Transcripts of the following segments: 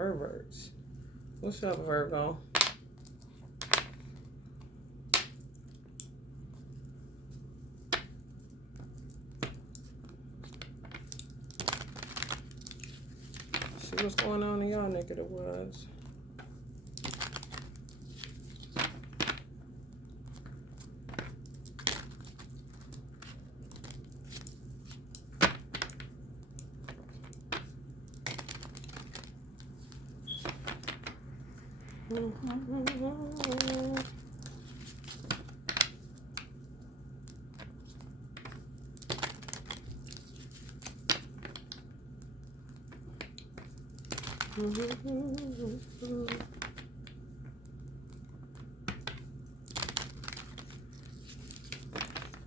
perverts. What's up, Virgo? See what's going on in y'all neck of the woods.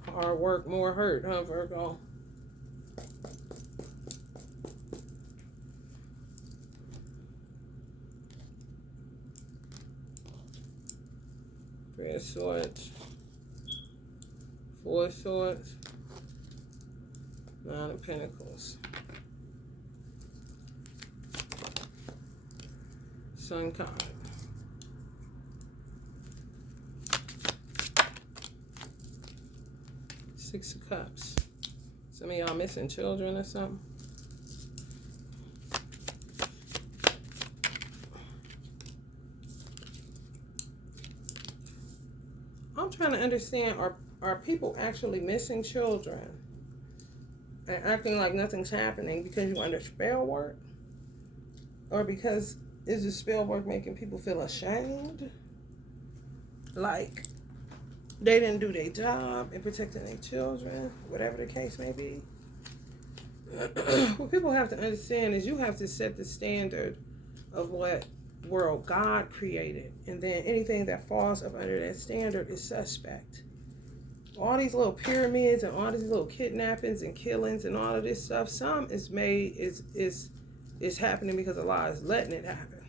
Hard work, more hurt, huh, Virgo? Three of Swords, Four of Swords, Nine of Pentacles, Sun card, Six of Cups. Some of y'all missing children or something. I'm trying to understand, are people actually missing children and acting like nothing's happening because you're under spell work? Or because is the spell work making people feel ashamed? Like they didn't do their job in protecting their children, whatever the case may be. What people have to understand is you have to set the standard of what world God created, and then anything that falls up under that standard is suspect. All these little pyramids and all these little kidnappings and killings and all of this stuff, some is made is happening because Allah is letting it happen.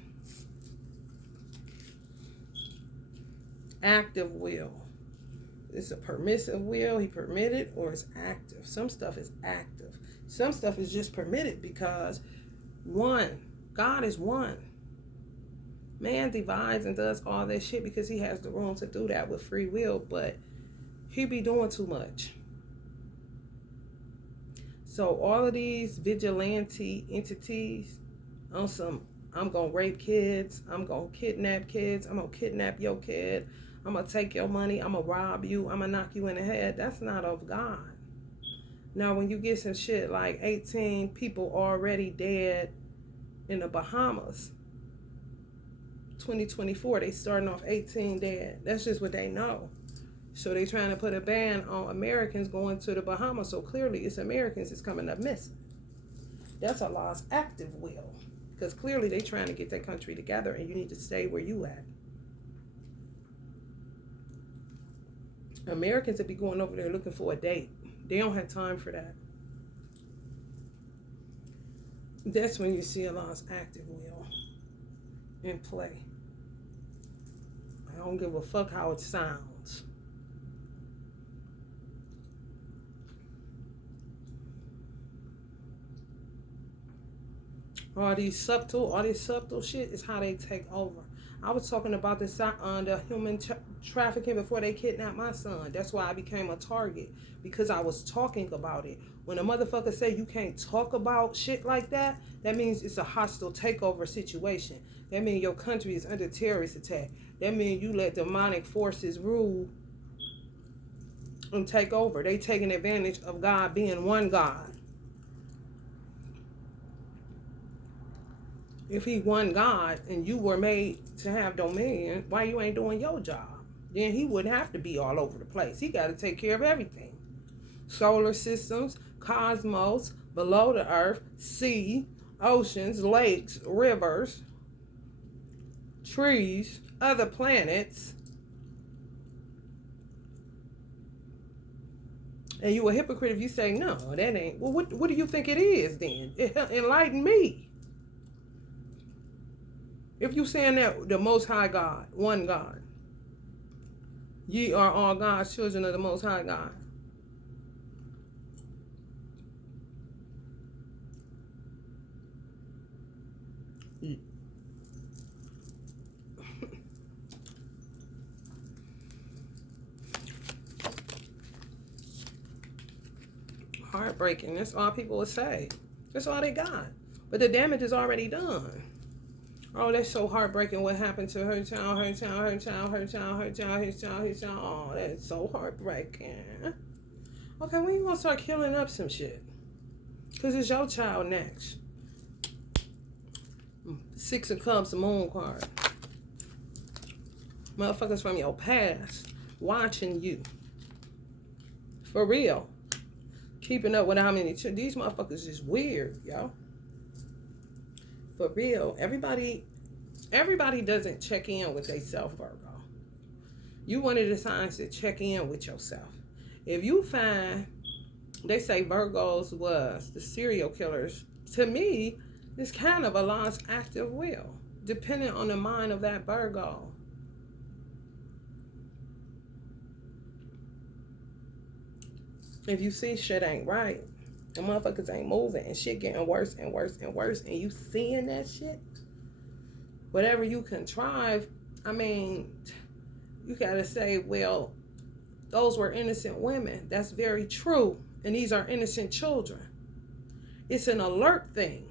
Active will. It's a permissive will. He permitted, or it's active. Some stuff is active. Some stuff is just permitted because one, God is one. Man divides and does all that shit because he has the room to do that with free will, but he be doing too much. So all of these vigilante entities on some, I'm going to rape kids, I'm going to kidnap kids, I'm going to kidnap your kid, I'm going to take your money, I'm going to rob you, I'm going to knock you in the head. That's not of God. Now, when you get some shit like 18 people already dead in the Bahamas, 2024, they starting off 18 dead. That's just what they know. So they trying to put a ban on Americans going to the Bahamas. So clearly it's Americans that's coming up missing. That's Allah's active will. Because clearly they trying to get that country together and you need to stay where you at. Americans would be going over there looking for a date. They don't have time for that. That's when you see Allah's active will in play. I don't give a fuck how it sounds. All this subtle shit is how they take over. I was talking about the human trafficking before they kidnapped my son. That's why I became a target, because I was talking about it. When a motherfucker say you can't talk about shit like that, that means it's a hostile takeover situation. That means your country is under terrorist attack. That means you let demonic forces rule and take over. They taking advantage of God being one God. If he one God and you were made to have dominion, why you ain't doing your job? Then he wouldn't have to be all over the place. He got to take care of everything. Solar systems, cosmos, below the earth, sea, oceans, lakes, rivers, trees, other planets. And you a hypocrite if you say, no, that ain't. Well, what do you think it is then? Enlighten me. If you saying that the Most High God, one God, ye are all God's children of the Most High God. heartbreaking. That's all people would say. That's all they got. But the damage is already done. Oh, that's so heartbreaking. What happened to her child, her child, her child, her child, her child, his child, his child. Oh, that's so heartbreaking. Okay, when you gonna start killing up some shit? Because it's your child next. Six of Cups, the moon card. Motherfuckers from your past watching you. For real. Keeping up with how many children. These motherfuckers is weird, yo. For real. Everybody doesn't check in with themselves, Virgo. You one of the signs to check in with yourself. If you find, they say Virgos was the serial killers. To me, it's kind of a lost active will, depending on the mind of that Virgo. If you see shit ain't right, and motherfuckers ain't moving, and shit getting worse and worse and worse, and you seeing that shit, whatever you contrive, I mean, you gotta say, well, those were innocent women. That's very true. And these are innocent children. It's an alert thing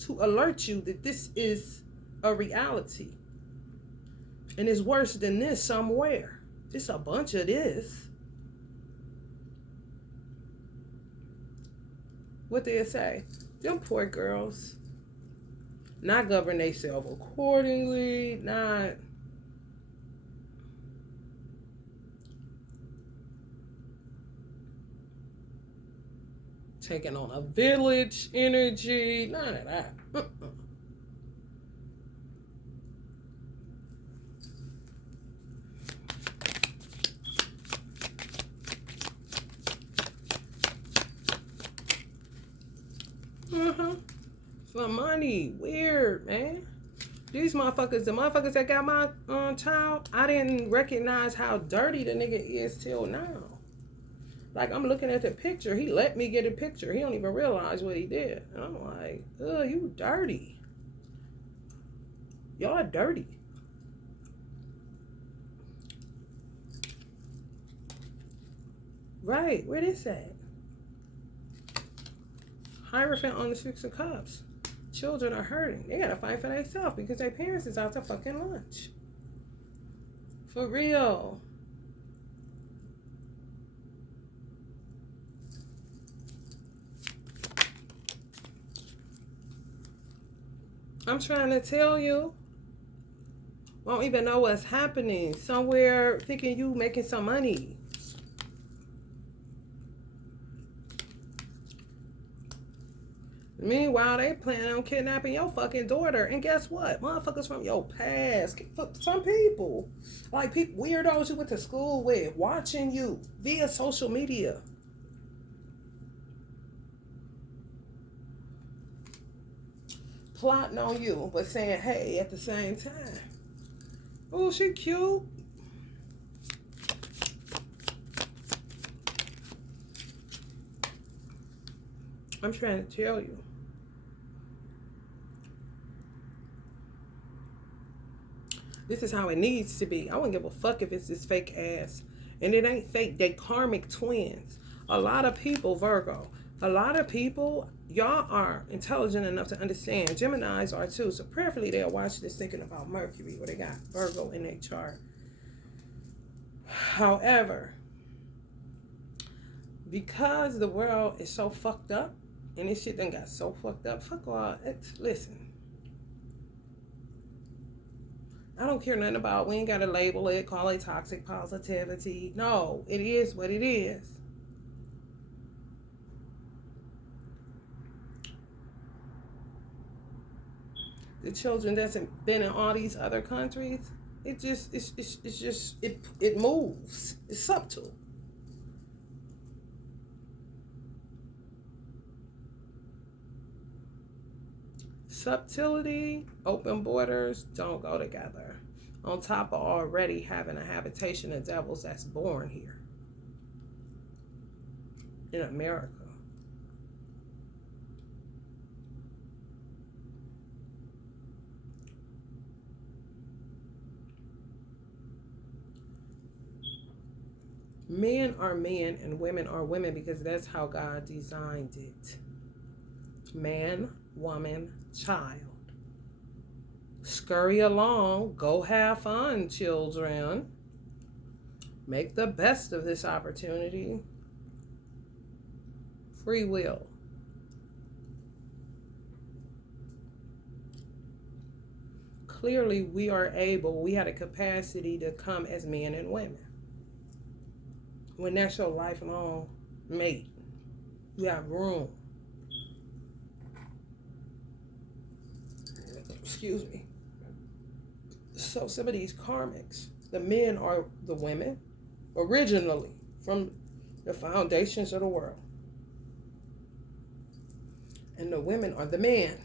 to alert you that this is a reality. And it's worse than this somewhere. It's a bunch of this. What did it say? Them poor girls. Not govern themselves accordingly. Not... taking on a village energy. None of that. For money. Weird, man. These motherfuckers, the motherfuckers that got my child, I didn't recognize how dirty the nigga is till now. Like, I'm looking at the picture. He let me get a picture. He don't even realize what he did. And I'm like, ugh, you dirty. Y'all dirty. Right, where this at? Hierophant on the Six of Cups. Children are hurting. They gotta fight for themselves because their parents is out to fucking lunch. For real. I'm trying to tell you. Won't even know what's happening. Somewhere thinking you making some money. Meanwhile, they plan on kidnapping your fucking daughter. And guess what? Motherfuckers from your past. Some people. Like people, weirdos you went to school with. Watching you via social media. Plotting on you. But saying, hey, at the same time. Oh, she cute. I'm trying to tell you. This is how it needs to be. I wouldn't give a fuck if it's this fake ass. And it ain't fake. They karmic twins. A lot of people, Virgo. A lot of people, y'all are intelligent enough to understand. Geminis are too. So prayerfully they'll watch this thinking about Mercury, where they got Virgo in their chart. However, because the world is so fucked up, and this shit done got so fucked up, fuck all. Listen. I don't care nothing about, we ain't got to label it, call it toxic positivity. No, it is what it is. The children that's been in all these other countries, it moves. It's subtle. Subtlety, open borders don't go together. On top of already having a habitation of devils that's born here in America. Men are men and women are women because that's how God designed it. Man, woman, child. Scurry along. Go have fun, children. Make the best of this opportunity. Free will. Clearly, we had a capacity to come as men and women. When that's your lifelong mate, you have room. Excuse me. So some of these karmics, the men are the women originally from the foundations of the world. And the women are the men.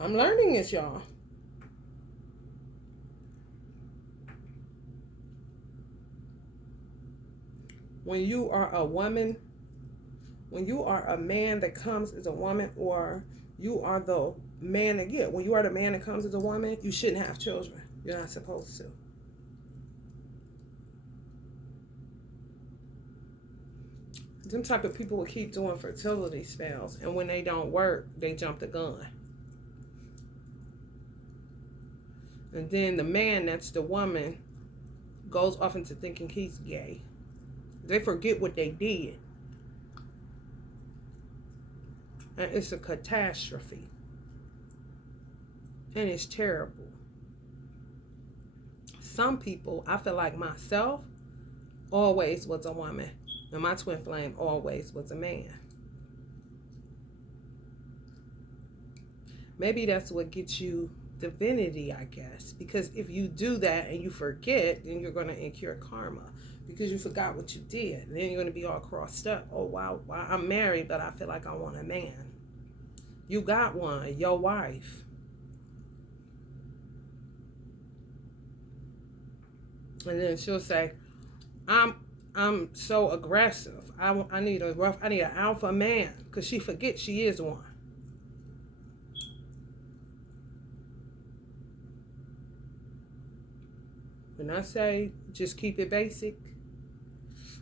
I'm learning this, y'all. When you are a woman, when you are a man that comes as a woman, or you are the man that, yeah, when you are the man that comes as a woman, you shouldn't have children. You're not supposed to. Them type of people will keep doing fertility spells, and when they don't work, they jump the gun. And then the man that's the woman goes off into thinking he's gay. They forget what they did. And it's a catastrophe. And it's terrible. Some people, I feel like myself, always was a woman. And my twin flame always was a man. Maybe that's what gets you divinity, I guess. Because if you do that and you forget, then you're going to incur karma. Because you forgot what you did. And then you're going to be all crossed up. Oh, wow, I'm married, but I feel like I want a man. You got one, your wife. And then she'll say, I'm so aggressive. I need an alpha man. Because she forgets she is one. When I say just keep it basic,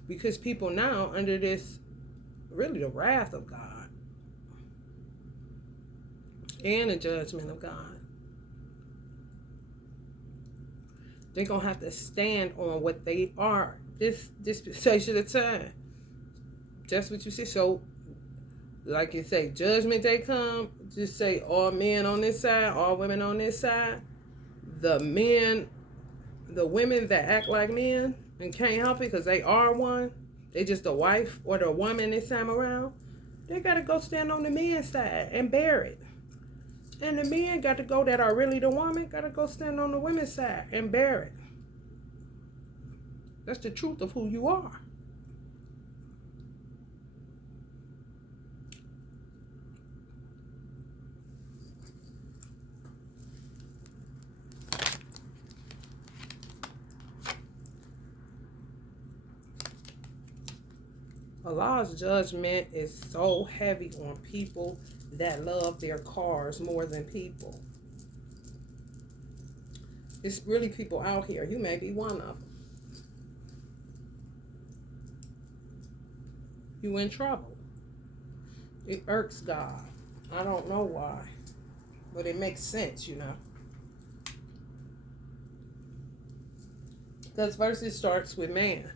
because people now under this, really the wrath of God and the judgment of God, they're going to have to stand on what they are. This dispensation of time. That's what you see. So, like you say, judgment day come, just say all men on this side, all women on this side. The women that act like men and can't help it because they are one, they just the wife or the woman this time around, they got to go stand on the men's side and bear it. And the men got to go that are really the woman, got to go stand on the women's side and bear it. That's the truth of who you are. Allah's judgment is so heavy on people that love their cars more than people. It's really people out here. You may be one of them. You in trouble. It irks God. I don't know why, but it makes sense, you know. Because first it starts with man.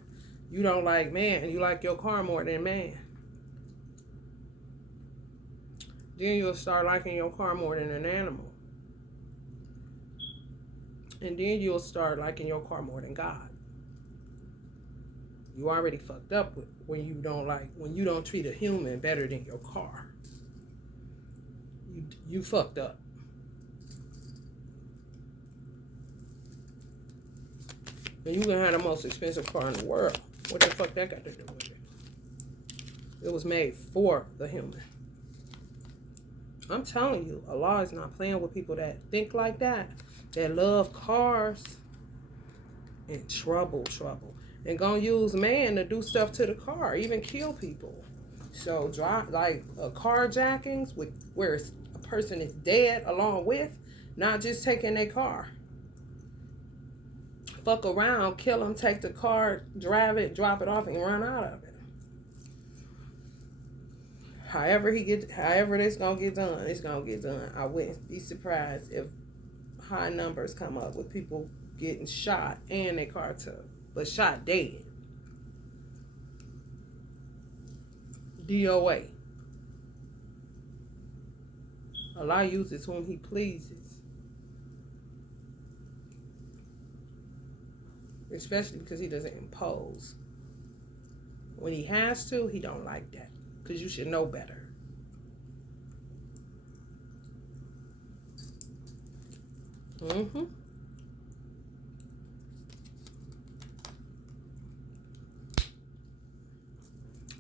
You don't like man, and you like your car more than man. Then you'll start liking your car more than an animal. And then you'll start liking your car more than God. You already fucked up with when you don't treat a human better than your car. You fucked up. And you can have the most expensive car in the world. What the fuck that got to do with it? It was made for the human. I'm telling you, Allah is not playing with people that think like that love cars. In trouble. And gonna use man to do stuff to the car, even kill people. So drive like carjackings where a person is dead along with, not just taking their car. fuck around, kill him, take the car, drive it, drop it off, and run out of it. However this gonna get done, it's gonna get done. I wouldn't be surprised if high numbers come up with people getting shot and their car took, but shot dead. DOA. Allah uses whom He pleases, especially because He doesn't impose. When He has to, He don't like that, because you should know better.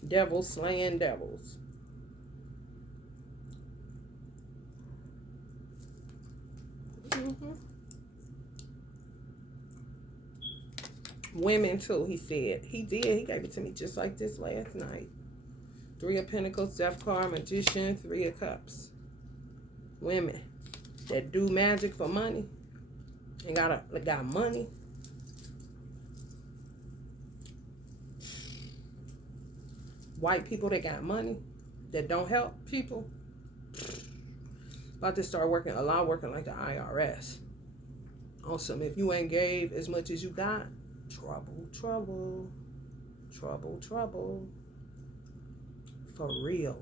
Devils slaying devils. Women too, he said. He did. He gave it to me just like this last night. 3 of Pentacles, Death card, Magician, 3 of Cups. Women that do magic for money and got money. White people that got money that don't help people. About to start working like the IRS. Awesome. If you ain't gave as much as you got, trouble, trouble, trouble, trouble. For real.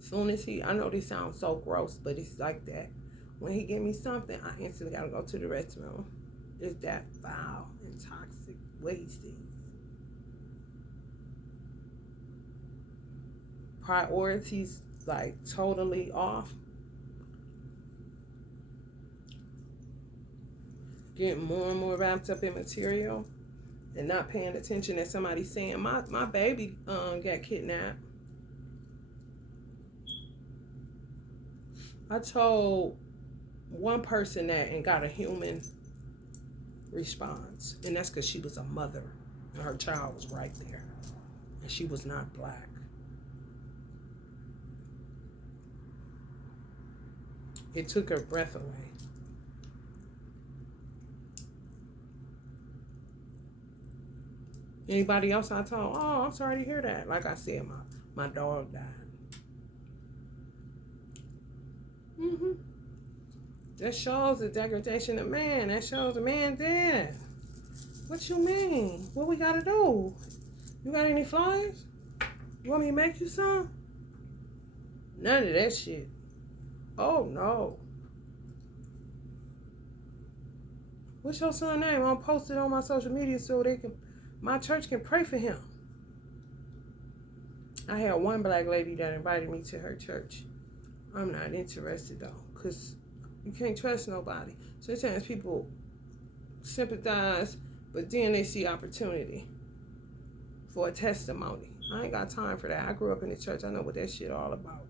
Soon as I know this sounds so gross, but it's like that. When he give me something, I instantly gotta go to the restroom. It's that foul and toxic wasting. Priorities like totally off. Getting more and more wrapped up in material and not paying attention that somebody's saying, my baby got kidnapped. I told one person that and got a human response, and that's because she was a mother and her child was right there and she was not black. It took her breath away. Anybody else I told, oh, I'm sorry to hear that. Like I said, my dog died. That shows the degradation of man. That shows a man dead. What you mean? What we gotta do? You got any flyers? You want me to make you some? None of that shit. Oh no. What's your son's name? I'll post it on my social media so my church can pray for him. I had one black lady that invited me to her church. I'm not interested though, because you can't trust nobody. Sometimes people sympathize, but then they see opportunity for a testimony. I ain't got time for that. I grew up in the church. I know what that shit all about.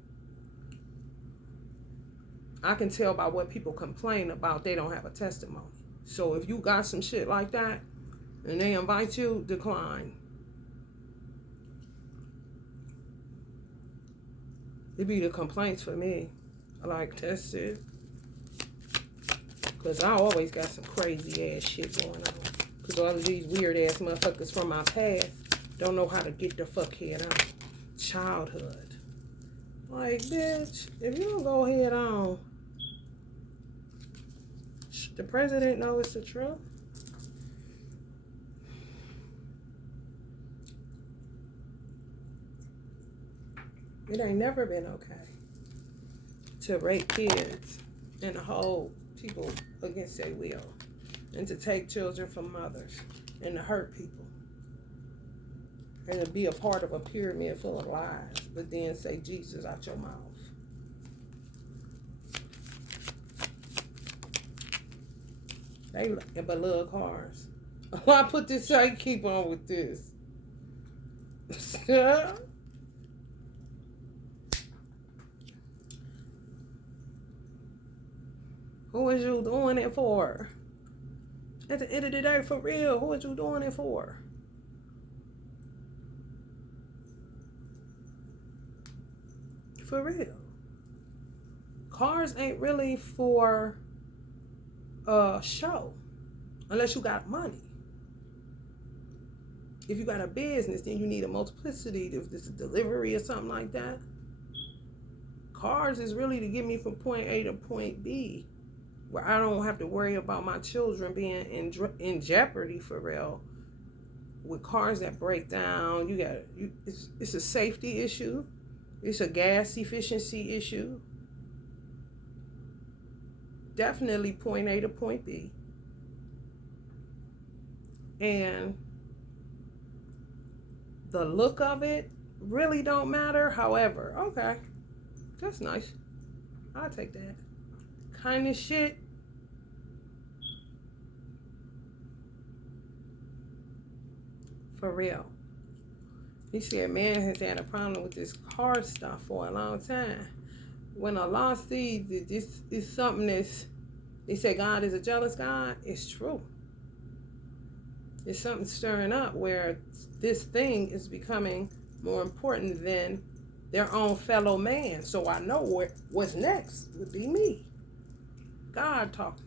I can tell by what people complain about. They don't have a testimony. So if you got some shit like that and they invite you, decline. It be the complaints for me. Like, that's it. Because I always got some crazy ass shit going on. Because all of these weird ass motherfuckers from my past don't know how to get the fuck head on. Childhood. Like, bitch, if you don't go head on, the president knows it's the truth. It ain't never been okay to rape kids and to hold people against their will and to take children from mothers and to hurt people and to be a part of a pyramid full of lies, but then say Jesus out your mouth. They but love cars. I put this so I keep on with this. Who is you doing it for? At the end of the day, for real, who is you doing it for? For real. Cars ain't really for show unless you got money. If you got a business, then you need a multiplicity. If this is delivery or something like that. Cars is really to get me from point A to point B, where I don't have to worry about my children being in jeopardy for real. With cars that break down, it's a safety issue. It's a gas efficiency issue. Definitely point A to point B. And the look of it really don't matter. However, okay, that's nice. I'll take that kind of shit. For real. You see, a man has had a problem with this car stuff for a long time. When Allah sees that this is something that's, they say God is a jealous God, it's true. It's something stirring up where this thing is becoming more important than their own fellow man. So I know what's next would be me. God talking.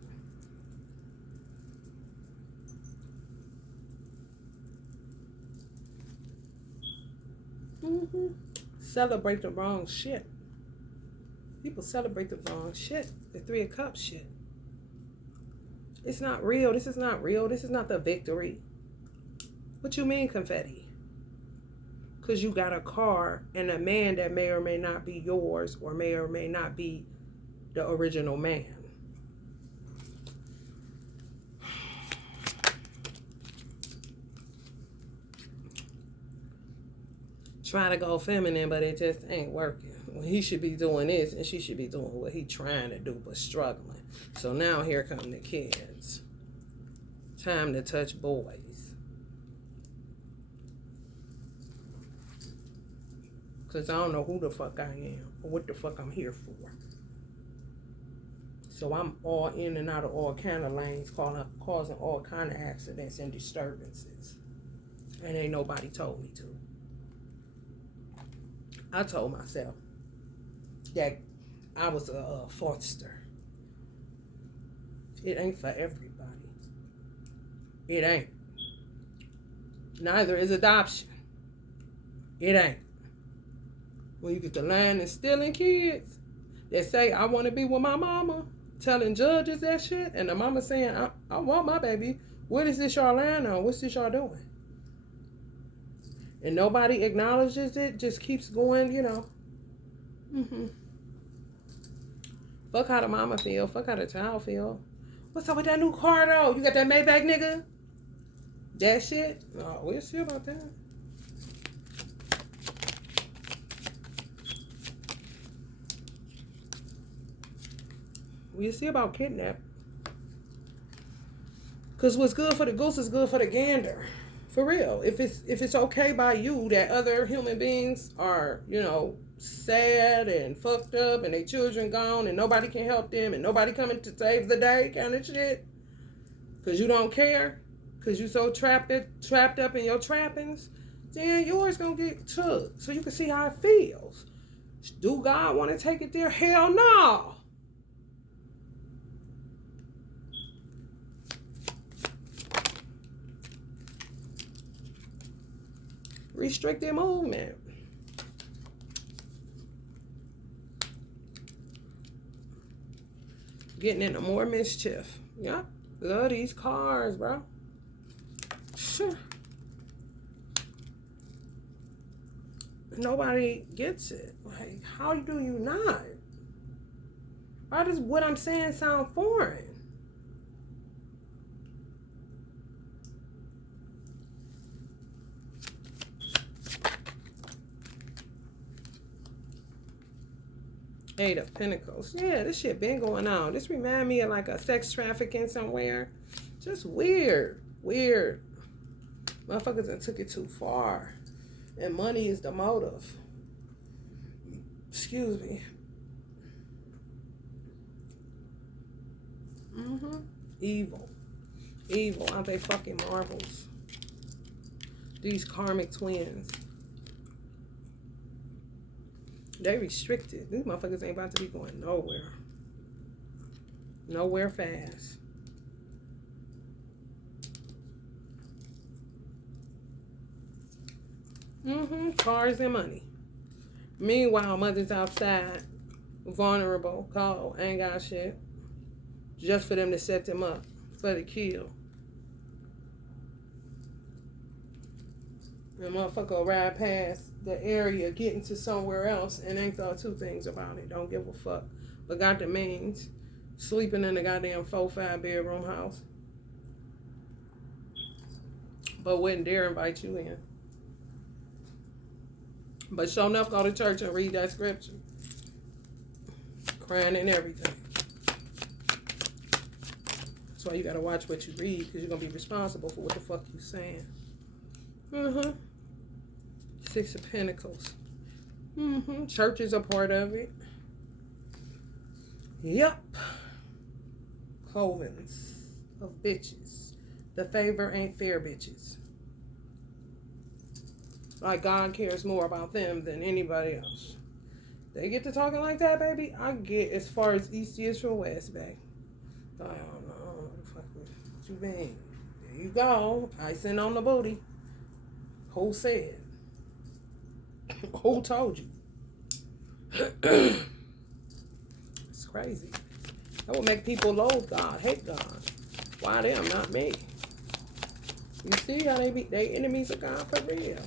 Celebrate the wrong shit. People celebrate the wrong shit. The Three of Cups shit. It's not real. This is not real. This is not the victory. What you mean confetti? Because you got a car and a man that may or may not be yours or may not be the original man. Try to go feminine, but it just ain't working. Well, he should be doing this and she should be doing what he trying to do but struggling. So now here come the kids. Time to touch boys. Because I don't know who the fuck I am or what the fuck I'm here for. So I'm all in and out of all kind of lanes, causing all kind of accidents and disturbances. And ain't nobody told me to. I told myself that I was a foster. It ain't for everybody. It ain't. Neither is adoption. It ain't. When you get to land and stealing kids that say, I want to be with my mama, telling judges that shit, and the mama saying, I want my baby. What is this y'all land on? What's this y'all doing? And nobody acknowledges it, just keeps going, you know. Fuck how the mama feel. Fuck how the child feel. What's up with that new car, though? You got that Maybach, nigga? That shit? Oh, we'll see about that. We'll see about kidnap. Because what's good for the goose is good for the gander. For real. If it's okay by you that other human beings are, you know, sad and fucked up and their children gone and nobody can help them and nobody coming to save the day kind of shit. Because you don't care. Because you so trapped up in your trappings. Then yours going to get took. So you can see how it feels. Do God want to take it there? Hell no. Restricted movement. Getting into more mischief. Yep. Love these cars, bro. Sure. Nobody gets it. Like, how do you not? Why does what I'm saying sound foreign? Eight of Pentacles. Yeah, this shit been going on. This remind me of like a sex trafficking somewhere. Just weird. Weird. Motherfuckers done took it too far. And money is the motive. Excuse me. Evil. Evil. Aren't they fucking marvels? These karmic twins. They restricted. These motherfuckers ain't about to be going nowhere. Nowhere fast. Cars and money. Meanwhile, mothers outside, vulnerable, cold, ain't got shit. Just for them to set them up for the kill. And motherfucker will ride past the area, getting to somewhere else, and ain't thought two things about it. Don't give a fuck. But got the means. Sleeping in a goddamn 4-5 bedroom house. But wouldn't dare invite you in. But sure enough, go to church and read that scripture. Crying and everything. That's why you gotta watch what you read, because you're gonna be responsible for what the fuck you saying. 6 of Pentacles. Church is a part of it. Yep. Covens of bitches. The favor ain't fair bitches. Like God cares more about them than anybody else. They get to talking like that, baby. I get as far as east is from west, babe. I don't know what the fuck what you mean. There you go. Icing on the booty. Who said? Who told you? It's crazy. That would make people loathe God, hate God. Why them, not me? You see how they enemies of God for real.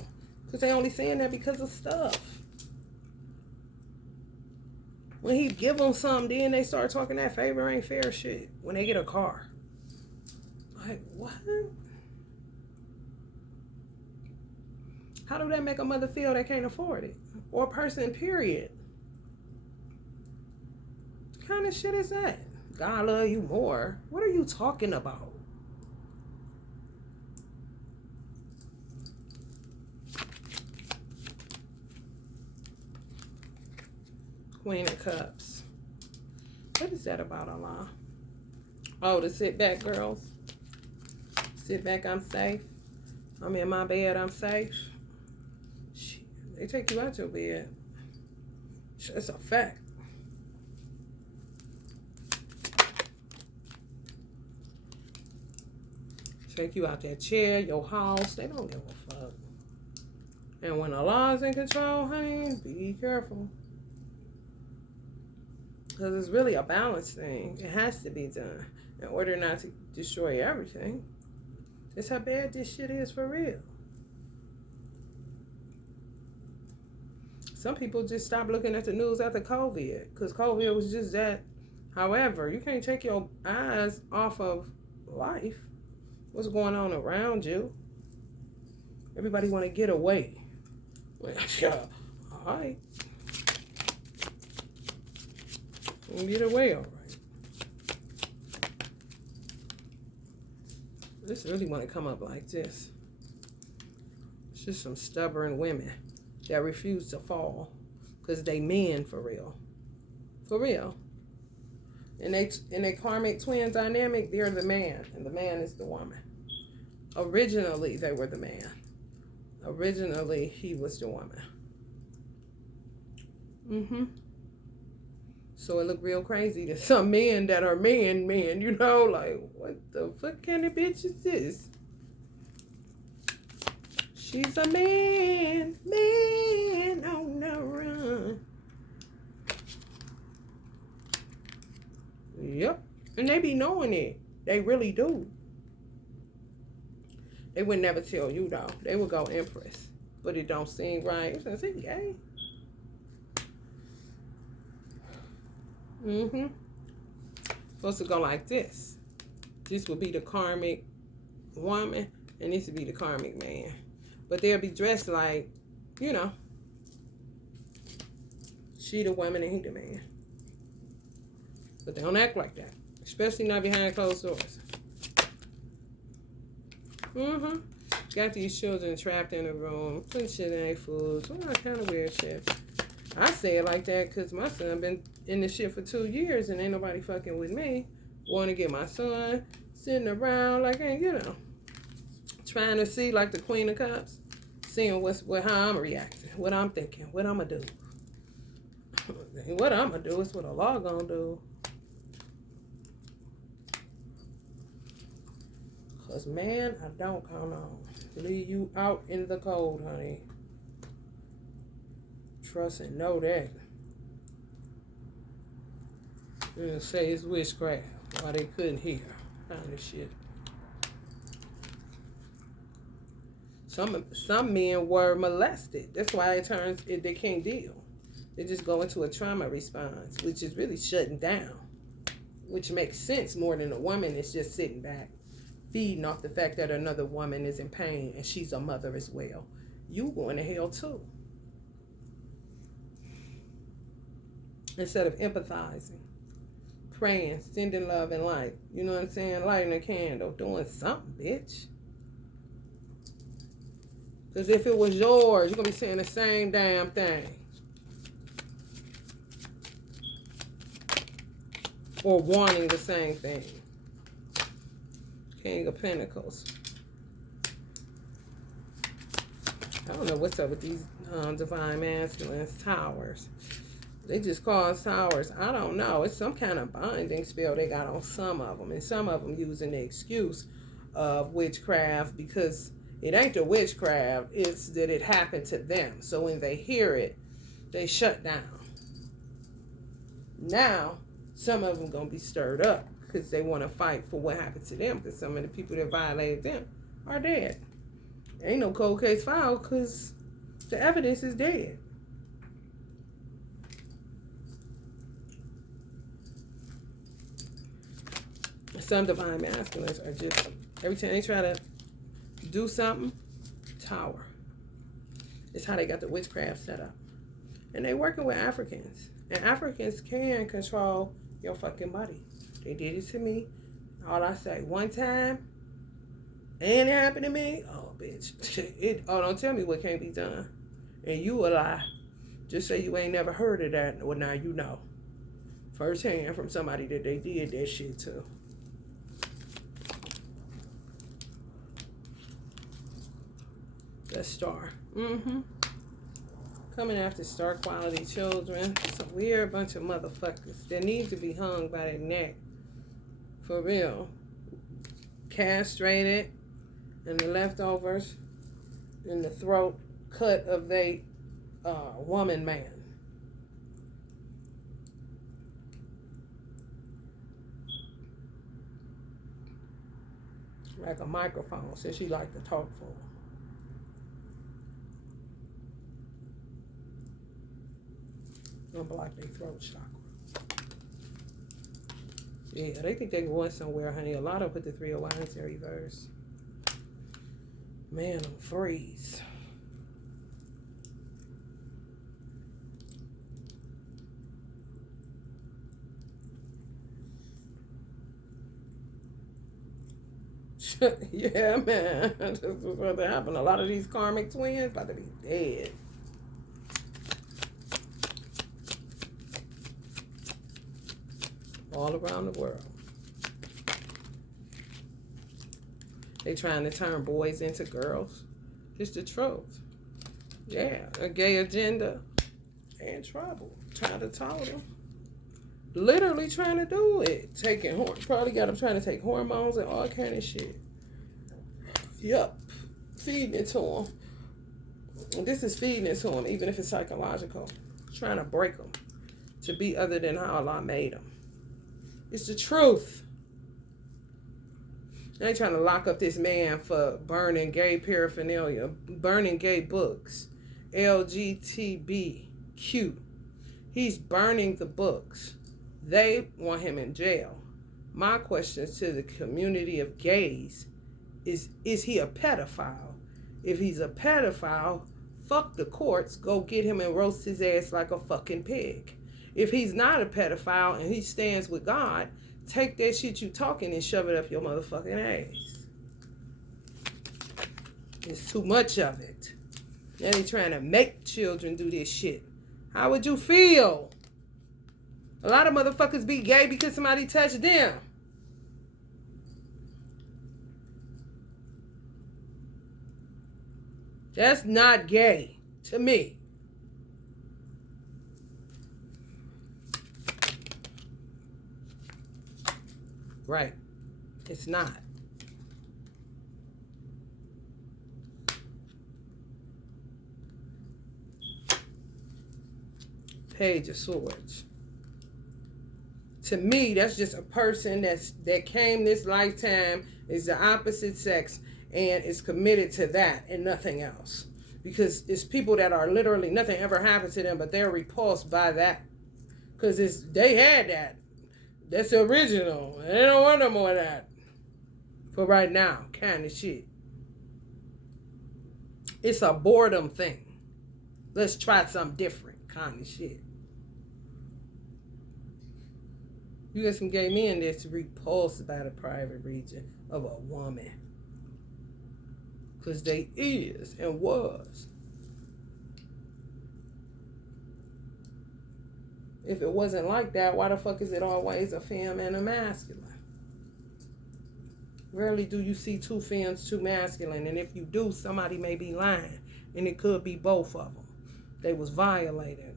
Because they only saying that because of stuff. When he give them something, then they start talking that favor ain't fair shit. When they get a car. Like, what? How do that make a mother feel they can't afford it? Or a person, period. What kind of shit is that? God love you more. What are you talking about? Queen of Cups. What is that about, Allah? Oh, to sit back, girls. Sit back, I'm safe. I'm in my bed, I'm safe. Shit, they take you out your bed. It's a fact. Take you out that chair, your house. They don't give a fuck. And when the law's in control, honey, be careful. Because it's really a balance thing. It has to be done in order not to destroy everything. That's how bad this shit is for real. Some people just stopped looking at the news after COVID. Because COVID was just that. However, you can't take your eyes off of life. What's going on around you? Everybody want to get away. Well, yeah, all right. Get away, all right. This really want to come up like this. It's just some stubborn women that refuse to fall because they men for real. For real. In a karmic twin dynamic, they're the man, and the man is the woman. Originally, they were the man. Originally, he was the woman. So it looked real crazy to some men that are men, you know, like, what the fuck kind of bitch is this? She's a man on the run. Yep. And they be knowing it. They really do. They would never tell you, though. They would go Empress. But it don't seem right. It's gonna seem gay. Supposed to go like this. This would be the karmic woman, and this would be the karmic man. But they'll be dressed like, you know, she the woman and he the man. But they don't act like that. Especially not behind closed doors. Got these children trapped in a room, putting shit in their foods. All that kind of weird shit. I say it like that because my son been in this shit for 2 years and ain't nobody fucking with me. Want to get my son sitting around like, you know, trying to see like the Queen of Cups, seeing how I'm reacting, what I'm thinking, what I'm gonna do. What I'm going to do is what a law going to do. Because, man, I don't count on. Leave you out in the cold, honey. Trust and know that. And say it's witchcraft. Why they couldn't hear. Kind of shit. Some men were molested. That's why they can't deal. They just go into a trauma response, which is really shutting down. Which makes sense more than a woman is just sitting back, feeding off the fact that another woman is in pain and she's a mother as well. You going to hell too. Instead of empathizing, praying, sending love and light. You know what I'm saying? Lighting a candle, doing something, bitch. Because if it was yours, you're going to be saying the same damn thing. Or wanting the same thing. King of Pentacles. I don't know what's up with these divine masculines. Towers. They just cause towers. I don't know. It's some kind of binding spell they got on some of them. And some of them using the excuse of witchcraft because it ain't the witchcraft. It's that it happened to them. So when they hear it, they shut down. Now, some of them going to be stirred up because they want to fight for what happened to them because some of the people that violated them are dead. Ain't no cold case filed because the evidence is dead. Some divine masculines are just, every time they try to do something, tower. It's how they got the witchcraft set up. And they working with Africans. And Africans can control your fucking body. They did it to me. All I say, one time, and it happened to me. Oh, bitch. Don't tell me what can't be done. And you a lie. Just say you ain't never heard of that. Well, now you know. Firsthand from somebody that they did that shit to. The star. Coming after star quality children. It's a weird bunch of motherfuckers that need to be hung by their neck. For real. Castrated. And the leftovers in the throat cut of they woman man. Like a microphone, since she like to talk for. Unblock their throat chakra. Yeah, they think they can go somewhere, honey. A lot of them put the 3 of Wands in reverse. Man, I'm freeze. Yeah, man. This is what happened. A lot of these karmic twins about to be dead. All around the world. They trying to turn boys into girls. It's the truth. Yeah, a gay agenda and trouble. Trying to tell them. Literally trying to do it. Probably got them trying to take hormones and all kind of shit. Yup. Feeding it to them. And this is feeding it to them, even if it's psychological. Trying to break them to be other than how Allah made them. It's the truth. They trying to lock up this man for burning gay paraphernalia, burning gay books, LGBTQ. He's burning the books. They want him in jail. My question to the community of gays is he a pedophile? If he's a pedophile, fuck the courts. Go get him and roast his ass like a fucking pig. If he's not a pedophile and he stands with God, take that shit you talking and shove it up your motherfucking ass. It's too much of it. Now they trying to make children do this shit. How would you feel? A lot of motherfuckers be gay because somebody touched them. That's not gay to me. Right. It's not. Page of Swords. To me, that's just a person that came this lifetime, is the opposite sex, and is committed to that and nothing else. Because it's people that are literally nothing ever happened to them, but they're repulsed by that. Because they had that. That's the original. And they don't want no more of that. For right now, kind of shit. It's a boredom thing. Let's try something different, kind of shit. You got some gay men that's repulsed by the private region of a woman. Because they is and was. If it wasn't like that, why the fuck is it always a femme and a masculine? Rarely do you see two femmes, two masculine. And if you do, somebody may be lying. And it could be both of them. They was violated.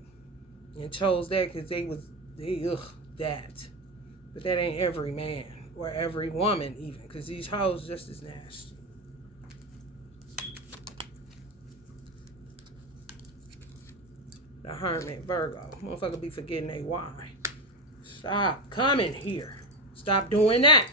And chose that because that. But that ain't every man. Or every woman even. Because these hoes just as nasty. The Hermit, Virgo. Motherfucker be forgetting they why. Stop coming here. Stop doing that.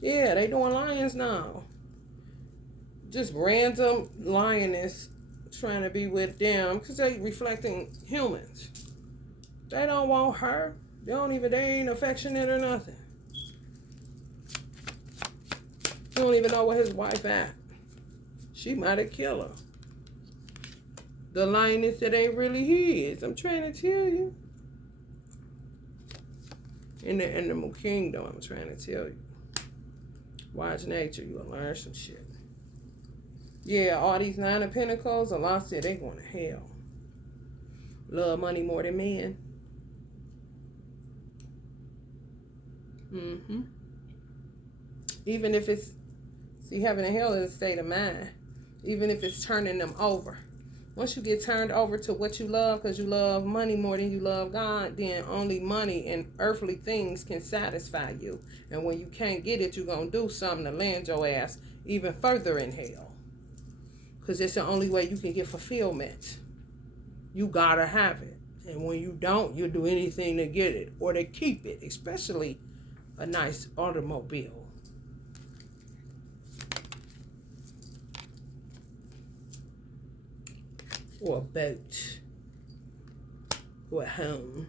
Yeah, they doing lions now. Just random lioness trying to be with them because they reflecting humans. They don't want her. They ain't affectionate or nothing. He don't even know where his wife at. She might have killed her. The lioness that ain't really his. I'm trying to tell you. In the animal kingdom, I'm trying to tell you. Watch nature, you'll learn some shit. Yeah, all these 9 of Pentacles, a lot said they going to hell. Love money more than men. Even if it's, see, heaven and hell is a state of mind. Even if it's turning them over. Once you get turned over to what you love, because you love money more than you love God, then only money and earthly things can satisfy you. And when you can't get it, you're going to do something to land your ass even further in hell. Because it's the only way you can get fulfillment. You got to have it. And when you don't, you'll do anything to get it or to keep it, especially a nice automobile. Or a boat. Or a home.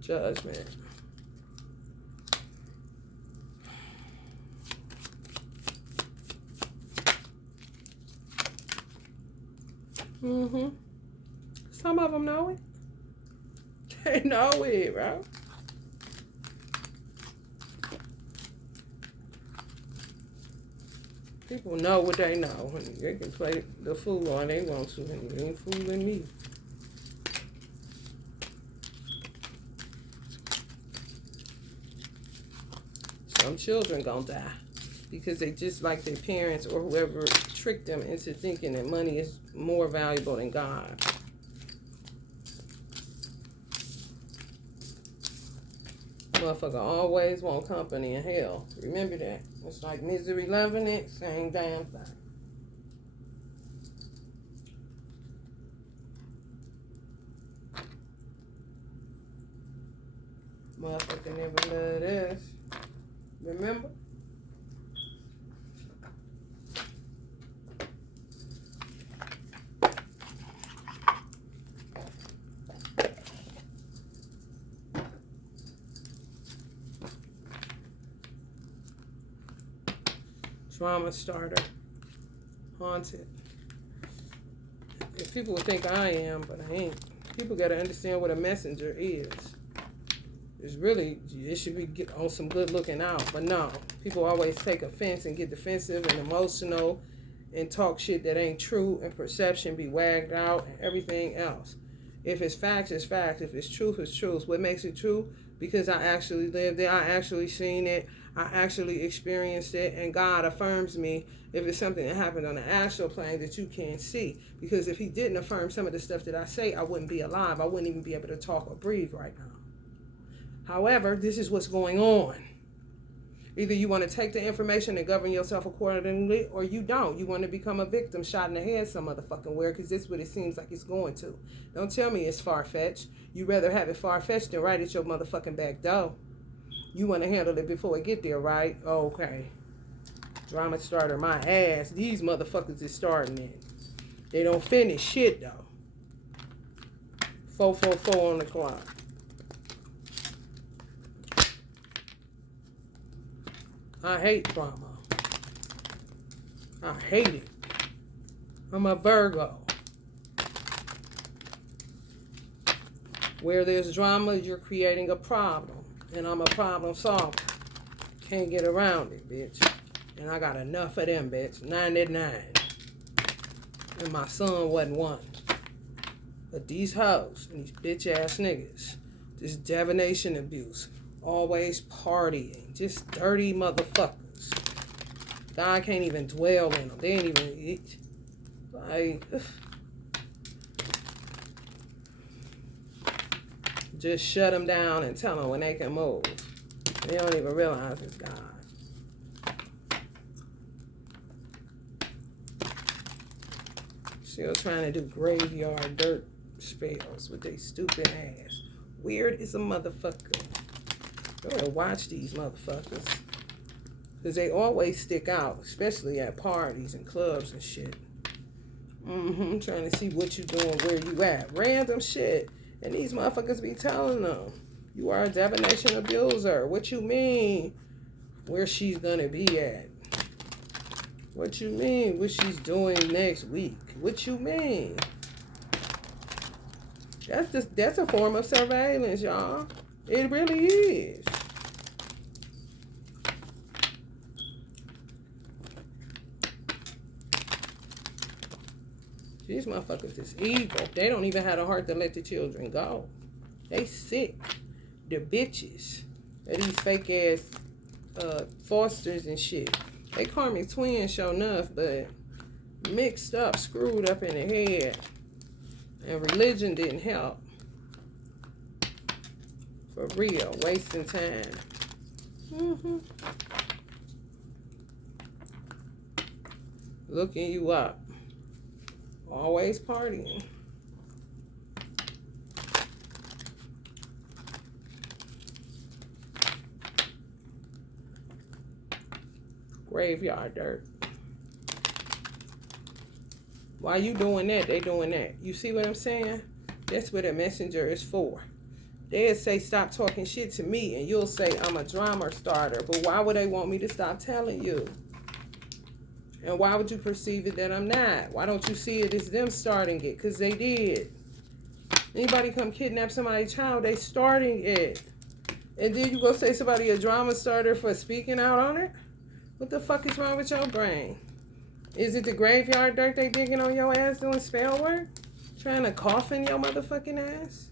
Judgment. Some of them know it. They know it, bro. People know what they know. They can play the fool all they want to, and they ain't fooling me. Some children gonna die because they just like their parents or whoever tricked them into thinking that money is more valuable than God. Motherfucker always want company in hell. Remember that. It's like misery loving it, same damn thing. Motherfucker never loved us. Remember? Trauma starter. Haunted. If people would think I am, but I ain't. People got to understand what a messenger is. It's really, it should be on some good looking out. But no, people always take offense and get defensive and emotional and talk shit that ain't true, and perception be wagged out and everything else. If it's facts, it's facts. If it's truth, it's truth. What makes it true? because I actually lived it. I actually seen it. I actually experienced it, and God affirms me if it's something that happened on the astral plane that you can't see. Because if He didn't affirm some of the stuff that I say, I wouldn't be alive. I wouldn't even be able to talk or breathe right now. However, this is what's going on. Either you want to take the information and govern yourself accordingly, or you don't. You want to become a victim shot in the head some motherfucking where, because this is what it seems like it's going to. Don't tell me it's far-fetched. You'd rather have it far-fetched than right at your motherfucking back door. You want to handle it before it get there, right? Okay. Drama starter my ass. These motherfuckers is starting it. They don't finish shit, though. 444 on the clock. I hate drama. I hate it. I'm a Virgo. Where there's drama, you're creating a problem. And I'm a problem solver. Can't get around it, bitch. And I got enough of them, bitch. 99. And my son wasn't one. But these hoes and these bitch ass niggas, this divination abuse, always partying, just dirty motherfuckers. God can't even dwell in them. They ain't even, like, just shut them down and tell them when they can move. They don't even realize it's God. Still trying to do graveyard dirt spells with their stupid ass. Weird as a motherfucker. Gotta watch these motherfuckers. Because they always stick out, especially at parties and clubs and shit. Trying to see what you doing, where you at. Random shit. And these motherfuckers be telling them, you are a divination abuser. What you mean? Where she's gonna be at. What you mean? What she's doing next week. What you mean? That's a form of surveillance, y'all. It really is. These motherfuckers is evil. They don't even have the heart to let the children go. They sick. They're bitches. They're these fake ass fosters and shit. They karmic twins, sure enough, but mixed up, screwed up in the head. And religion didn't help. For real, wasting time. Looking you up. Always partying. Graveyard dirt. While you doing that, they doing that. You see what I'm saying? That's what a messenger is for. They'll say, stop talking shit to me, and you'll say, I'm a drama starter. But why would they want me to stop telling you? And why would you perceive it that I'm not? Why don't you see it as them starting it? Because they did. Anybody come kidnap somebody's child, they starting it. And then you go say somebody a drama starter for speaking out on it? What the fuck is wrong with your brain? Is it the graveyard dirt they digging on your ass doing spell work? Trying to coffin your motherfucking ass?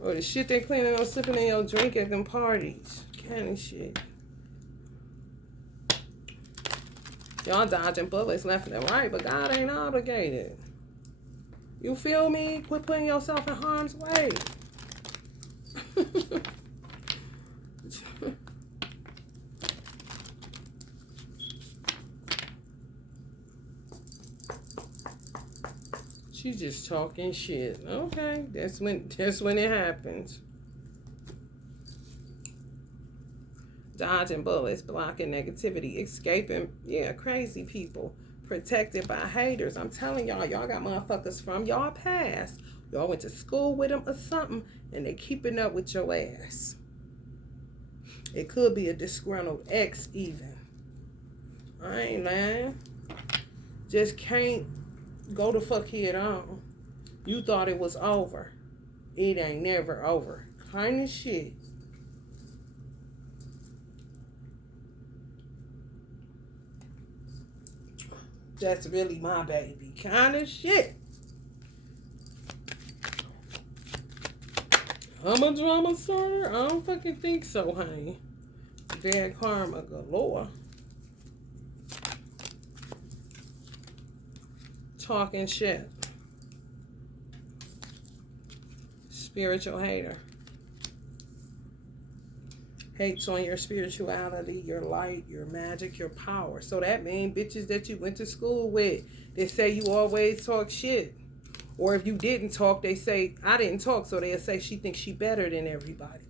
Or the shit they cleaning on sipping in your drink at them parties? Kind of shit. Y'all dodging bullets left and right, but God ain't obligated. You feel me? Quit putting yourself in harm's way. She's just talking shit. Okay, that's when it happens. Dodging bullets, blocking negativity, escaping, crazy people, protected by haters. I'm telling y'all got motherfuckers from y'all past. Y'all went to school with them or something, and they keeping up with your ass. It could be a disgruntled ex even. I ain't lying. Just can't go the fuck head on. You thought it was over. It ain't never over. Kind of shit. That's really my baby. Kind of shit. I'm a drama starter? I don't fucking think so, honey. Bad karma galore. Talking shit. Spiritual hater. Hates on your spirituality, your light, your magic, your power. So that means bitches that you went to school with, they say you always talk shit. Or if you didn't talk, they say, I didn't talk, so they'll say she thinks she better than everybody.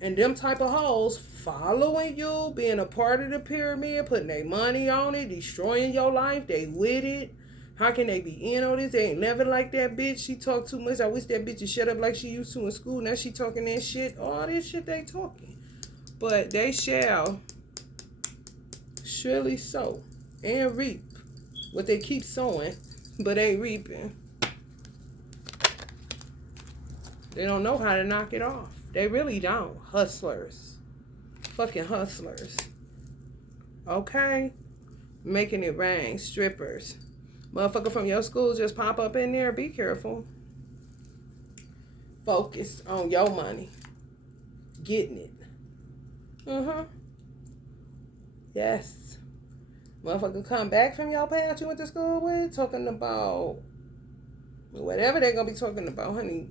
And them type of hoes following you, being a part of the pyramid, putting their money on it, destroying your life, they with it. How can they be in on this? They ain't never like that bitch. She talk too much. I wish that bitch would shut up like she used to in school. Now she talking that shit. All this shit they talking. But they shall surely sow and reap what they keep sowing, but ain't reaping. They don't know how to knock it off. They really don't. Hustlers. Fucking hustlers. Okay? Making it rain. Strippers. Motherfucker from your school just pop up in there. Be careful. Focus on your money. Getting it. Yes. Motherfucker come back from your past you went to school with, talking about whatever they're gonna be talking about, honey.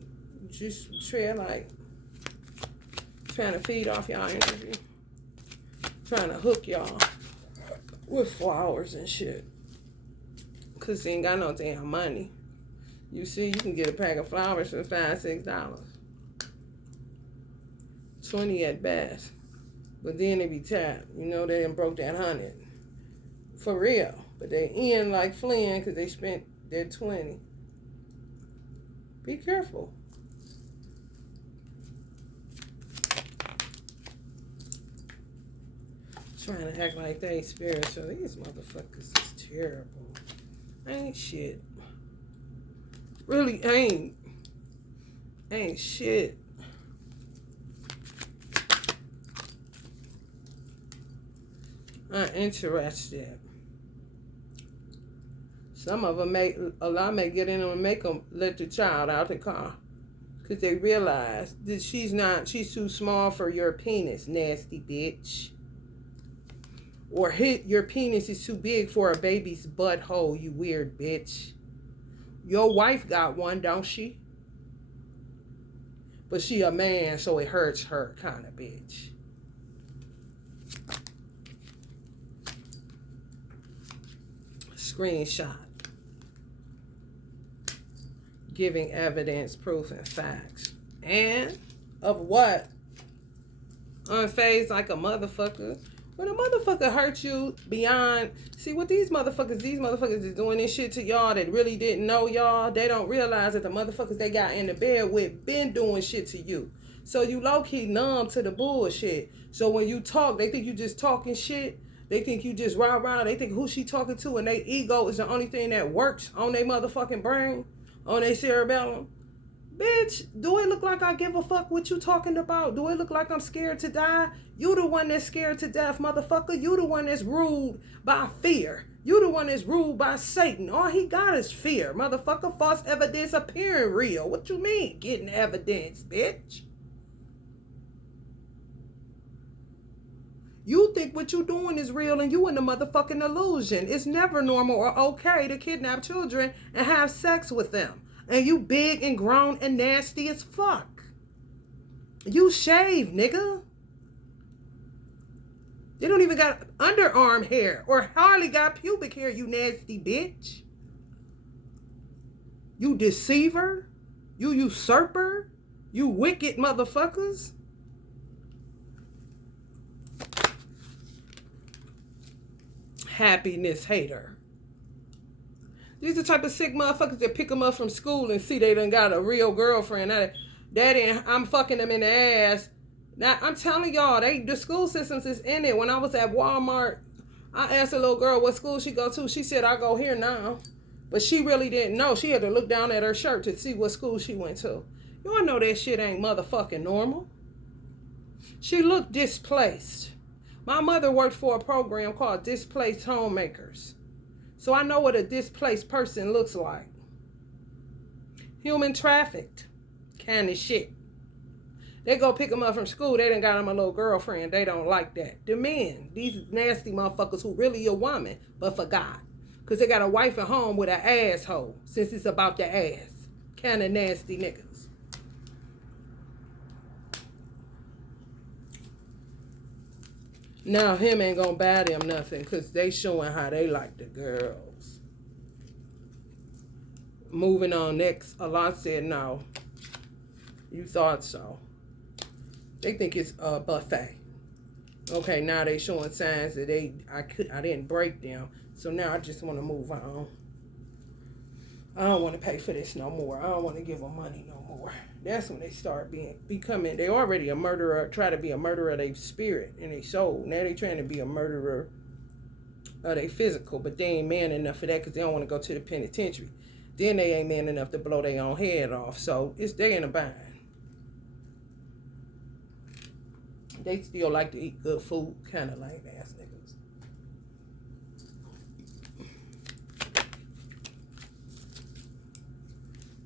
Just tread like trying to feed off y'all energy. Trying to hook y'all with flowers and shit. Cause they ain't got no damn money. You see, you can get a pack of flowers for $5-6. 20 at best. But then they be tapped. You know they done broke that 100. For real. But they end like Flynn because they spent their 20. Be careful. Trying to act like they spiritual. These motherfuckers is terrible. Ain't shit. Really ain't. Ain't shit. I'm interested. Some of them a lot may get in and make them let the child out the car. Because they realize that she's too small for your penis, nasty bitch. Or your penis is too big for a baby's butthole, you weird bitch. Your wife got one, don't she? But she a man, so it hurts her kind of bitch. Screenshot. Giving evidence, proof, and facts. And of what? Unfazed like a motherfucker. When a motherfucker hurt you beyond, see what these motherfuckers is doing this shit to y'all that really didn't know y'all. They don't realize that the motherfuckers they got in the bed with been doing shit to you. So you low-key numb to the bullshit. So when you talk, they think you just talking shit. They think you just rah-rah. They think who she talking to and their ego is the only thing that works on their motherfucking brain, on their cerebellum. Bitch, do it look like I give a fuck what you talking about? Do it look like I'm scared to die? You the one that's scared to death, motherfucker. You the one that's ruled by fear. You the one that's ruled by Satan. All he got is fear, motherfucker. False evidence appearing real. What you mean, getting evidence, bitch? You think what you doing is real and you in the motherfucking illusion. It's never normal or okay to kidnap children and have sex with them. And you big and grown and nasty as fuck. You shave, nigga. You don't even got underarm hair or hardly got pubic hair, you nasty bitch. You deceiver. You usurper. You wicked motherfuckers. Happiness hater. These are the type of sick motherfuckers that pick them up from school and see they done got a real girlfriend. I'm fucking them in the ass. Now, I'm telling y'all, the school systems is in it. When I was at Walmart, I asked a little girl what school she go to. She said, I go here now. But she really didn't know. She had to look down at her shirt to see what school she went to. Y'all know that shit ain't motherfucking normal. She looked displaced. My mother worked for a program called Displaced Homemakers. So I know what a displaced person looks like. Human trafficked kind of shit. They go pick them up from school. They done got them a little girlfriend. They don't like that. The men, these nasty motherfuckers who really a woman, but forgot. Because they got a wife at home with an asshole, since it's about the ass. Kind of nasty niggas. Now him ain't gonna buy them nothing because they showing how they like the girls. Moving on next, Allah said no. You thought so. They think it's a buffet. Okay, now they showing signs that I didn't break them. So now I just want to move on. I don't want to pay for this no more. I don't want to give them money no more. That's when they start becoming. They already a murderer. Try to be a murderer of their spirit and their soul. Now they trying to be a murderer of their physical, but they ain't man enough for that because they don't want to go to the penitentiary. Then they ain't man enough to blow their own head off. So they in a bind. They still like to eat good food, kind of like ass niggas.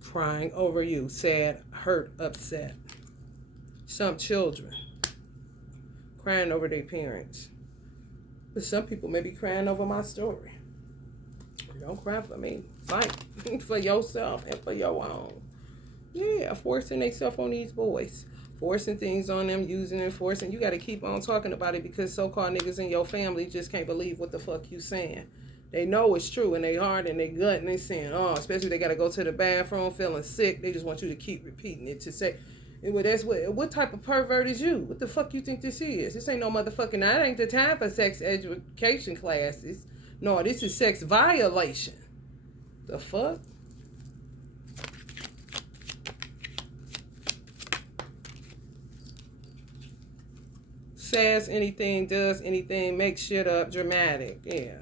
Crying over you, sad, hurt, upset. Some children crying over their parents. But some people may be crying over my story. Don't cry for me. Fight for yourself and for your own. Yeah, forcing themselves on these boys. Forcing things on them, using and forcing. You got to keep on talking about it because so-called niggas in your family just can't believe what the fuck you saying. They know it's true and they heart and they gut and they saying, oh, especially they got to go to the bathroom feeling sick. They just want you to keep repeating it to say, well, that's what type of pervert is you? What the fuck you think this is? This ain't no motherfucking, that ain't the time for sex education classes. No, this is sex violation. The fuck? Says anything, does anything, makes shit up, dramatic. Yeah,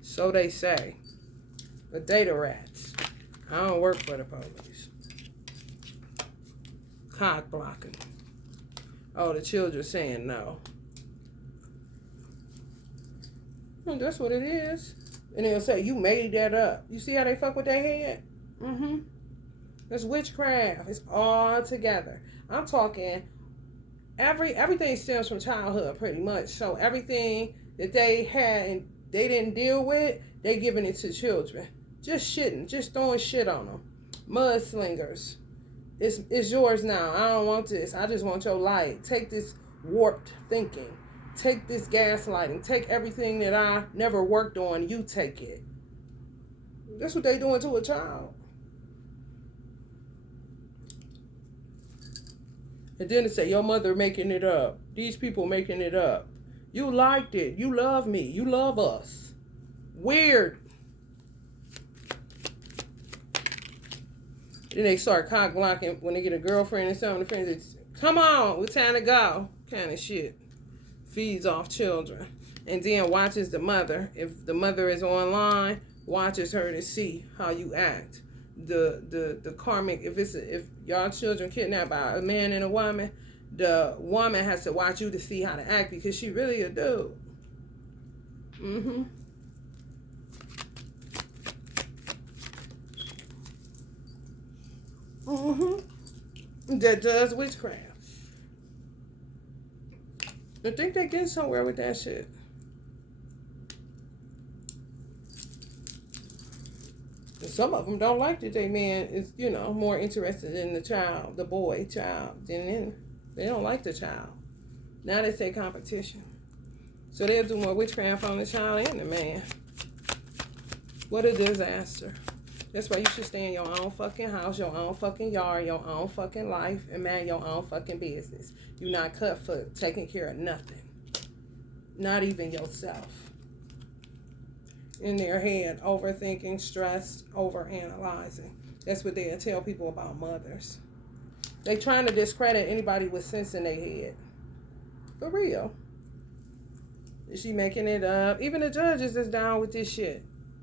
so they say. The data rats. I don't work for the police. Cock blocking. Oh, the children saying no. Well, that's what it is. And they'll say, you made that up. You see how they fuck with their head? Mm-hmm. That's witchcraft. It's all together. I'm talking... Everything stems from childhood pretty much. So everything that they had and they didn't deal with, they giving it to children. Just shitting, just throwing shit on them. Mudslingers. It's yours now. I don't want this. I just want your light. Take this warped thinking. Take this gaslighting. Take everything that I never worked on. You take it. That's what they doing to a child. And then they say, your mother making it up. These people making it up. You liked it. You love me. You love us. Weird. Then they start cock blocking when they get a girlfriend and some of the friends. It's, come on, it's time to go. Kind of shit. Feeds off children. And then watches the mother. If the mother is online, watches her to see how you act. The karmic, if y'all children kidnapped by a man and a woman, the woman has to watch you to see how to act because she really a dude. Mm-hmm. Mm-hmm. That does witchcraft. I think they get somewhere with that shit. Some of them don't like that their man is, more interested in the child, the boy child, than they don't like the child. Now they say competition. So they'll do more witchcraft on the child and the man. What a disaster. That's why you should stay in your own fucking house, your own fucking yard, your own fucking life, and mind your own fucking business. You're not cut for taking care of nothing. Not even yourself. In their head, overthinking, stressed, overanalyzing. That's what they'll tell people about mothers. They trying to discredit anybody with sense in their head. For real. Is she making it up? Even the judges is down with this shit.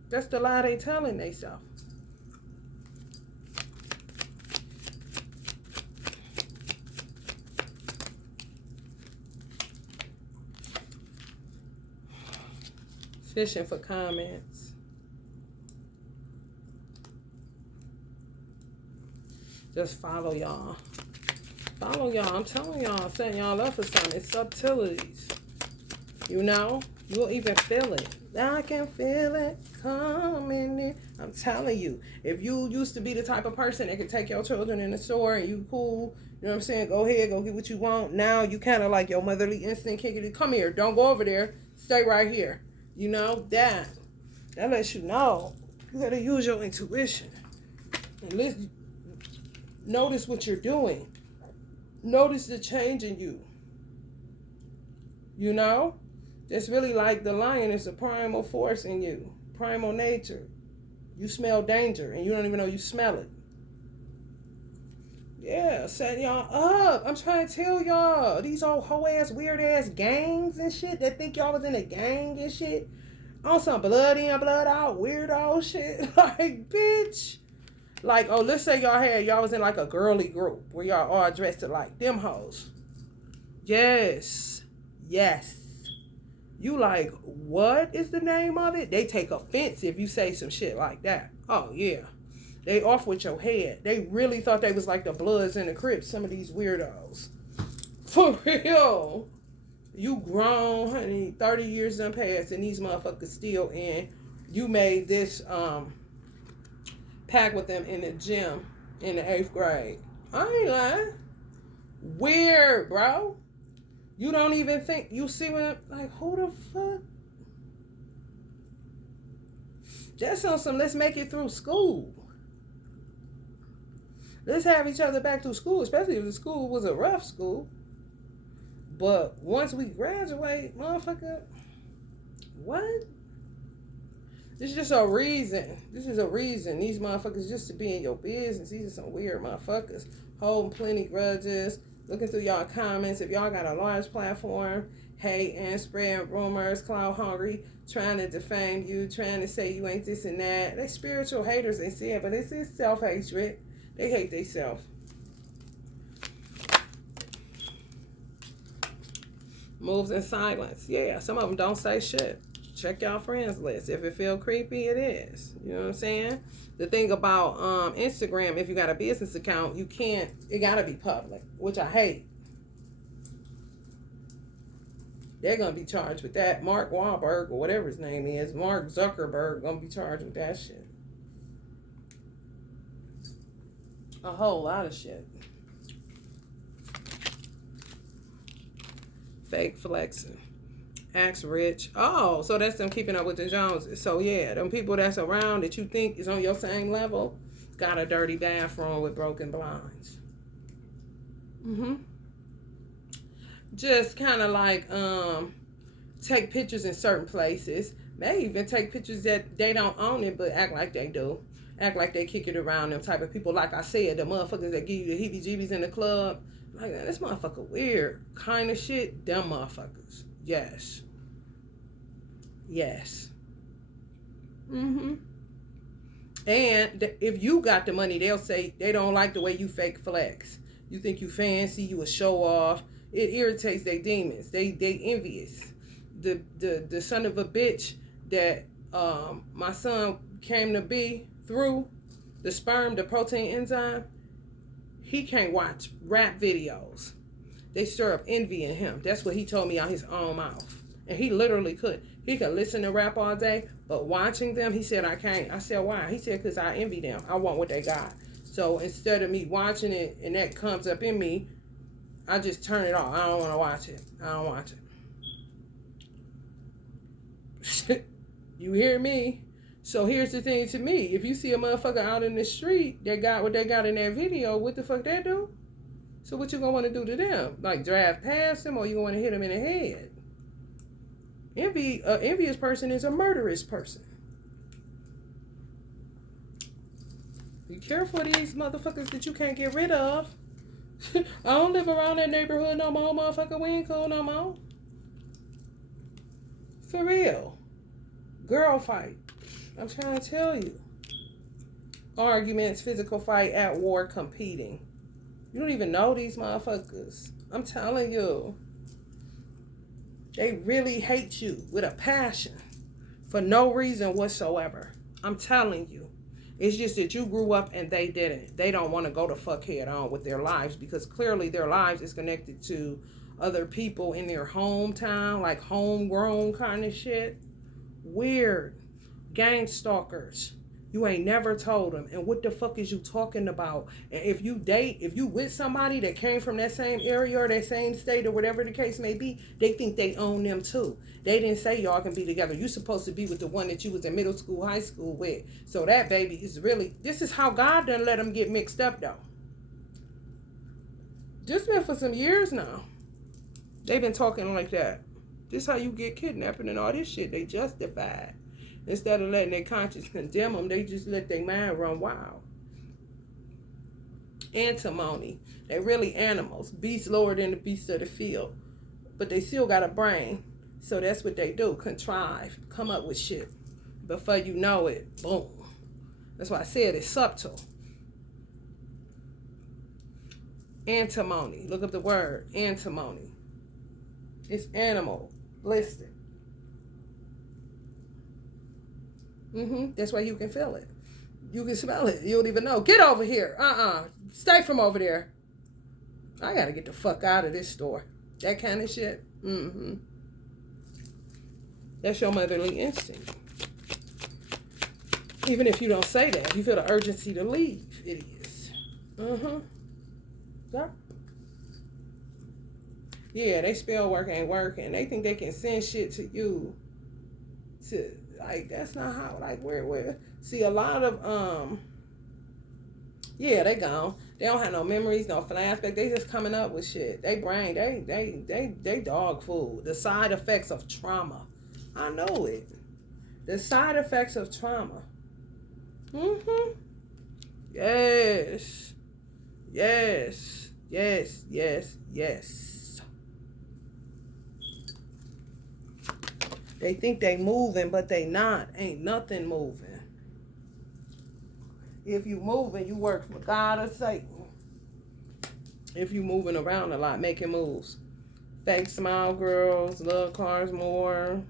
That's the lie they telling themselves. Fishing for comments. Just follow y'all. Follow y'all. I'm telling y'all, I'm setting y'all up for something. It's subtleties. You know? You'll even feel it. I can feel it coming in. I'm telling you. If you used to be the type of person that could take your children in the store and you cool, you know what I'm saying? Go ahead, go get what you want. Now you kind of like your motherly instinct kicking it. Come here. Don't go over there. Stay right here. You know? That lets you know. You got to use your intuition. And listen, notice what you're doing. Notice the change in you. You know? It's really like the lion is a primal force in you. Primal nature. You smell danger and you don't even know you smell it. Yeah, setting y'all up. I'm trying to tell y'all. These old hoe-ass, weird-ass gangs and shit that think y'all was in a gang and shit. On some blood in, blood out, weirdo shit. Like, bitch. Like, oh, let's say y'all was in like a girly group where y'all all dressed like them hoes. Yes. Yes. You like, what is the name of it? They take offense if you say some shit like that. Oh, yeah. They off with your head. They really thought they was like the Bloods and the Crips, some of these weirdos. For real. You grown, honey. 30 years done passed and these motherfuckers still in. You made this pact with them in the gym in the 8th grade. I ain't lying. Weird, bro. You don't even think, you see what I'm, like, who the fuck? Just on some, let's make it through school. Let's have each other back through school, especially if the school was a rough school. But once we graduate, motherfucker, what? This is just a reason. This is a reason. These motherfuckers just to be in your business. These are some weird motherfuckers. Holding plenty grudges. Looking through y'all comments. If y'all got a large platform, hate and spreading rumors, clout hungry, trying to defame you, trying to say you ain't this and that. They spiritual haters, they say it, but it's self-hatred. They hate themselves. Moves in silence. Yeah, some of them don't say shit. Check y'all friends list. If it feel creepy, it is. You know what I'm saying? The thing about Instagram, if you got a business account, you can't, it gotta be public, which I hate. They're gonna be charged with that. Mark Wahlberg, or whatever his name is, Mark Zuckerberg, gonna be charged with that shit. A whole lot of shit. Fake flexing. Axe rich. Oh, so that's them keeping up with the Joneses. So yeah, them people that's around that you think is on your same level got a dirty bathroom with broken blinds. Just kind of like take pictures in certain places. May even take pictures that they don't own it, but act like they do. Act like they kick it around. Them type of people, like I said, the motherfuckers that give you the heebie-jeebies in the club. Like, this motherfucker weird kind of shit. Them motherfuckers. Yes. Yes. And if you got the money, they'll say they don't like the way you fake flex. You think you fancy, you a show off. It irritates their demons. They envious. The son of a bitch that my son came to be through, the sperm, the protein enzyme, he can't watch rap videos. They stir up envy in him. That's what he told me out his own mouth. And he literally could. He could listen to rap all day, but watching them, he said, I can't. I said, why? He said, because I envy them. I want what they got. So instead of me watching it and that comes up in me, I just turn it off. I don't want to watch it. I don't watch it. You hear me? So here's the thing to me. If you see a motherfucker out in the street that got what they got in that video, what the fuck they do? So what you gonna want to do to them? Like drive past them, or you gonna want to hit them in the head? Envious person is a murderous person. Be careful of these motherfuckers that you can't get rid of. I don't live around that neighborhood no more, motherfucker. We ain't cool no more. For real. Girl fight. I'm trying to tell you. Arguments, physical fight, at war, competing. You don't even know these motherfuckers. I'm telling you. They really hate you with a passion for no reason whatsoever. I'm telling you. It's just that you grew up and they didn't. They don't want to go the fuck head on with their lives because clearly their lives is connected to other people in their hometown, like homegrown kind of shit. Weird. Gang stalkers. You ain't never told them. And what the fuck is you talking about? And if you with somebody that came from that same area or that same state or whatever the case may be, they think they own them too. They didn't say y'all can be together. You supposed to be with the one that you was in middle school, high school with. So that baby is really, this is how God done let them get mixed up though. Just been for some years now. They've been talking like that. This how you get kidnapping and all this shit. They justified. Instead of letting their conscience condemn them, they just let their mind run wild. Antimony. They really animals. Beasts lower than the beasts of the field. But they still got a brain. So that's what they do. Contrive. Come up with shit. Before you know it, boom. That's why I said it's subtle. Antimony. Look up the word. Antimony. It's animal. Listed. That's why you can feel it. You can smell it. You don't even know. Get over here. Stay from over there. I gotta get the fuck out of this store. That kind of shit. That's your motherly instinct. Even if you don't say that, you feel the urgency to leave. It is. Yeah. Yeah, they spell work ain't working. They think they can send shit to you. Like, that's not how, like, where see, a lot of, yeah, they gone. They don't have no memories, no flashback. They just coming up with shit. They brain, they dog food. The side effects of trauma. I know it. The side effects of trauma. Yes. Yes. Yes. Yes. Yes. They think they moving, but they not. Ain't nothing moving. If you moving, you work for God or Satan. If you moving around a lot, making moves. Fake smile girls, love cars more.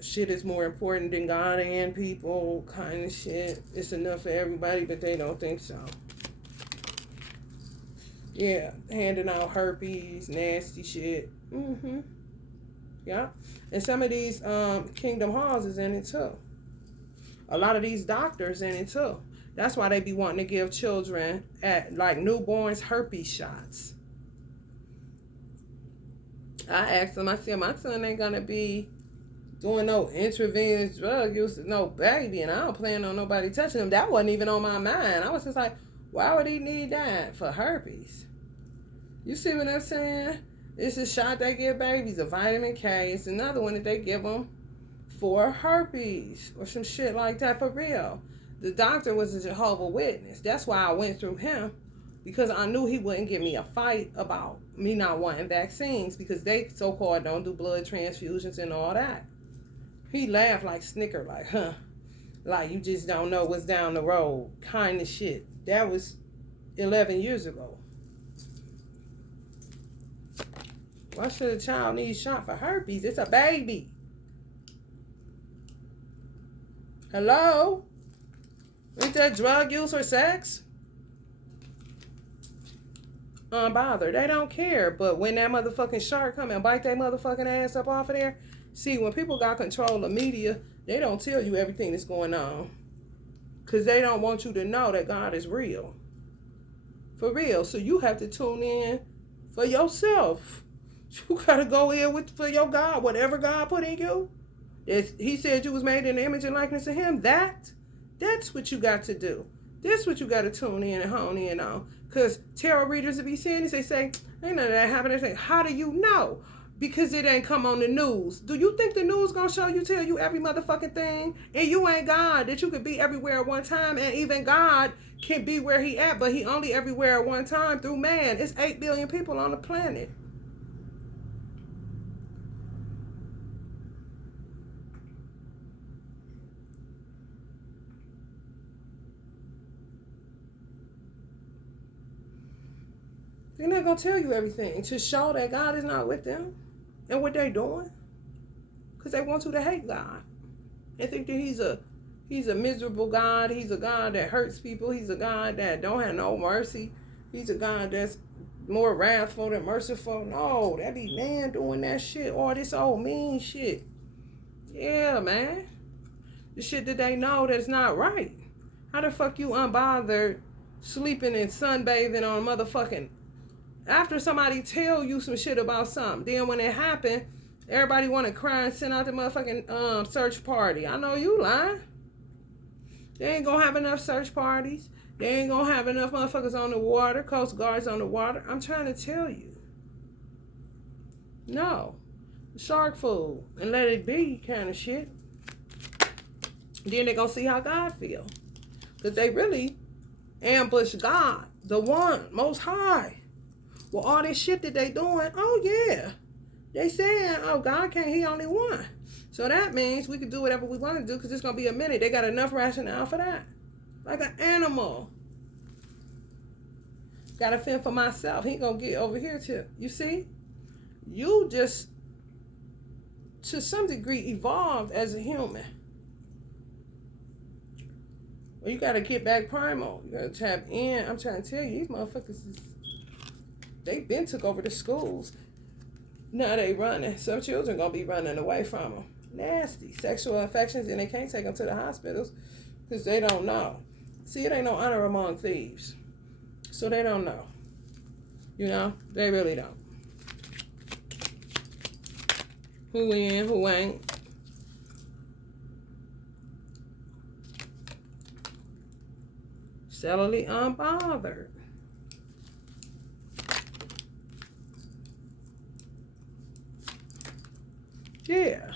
Shit is more important than God and people kind of shit. It's enough for everybody, but they don't think so. Yeah, handing out herpes, nasty shit. Yeah. And some of these Kingdom Halls is in it too. A lot of these doctors in it too. That's why they be wanting to give children at like newborns herpes shots. I asked them, I said, my son ain't gonna be doing no intravenous drug use, no baby, and I don't plan on nobody touching him. That wasn't even on my mind. I was just like, why would he need that for herpes? You see what I'm saying? It's a shot they give babies, a vitamin K. It's another one that they give them for herpes or some shit like that for real. The doctor was a Jehovah's Witness. That's why I went through him, because I knew he wouldn't give me a fight about me not wanting vaccines because they so-called don't do blood transfusions and all that. He laughed like snicker, like, huh, like you just don't know what's down the road kind of shit. That was 11 years ago. Why should a child need shot for herpes? It's a baby. Hello? Ain't that drug use or sex? Unbothered. They don't care. But when that motherfucking shark come and bite that motherfucking ass up off of there, see, when people got control of media, they don't tell you everything that's going on. Because they don't want you to know that God is real. For real. So you have to tune in for yourself. You gotta go in for your God, whatever God put in you. He said you was made in the image and likeness of him. That's what you got to do. That's what you got to tune in and hone in on. Because tarot readers will be saying this, they say, ain't none of that happening. They say, how do you know? Because it ain't come on the news. Do you think the news gonna tell you every motherfucking thing? And you ain't God, that you could be everywhere at one time. And even God can be where he at, but he only everywhere at one time through man. It's 8 billion people on the planet. They're not going to tell you everything to show that God is not with them and what they're doing. Because they want you to hate God and think that he's a He's a miserable God. He's a God that hurts people. He's a God that don't have no mercy. He's a God that's more wrathful than merciful. No, that be man doing that shit. All this old mean shit. Yeah, man. The shit that they know that's not right. How the fuck you unbothered sleeping and sunbathing on motherfucking after somebody tell you some shit about something? Then when it happened, everybody want to cry and send out the motherfucking search party. I know you lying. They ain't gonna have enough search parties. They ain't gonna have enough motherfuckers on the water, Coast Guards on the water. I'm trying to tell you. No. Shark food and let it be kind of shit. Then they gonna see how God feel. Because they really ambush God, the one, most high. Well, all this shit that they doing, oh yeah. They saying, oh, God can't, he only one. So that means we can do whatever we want to do because it's going to be a minute. They got enough rationale for that. Like an animal. Got to fend for myself. He ain't going to get over here too. You see? You just, to some degree, evolved as a human. Well, you got to get back primal. You got to tap in. I'm trying to tell you, these motherfuckers, they been took over the schools. Now they running. Some children going to be running away from them. Nasty. Sexual infections, and they can't take them to the hospitals because they don't know. See, it ain't no honor among thieves. So they don't know. You know? They really don't. Who in, who ain't. Steadily unbothered. Yeah.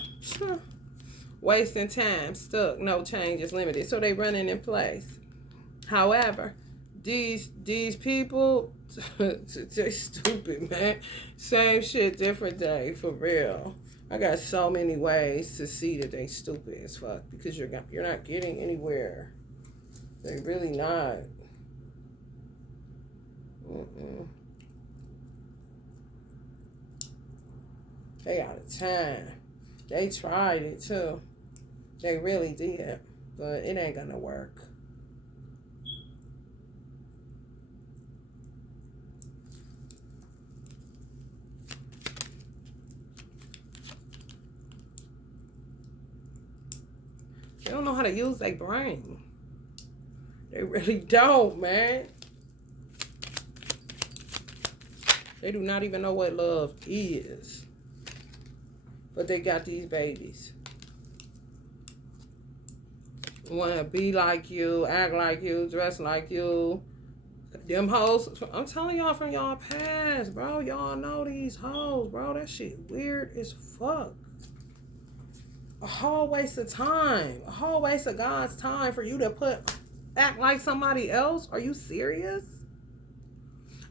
Wasting time, stuck, no change is limited. So they running in place. However, these people, they stupid, man. Same shit, different day, for real. I got so many ways to see that they stupid as fuck because you're not getting anywhere. They really not. They out of time. They tried it too. They really did. But it ain't gonna work. They don't know how to use their brain. They really don't, man. They do not even know what love is. But they got these babies. Want to be like you, act like you, dress like you. Them hoes, I'm telling y'all from y'all past, bro. Y'all know these hoes, bro. That shit weird as fuck. A whole waste of time. A whole waste of God's time for you to act like somebody else. Are you serious?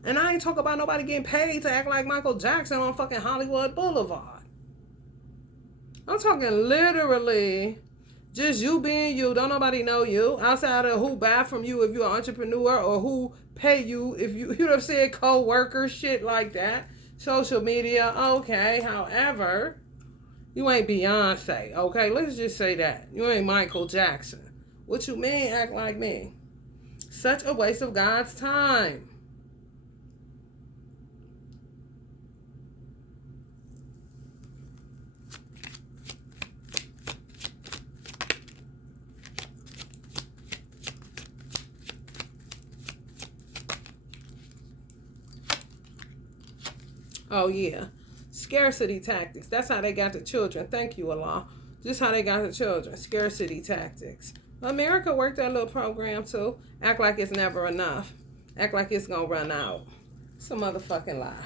And I ain't talking about nobody getting paid to act like Michael Jackson on fucking Hollywood Boulevard. I'm talking literally just you being you. Don't nobody know you outside of who buy from you if you're an entrepreneur or who pay you if you know what I'm saying, co-worker, shit like that. Social media, okay. However, you ain't Beyonce, okay? Let's just say that. You ain't Michael Jackson. What you mean act like me? Such a waste of God's time. Oh, yeah. Scarcity tactics. That's how they got the children. Thank you, Allah. Just how they got the children. Scarcity tactics. America worked that little program, too. Act like it's never enough. Act like it's going to run out. It's a motherfucking lie.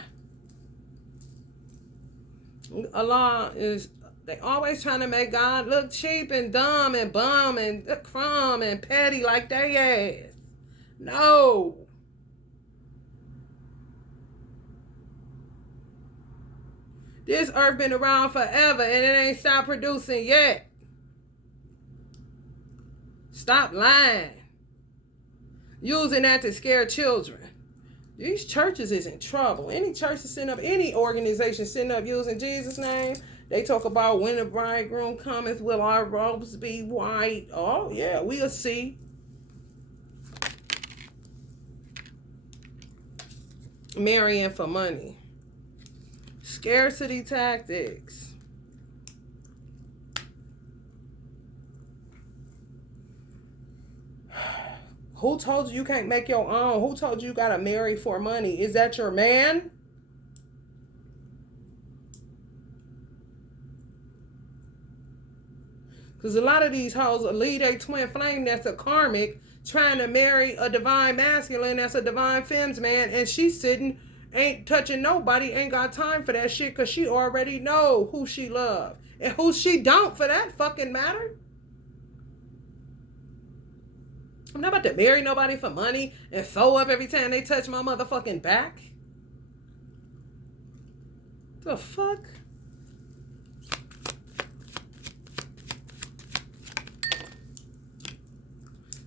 Allah is... They always trying to make God look cheap and dumb and bum and crumb and petty like they ass. No. This earth been around forever and it ain't stopped producing yet. Stop lying. Using that to scare children. These churches is in trouble. Any church is sitting up, any organization sitting up using Jesus' name, They talk about when the bridegroom cometh, will our robes be white? Oh, yeah, we'll see. Marrying for money. Scarcity tactics. Who told you can't make your own? Who told you gotta marry for money? Is that your man? Because a lot of these hoes lead a twin flame that's a karmic trying to marry a divine masculine that's a divine femmes man, and she's sitting, ain't touching nobody, ain't got time for that shit because she already know who she love. And who she don't for that fucking matter. I'm not about to marry nobody for money and throw up every time they touch my motherfucking back. The fuck?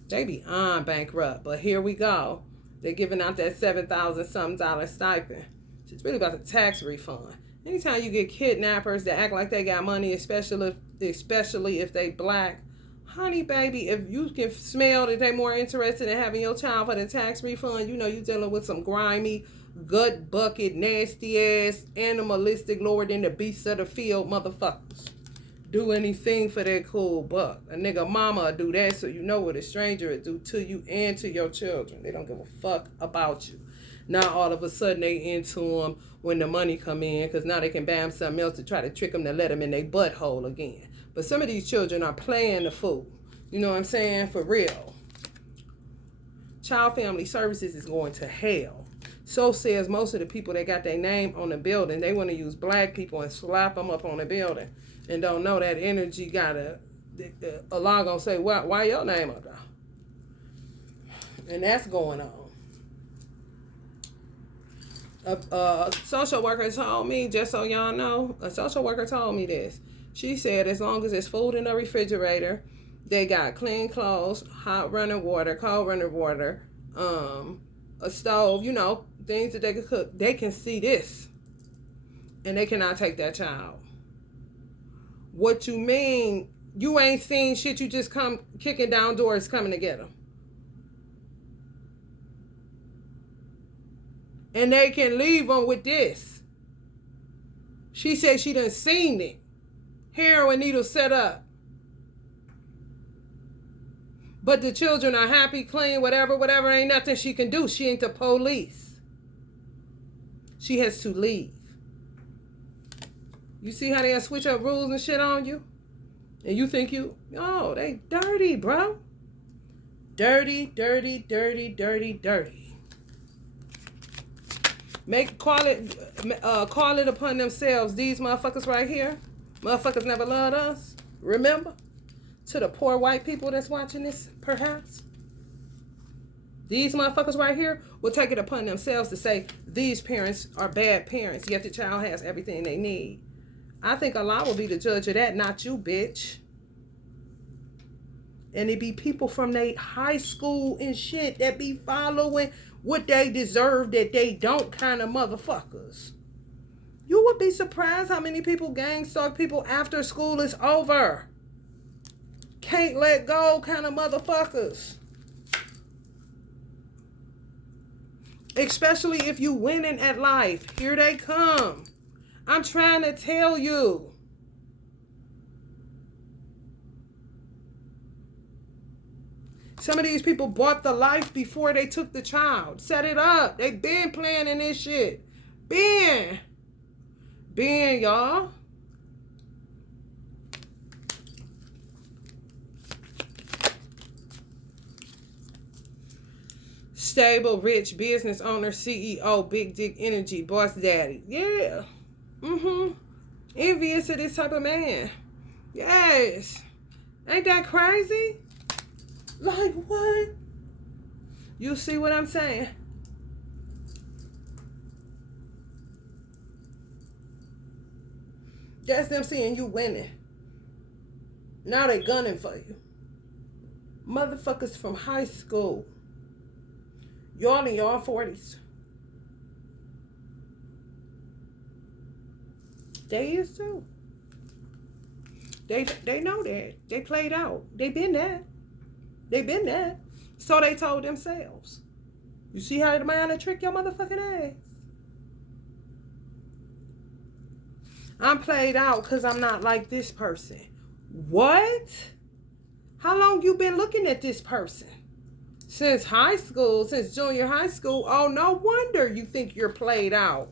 They be on bankrupt, but here we go. They're giving out that $7,000 something stipend. It's really about the tax refund. Anytime you get kidnappers that act like they got money, especially if they black, honey baby, if you can smell that they more interested in having your child for the tax refund, you know you're dealing with some grimy, gut bucket, nasty ass, animalistic, lower than the beasts of the field motherfuckers. Do anything for that cool buck. A nigga mama will do that, so you know what a stranger will do to you and to your children. They don't give a fuck about you. Now all of a sudden they into them when the money come in, because now they can buy them something else to try to trick them to let them in their butthole again. But some of these children are playing the fool. You know what I'm saying? For real. Child Family Services is going to hell. So says most of the people that got their name on the building. They want to use black people and slap them up on the building. And don't know that energy got Allah gonna say, why your name up there? And that's going on. A social worker told me, just so y'all know, a social worker told me this. She said as long as there's food in the refrigerator, they got clean clothes, hot running water, cold running water, a stove, you know, things that they can cook, they can see this. And they cannot take that child. What you mean? You ain't seen shit, you just come kicking down doors coming to get them. And they can leave them with this. She said she done seen it. Heroin needle set up. But the children are happy, clean, whatever, ain't nothing she can do. She ain't the police. She has to leave. You see how they switch up rules and shit on you? And you think they dirty, bro. Dirty, dirty, dirty, dirty, dirty. Call it upon themselves. These motherfuckers right here, motherfuckers never loved us. Remember? To the poor white people that's watching this, perhaps. These motherfuckers right here will take it upon themselves to say these parents are bad parents, yet the child has everything they need. I think Allah will be the judge of that, not you, bitch. And it be people from their high school and shit that be following what they deserve that they don't kind of motherfuckers. You would be surprised how many people gang stalk people after school is over. Can't let go kind of motherfuckers. Especially if you winning at life. Here they come. I'm trying to tell you. Some of these people bought the life before they took the child. Set it up. They been planning this shit. Been, y'all. Stable, rich, business owner, CEO, big dick energy, boss daddy. Yeah. Envious of this type of man. Yes. Ain't that crazy? Like what? You see what I'm saying? That's them seeing you winning. Now they gunning for you. Motherfuckers from high school. Y'all in y'all 40s. They is too. They know that. They played out. They been there. They been there. So they told themselves. You see how the man to trick your motherfucking ass? I'm played out because I'm not like this person. What? How long you been looking at this person? Since high school, since junior high school. Oh, no wonder you think you're played out.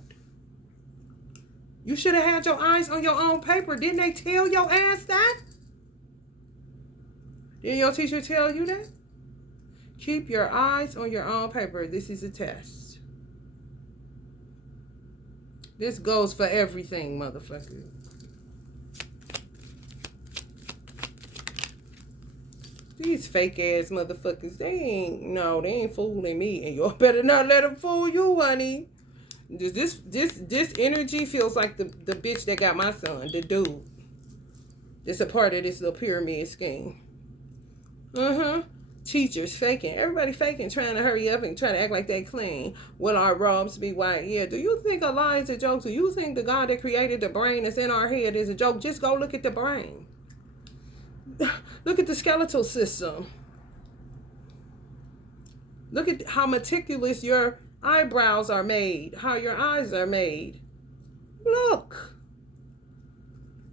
You should have had your eyes on your own paper. Didn't they tell your ass that? Didn't your teacher tell you that? Keep your eyes on your own paper. This is a test. This goes for everything, motherfucker. These fake ass motherfuckers, they ain't fooling me. And you better not let them fool you, honey. This energy feels like the bitch that got my son, the dude. It's a part of this little pyramid scheme. Teachers faking. Everybody faking, trying to hurry up and try to act like they clean. Will our robes be white? Yeah. Do you think a lie is a joke? Do you think the God that created the brain that's in our head is a joke? Just go look at the brain. Look at the skeletal system. Look at how meticulous your eyebrows are made, how your eyes are made. Look.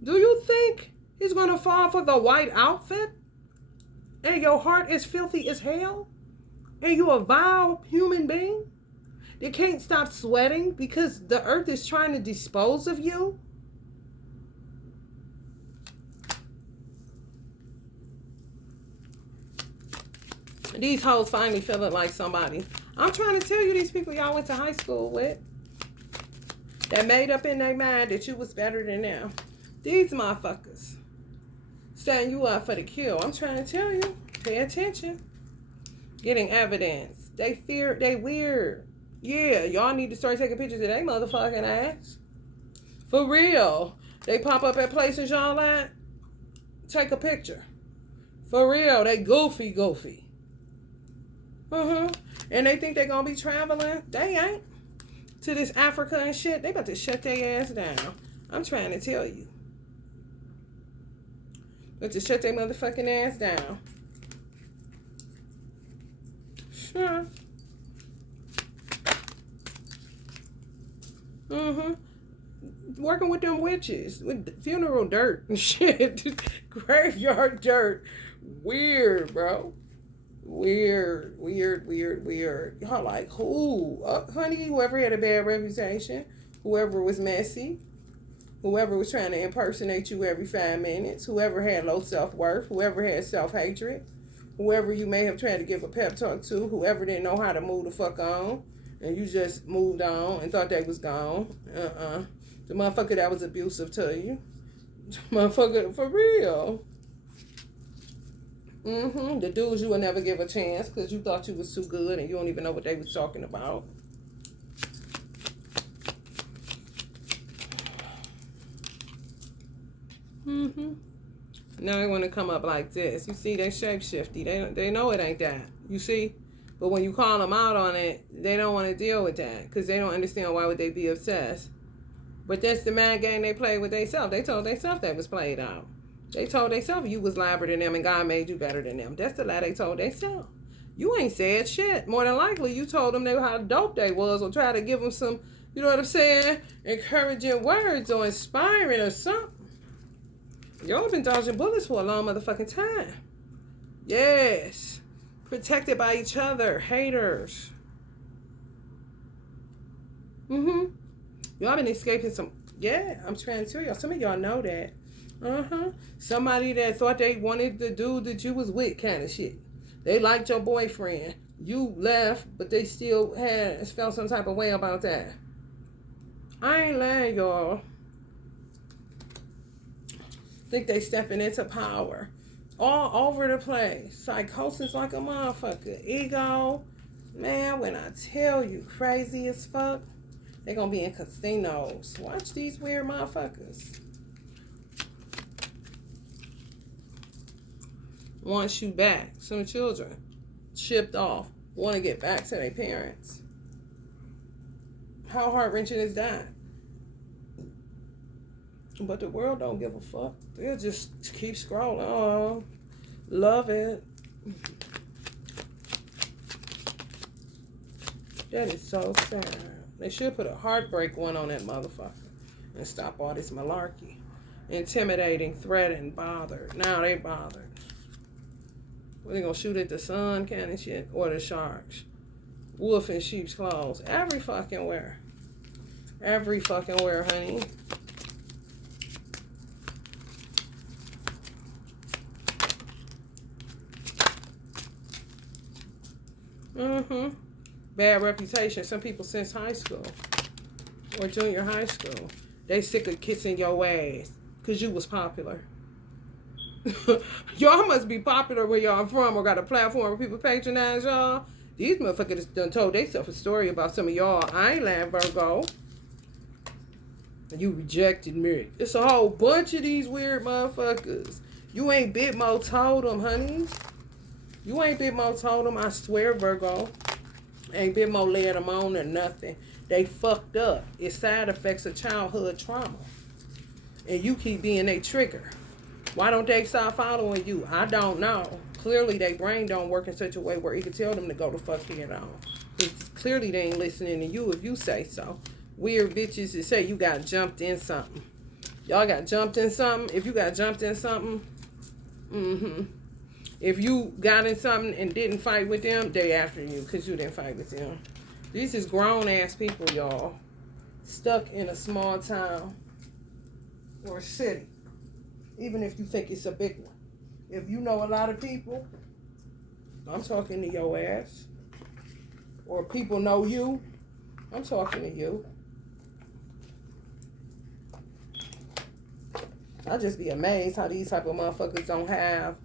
Do you think he's going to fall for the white outfit? And your heart is filthy as hell? And you a vile human being? That can't stop sweating because the earth is trying to dispose of you? These hoes finally feeling like somebody. I'm trying to tell you, these people y'all went to high school with, that made up in their mind that you was better than them. These motherfuckers setting you up for the kill. I'm trying to tell you, pay attention. Getting evidence. They weird. Yeah, y'all need to start taking pictures of their motherfucking ass. For real. They pop up at places y'all at. Take a picture. For real, they goofy. And they think they gonna be traveling. They ain't. To this Africa and shit. They about to shut their ass down. I'm trying to tell you. But to shut their motherfucking ass down. Sure. Working with them witches. With funeral dirt and shit. Graveyard dirt. Weird, bro. Weird. Y'all like, who? Honey, whoever had a bad reputation. Whoever was messy. Whoever was trying to impersonate you every 5 minutes. Whoever had low self-worth. Whoever had self-hatred. Whoever you may have tried to give a pep talk to. Whoever didn't know how to move the fuck on. And you just moved on and thought they was gone. The motherfucker that was abusive to you. Motherfucker, for real. The dudes you would never give a chance because you thought you was too good and you don't even know what they was talking about. Now they want to come up like this. You see, they shapeshifty. They know it ain't that. You see? But when you call them out on it, they don't want to deal with that because they don't understand why would they be obsessed. But that's the mad game they played with themselves. They told themselves that was played out. They told themselves you was liver than them and God made you better than them. That's the lie they told themselves. You ain't said shit. More than likely, you told them how dope they was or try to give them some, you know what I'm saying, encouraging words or inspiring or something. Y'all been dodging bullets for a long motherfucking time. Yes. Protected by each other. Haters. Y'all been escaping some. Yeah, I'm trying to tell y'all. Some of y'all know that. Somebody that thought they wanted the dude that you was with kind of shit. They liked your boyfriend. You left, but they still felt some type of way about that. I ain't lying, y'all. Think they stepping into power. All over the place. Psychosis like a motherfucker. Ego. Man, when I tell you crazy as fuck, they gonna be in casinos. Watch these weird motherfuckers. Want you back. Some children shipped off. Want to get back to their parents. How heart-wrenching is that? But the world don't give a fuck. They'll just keep scrolling. Oh, love it. That is so sad. They should put a heartbreak one on that motherfucker and stop all this malarkey. Intimidating, threatened, bothered. Now they bothered. What, they gonna shoot at the sun kind of shit? Or the sharks? Wolf in sheep's clothes. Every fucking where. Every fucking where, honey. Bad reputation. Some people since high school or junior high school. They sick of kissing your ass because you was popular. Y'all must be popular where y'all from or got a platform where people patronize y'all. These motherfuckers done told themselves a story about some of y'all. I ain't lying, Virgo. You rejected me. It's a whole bunch of these weird motherfuckers. You ain't bit more told them, honey. You ain't bit more told them, I swear, Virgo. Ain't bit more led them on or nothing. They fucked up. It's side effects of childhood trauma. And you keep being a trigger. Why don't they stop following you? I don't know. Clearly, their brain don't work in such a way where it can tell them to go the fuck head on. It's clearly, they ain't listening to you if you say so. Weird bitches that say you got jumped in something. Y'all got jumped in something. If you got jumped in something, if you got in something and didn't fight with them, they after you because you didn't fight with them. These is grown-ass people, y'all. Stuck in a small town or city. Even if you think it's a big one. If you know a lot of people, I'm talking to your ass. Or people know you, I'm talking to you. I just be amazed how these type of motherfuckers don't have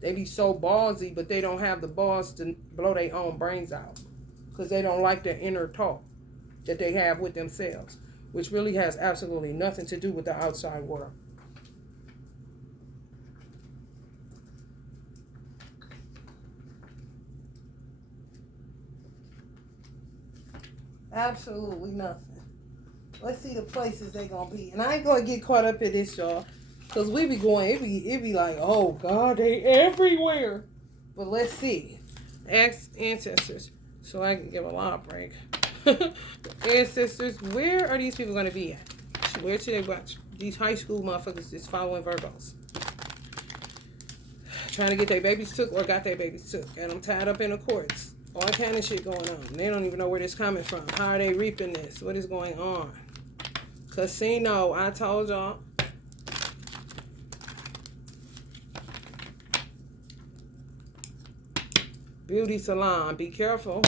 they be so ballsy, but they don't have the balls to blow their own brains out. Because they don't like the inner talk that they have with themselves. Which really has absolutely nothing to do with the outside world. Absolutely nothing. Let's see the places they gonna be. And I ain't gonna get caught up in this, y'all. Because we be going, it be like, oh God, they everywhere. But let's see. Ask ancestors. So I can give a lot of break. Ancestors, where are these people gonna be at? Where should they watch? These high school motherfuckers is following Virgos. Trying to get their babies took or got their babies took. And I'm tied up in the courts. All kind of shit going on. They don't even know where this coming from. How are they reaping this? What is going on? Casino, I told y'all. Beauty salon, be careful.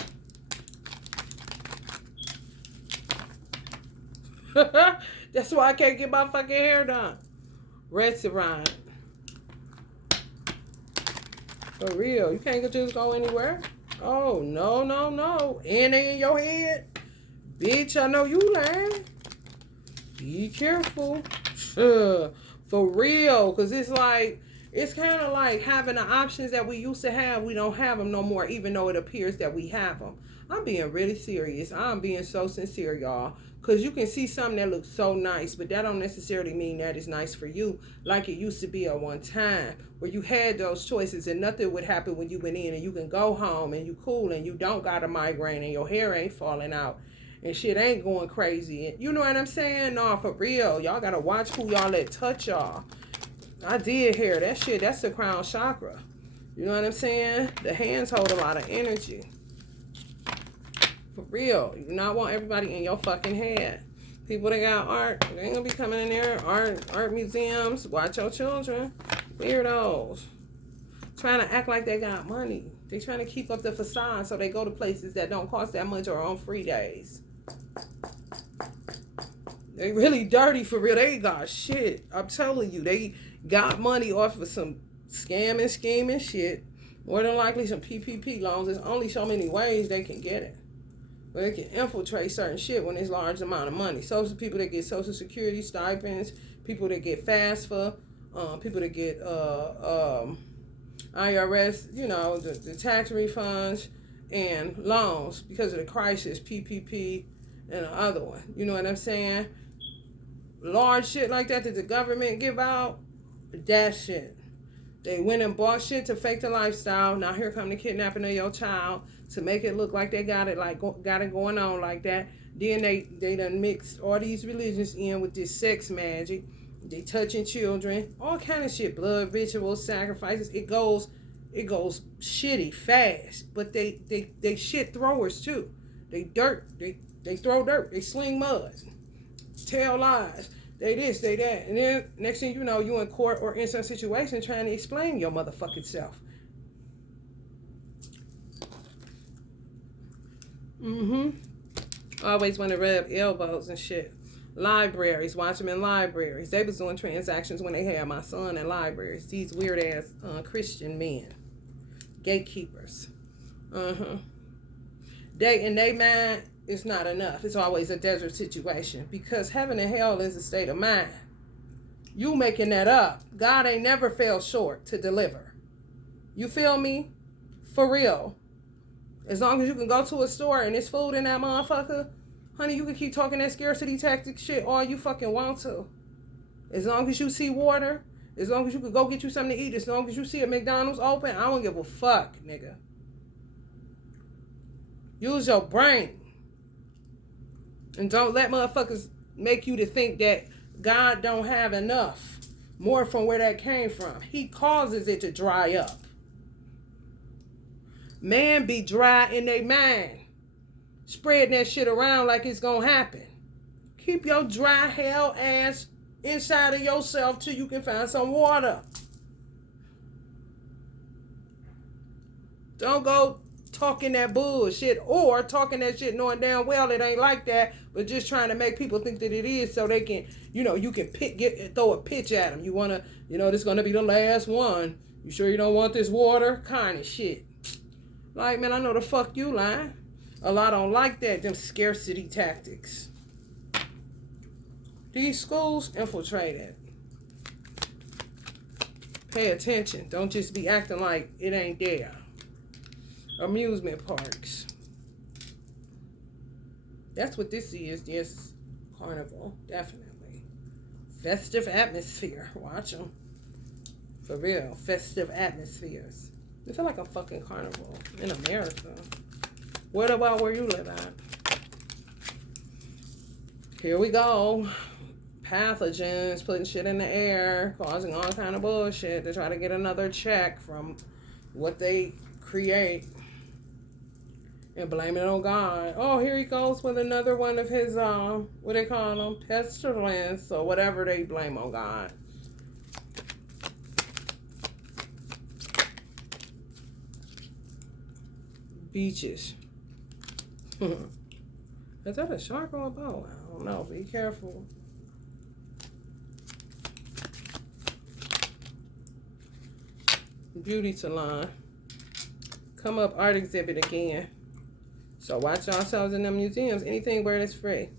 That's why I can't get my fucking hair done. Restaurant. For real, you can't just go anywhere. Oh, no, no, no. And they in your head. Bitch, I know you lying. Be careful. For real. Because it's like, it's kind of like having the options that we used to have. We don't have them no more, even though it appears that we have them. I'm being really serious. I'm being so sincere, y'all. Because you can see something that looks so nice, but that don't necessarily mean that it's nice for you like it used to be at one time where you had those choices and nothing would happen when you went in and you can go home and you cool and you don't got a migraine and your hair ain't falling out and shit ain't going crazy. You know what I'm saying? No, for real. Y'all got to watch who y'all let touch y'all. I did hear that shit. That's the crown chakra. You know what I'm saying? The hands hold a lot of energy. For real. You do not want everybody in your fucking head. People that got art, they ain't gonna be coming in there. Art museums. Watch your children. Weirdos. Trying to act like they got money. They trying to keep up the facade so they go to places that don't cost that much or on free days. They really dirty for real. They got shit. I'm telling you. They got money off of some scamming, scheming shit. More than likely some PPP loans. There's only so many ways they can get it. But they can infiltrate certain shit when there's large amount of money. Social people that get Social Security stipends, people that get FAFSA, people that get IRS, you know, the tax refunds and loans because of the crisis, PPP and the other one. You know what I'm saying? large shit like that the government give out, that shit. They went and bought shit to fake the lifestyle. Now here come the kidnapping of your child to make it look like they got it going on like that. Then they done mixed all these religions in with this sex magic. They touching children, all kind of shit, blood rituals, sacrifices. It goes shitty fast. But they shit throwers too. They throw dirt. They sling mud. Tell lies. They this, they that. And then next thing you know, you in court or in some situation trying to explain your motherfucking self. Always want to rub elbows and shit. Libraries, watch them in libraries. They was doing transactions when they had my son in libraries. These weird ass Christian men. Gatekeepers. They in their mind, it's not enough. It's always a desert situation because heaven and hell is a state of mind. You making that up. God ain't never fell short to deliver. You feel me? For real. As long as you can go to a store and there's food in that motherfucker, honey, you can keep talking that scarcity tactic shit all you fucking want to. As long as you see water, as long as you can go get you something to eat, as long as you see a McDonald's open, I don't give a fuck, nigga. Use your brain. And don't let motherfuckers make you to think that God don't have enough. More from where that came from. He causes it to dry up. Man be dry in their mind. Spreading that shit around like it's gonna happen. Keep your dry hell ass inside of yourself till you can find some water. Don't go talking that bullshit or talking that shit knowing damn well it ain't like that, but just trying to make people think that it is so they can, you can throw a pitch at them. You want to, this is going to be the last one. You sure you don't want this water? Kind of shit. Like, man, I know the fuck you lying. A lot don't like that, them scarcity tactics. These schools infiltrated. Pay attention. Don't just be acting like it ain't there. Amusement parks. That's what this is. Yes, carnival. Definitely. Festive atmosphere. Watch them. For real. Festive atmospheres. It feel like a fucking carnival in America. What about where you live at? Here we go. Pathogens putting shit in the air, causing all kind of bullshit to try to get another check from what they create. And blame it on God. Oh, here he goes with another one of his, what they call them? Pestilence or whatever they blame on God. Beaches. Is that a shark or a boa? I don't know. Be careful. Beauty salon. Come up art exhibit again. So watch yourselves in them museums. Anything where it's free.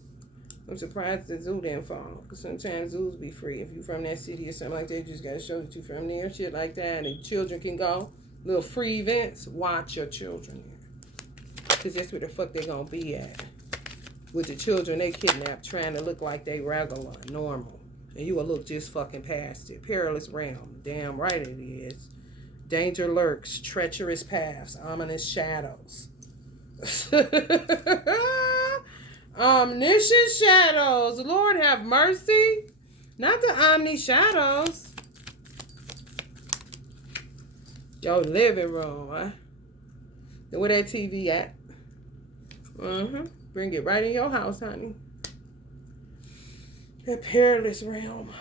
I'm surprised the zoo didn't fall. Because sometimes zoos be free. If you from that city or something like that, you just got to show that you from there. Shit like that. And children can go. Little free events. Watch your children there. Because that's where the fuck they going to be at. With the children they kidnapped trying to look like they regular, normal. And you will look just fucking past it. Perilous realm. Damn right it is. Danger lurks. Treacherous paths. Ominous shadows. Omniscient shadows. Lord have mercy. Not the omni shadows. Your living room, huh? Where that TV at? Bring it right in your house, honey. That perilous realm.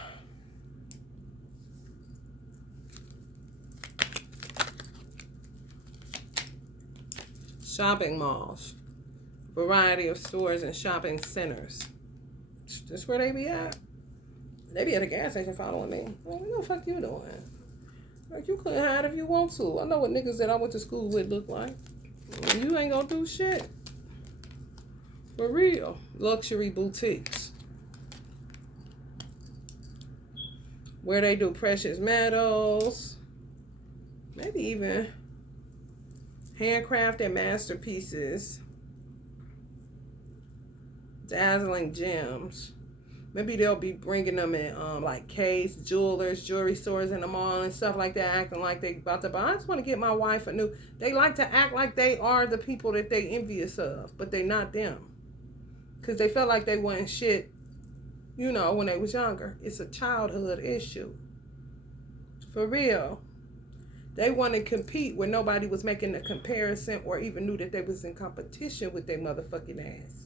Shopping malls. Variety of stores and shopping centers. That's where they be at. They be at a gas station following me. Well, what the fuck you doing? Like, you couldn't hide if you want to. I know what niggas that I went to school with look like. You ain't gonna do shit. For real. Luxury boutiques. Where they do precious metals. Maybe even handcrafted masterpieces. Dazzling gems. Maybe they'll be bringing them in like K's, jewelers, jewelry stores in the mall and stuff like that, acting like they about to buy. I just want to get my wife a new. They like to act like they are the people that they envious of, but they not them. Because they felt like they wasn't shit, you know, when they was younger. It's a childhood issue. For real. They want to compete where nobody was making a comparison or even knew that they was in competition with their motherfucking ass.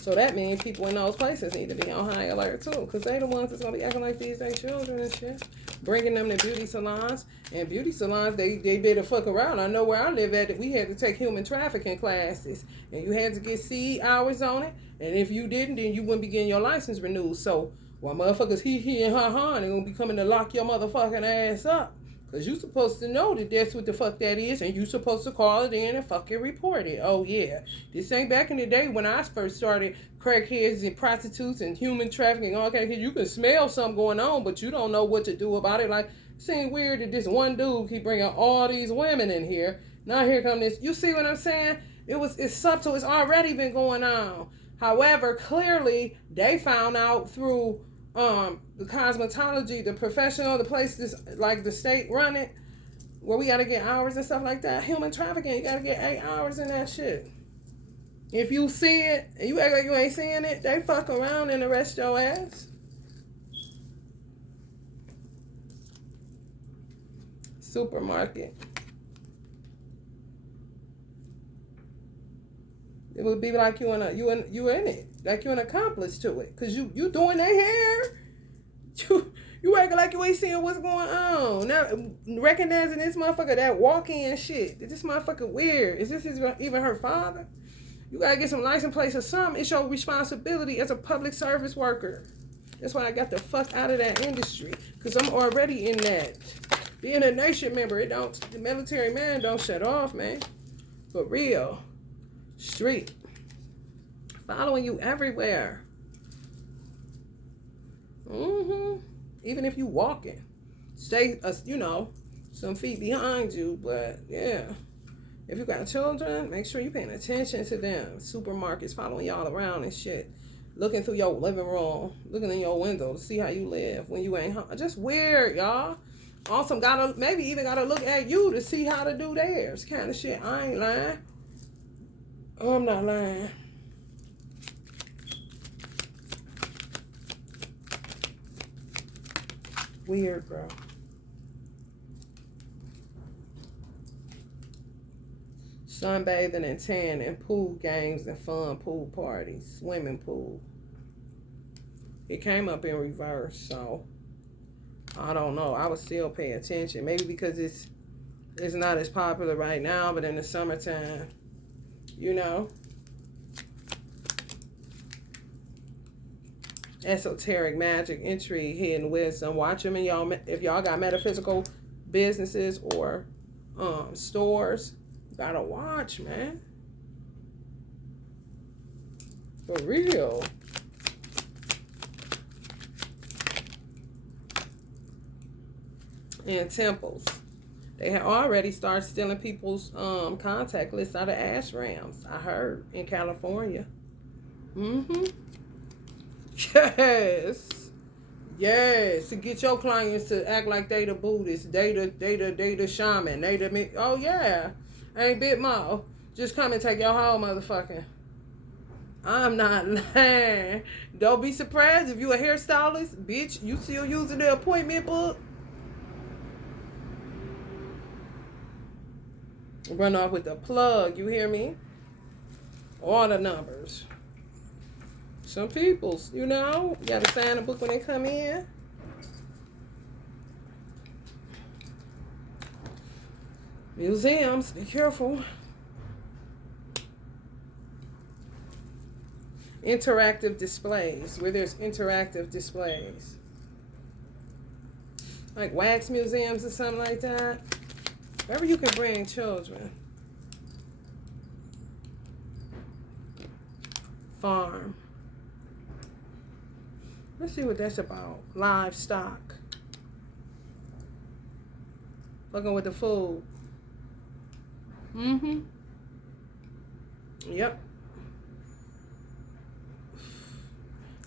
So that means people in those places need to be on high alert too, because they the ones that's gonna be acting like these ain't children and shit. Bringing them to beauty salons, and beauty salons they better fuck around. I know where I live at, we had to take human trafficking classes, and you had to get CE hours on it, and if you didn't, then you wouldn't be getting your license renewed. So while motherfuckers he and ha, they're gonna be coming to lock your motherfucking ass up. Because you supposed to know that that's what the fuck that is, and you supposed to call it in and fucking report it. Oh, yeah. This ain't back in the day when I first started crackheads and prostitutes and human trafficking. All kind of, you can smell something going on, but you don't know what to do about it. Like, it seems weird that this one dude keep bringing all these women in here. Now here come this. You see what I'm saying? It's subtle. It's already been going on. However, clearly, they found out through the cosmetology, the professional, the places like the state run it, where we gotta get hours and stuff like that. Human trafficking, you gotta get 8 hours in that shit. If you see it and you act like you ain't seeing it, they fuck around and arrest your ass. Supermarket. It would be like you in it, like you an accomplice to it, cause you doing their hair. You acting like you ain't seeing what's going on. Now, recognizing this motherfucker that walk-in shit. Is this motherfucker weird? Is this even her father? You gotta get some license plates or something. It's your responsibility as a public service worker. That's why I got the fuck out of that industry. Because I'm already in that. Being a nation member, the military man don't shut off, man. For real. Street. Following you everywhere. Even if you walking, stay, some feet behind you. But yeah, if you got children, make sure you're paying attention to them. Supermarkets following y'all around and shit, looking through your living room, looking in your window to see how you live when you ain't home. Just weird, y'all. Also, maybe even gotta look at you to see how to do theirs. Kind of shit. I ain't lying. I'm not lying. Weird, bro. Sunbathing and tanning, pool games and fun pool parties, swimming pool. It came up in reverse, so I don't know. I would still pay attention. Maybe because it's not as popular right now, but in the summertime, esoteric magic, intrigue, hidden wisdom. Watch them in y'all. If y'all got metaphysical businesses or stores, you gotta watch, man. For real. And temples. They had already started stealing people's contact lists out of ashrams. I heard in California. Yes. To get your clients to act like they the Buddhist, they the shaman, oh yeah. Ain't bit more. Just come and take your whole motherfucking. I'm not lying. Don't be surprised if you a hairstylist, bitch. You still using the appointment book? Run off with the plug, you hear me? All the numbers. Some people's, you gotta sign a book when they come in. Museums, be careful. Interactive displays, where there's interactive displays. Like wax museums or something like that. Wherever you can bring children. Farm. Let's see what that's about. Livestock. Fucking with the food. Yep.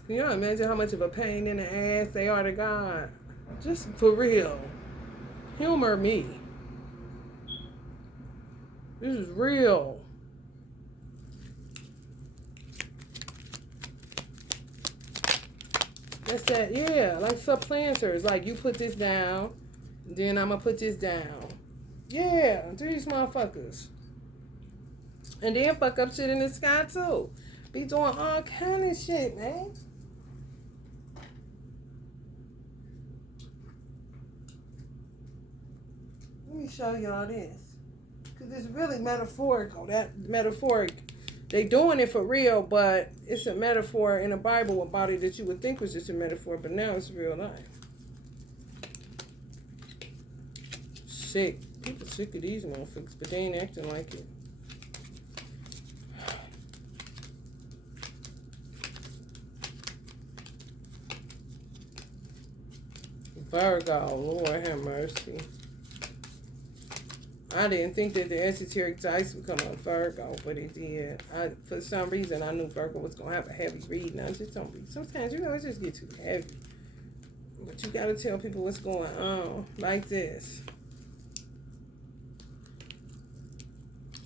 Can you imagine how much of a pain in the ass they are to God? Just for real. Humor me. This is real. That's that, yeah, like supplanters. Like, you put this down, then I'm going to put this down. Yeah, these motherfuckers. And then fuck up shit in the sky, too. Be doing all kind of shit, man. Let me show y'all this. Because it's really metaphorical. That metaphoric. They doing it for real, but it's a metaphor in the Bible about it that you would think was just a metaphor, but now it's real life. Sick. People sick of these motherfuckers, but they ain't acting like it. Virgo, Lord have mercy. I didn't think that the esoteric dice would come up Virgo, but it did. For some reason, I knew Virgo was going to have a heavy reading. I just don't be. Sometimes, it just get too heavy. But you got to tell people what's going on. Like this.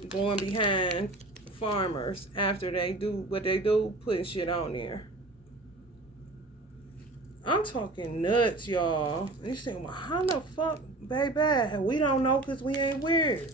Going behind farmers after they do what they do, putting shit on there. I'm talking nuts, y'all. You saying, well, how the fuck, baby? We don't know because we ain't weird.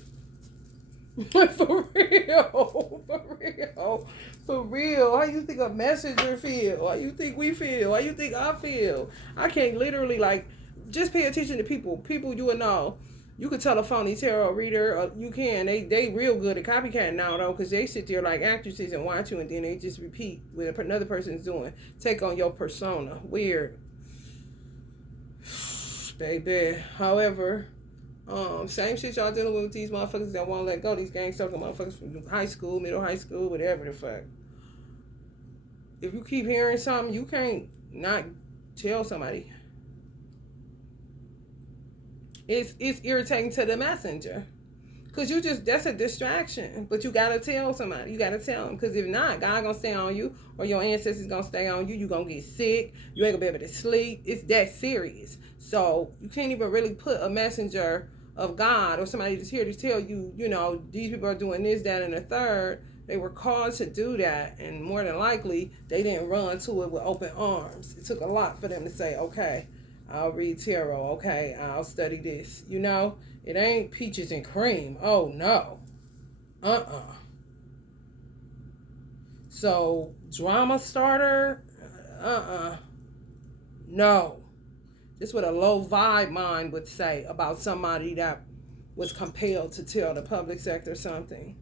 For real. For real. For real. How you think a messenger feel? How you think we feel? How you think I feel? I can't literally, like, just pay attention to people. People you would know. You could tell a phony tarot reader, you can. They real good at copycat now, though, because they sit there like actresses and watch you, and then they just repeat what another person's doing. Take on your persona. Weird. Baby. However, same shit y'all dealing with these motherfuckers that won't let go. These gang-sucker motherfuckers from high school, middle high school, whatever the fuck. If you keep hearing something, you can't not tell somebody. It's irritating to the messenger. Because that's a distraction. But you got to tell somebody. You got to tell them. Because if not, God going to stay on you. Or your ancestors going to stay on you. You going to get sick. You ain't going to be able to sleep. It's that serious. So you can't even really put a messenger of God or somebody that's here to tell you, these people are doing this, that, and the third. They were called to do that. And more than likely, they didn't run to it with open arms. It took a lot for them to say, okay, I'll read tarot. Okay, I'll study this. It ain't peaches and cream. Oh, no. So, drama starter? No. Just what a low vibe mind would say about somebody that was compelled to tell the public sector something.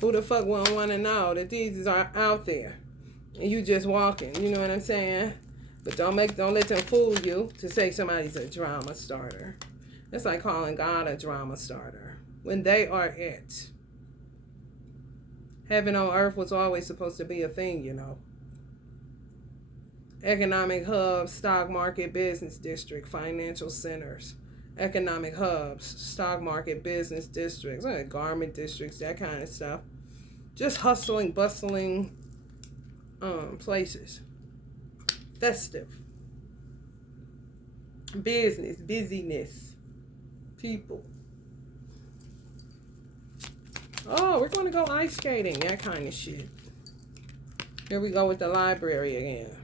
Who the fuck wouldn't want to know that these are out there? And you just walking. You know what I'm saying? But don't let them fool you to say somebody's a drama starter. That's like calling God a drama starter. When they are it. Heaven on earth was always supposed to be a thing, Economic hubs, stock market, business district, financial centers. Economic hubs, stock market, business districts, garment districts, that kind of stuff. Just hustling, bustling places. Festive. Business, busyness. People. Oh, we're going to go ice skating. That kind of shit. Here we go with the library again.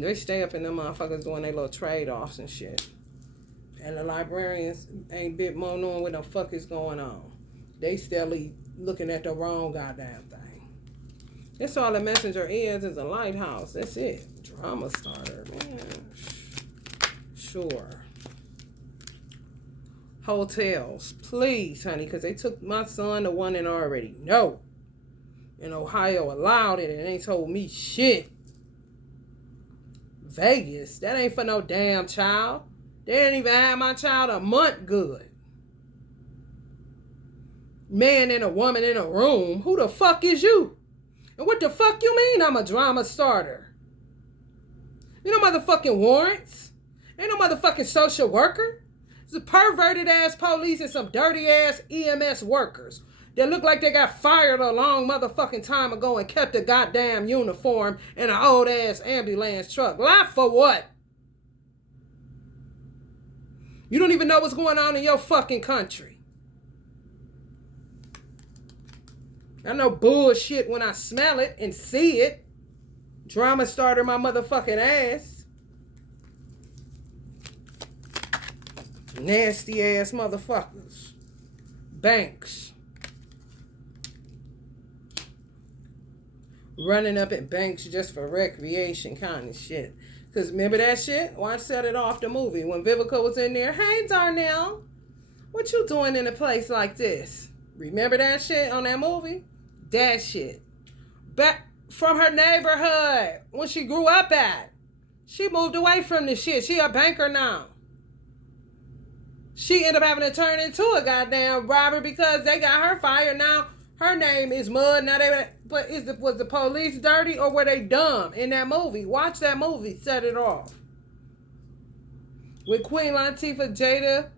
They stay up in them motherfuckers doing their little trade-offs and shit. And the librarians ain't bit more knowing what the fuck is going on. They steadily looking at the wrong goddamn thing. That's all the messenger is a lighthouse. That's it. Drama starter, man. Sure. Hotels. Please, honey, because they took my son to one and already know. And Ohio allowed it and they told me shit. Vegas. That ain't for no damn child. They didn't even have my child a month good. Man and a woman in a room. Who the fuck is you? And what the fuck you mean I'm a drama starter? You know motherfucking warrants? Ain't no motherfucking social worker. It's a perverted ass police and some dirty ass EMS workers. that look like they got fired a long motherfucking time ago and kept a goddamn uniform in an old ass ambulance truck. Lie for what? You don't even know what's going on in your fucking country. I know bullshit when I smell it and see it. Drama starter my motherfucking ass. Nasty ass motherfuckers. Banks. Running up at banks just for recreation kind of shit. Because remember that shit? Watch Set It Off, the movie. When Vivica was in there. Hey, Darnell. What you doing in a place like this? Remember that shit on that movie? That shit. Back from her neighborhood. When she grew up at. She moved away from the shit. She a banker now. She ended up having to turn into a goddamn robber because they got her fired. Now her name is Mud. Now but was the police dirty or were they dumb in that movie? Watch that movie, Set It Off. With Queen Latifah, Jada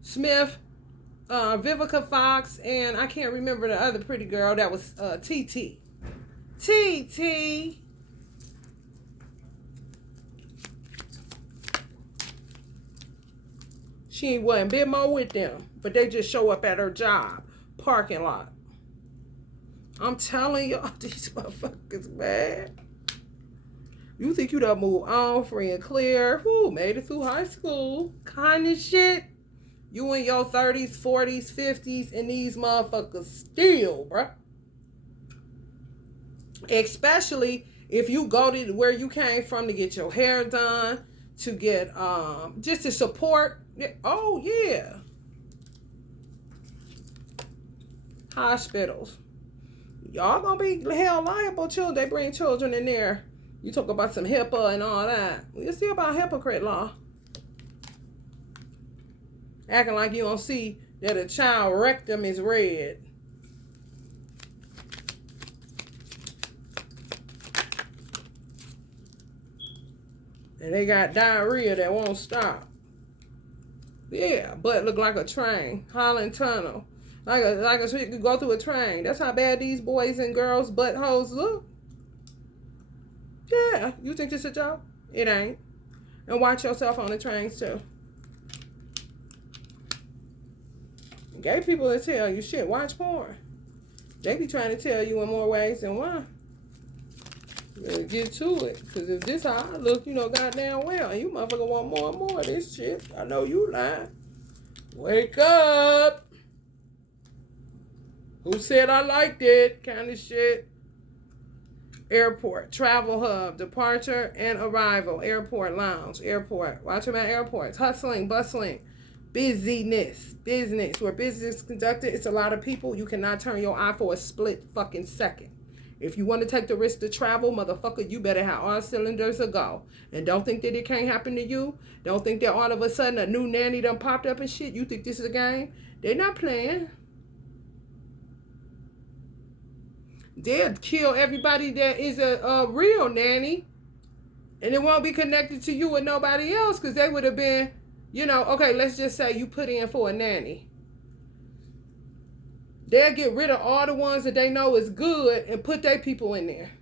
Smith, Vivica Fox, and I can't remember the other pretty girl that was TT. TT. She wasn't a bit more with them, but they just show up at her job parking lot. I'm telling y'all, these motherfuckers, man. You think you done move on free and clear? Who made it through high school? Kind of shit. You in your 30s, 40s, 50s, and these motherfuckers still, bruh. Especially if you go to where you came from to get your hair done, to get, just to support. Oh, yeah. Hospitals. Y'all gonna be held liable, children. They bring children in there. You talk about some HIPAA and all that. We'll see about hypocrite law. Acting like you don't see that a child rectum is red. And they got diarrhea that won't stop. Yeah, butt look like a train. Holland Tunnel. Like a you could go through a train. That's how bad these boys and girls' buttholes look. Yeah, you think this a joke? It ain't. And watch yourself on the trains too. Gay people will tell you shit. Watch porn. They be trying to tell you in more ways than one. You better get to it. Because if this how I look, you know goddamn well. And you motherfucker want more and more of this shit. I know you lying. Wake up. Who said I liked it? Kind of shit. Airport. Travel hub. Departure and arrival. Airport lounge. Airport. Watch them at airports. Hustling, bustling. Busyness. Business. Where business is conducted, it's a lot of people. You cannot turn your eye for a split fucking second. If you want to take the risk to travel, motherfucker, you better have all cylinders a go. And don't think that it can't happen to you. Don't think that all of a sudden a new nanny done popped up and shit. You think this is a game? They're not playing. They'll kill everybody that is a real nanny. And it won't be connected to you and nobody else because they would have been, you know, okay, let's just say you put in for a nanny. They'll get rid of all the ones that they know is good and put their people in there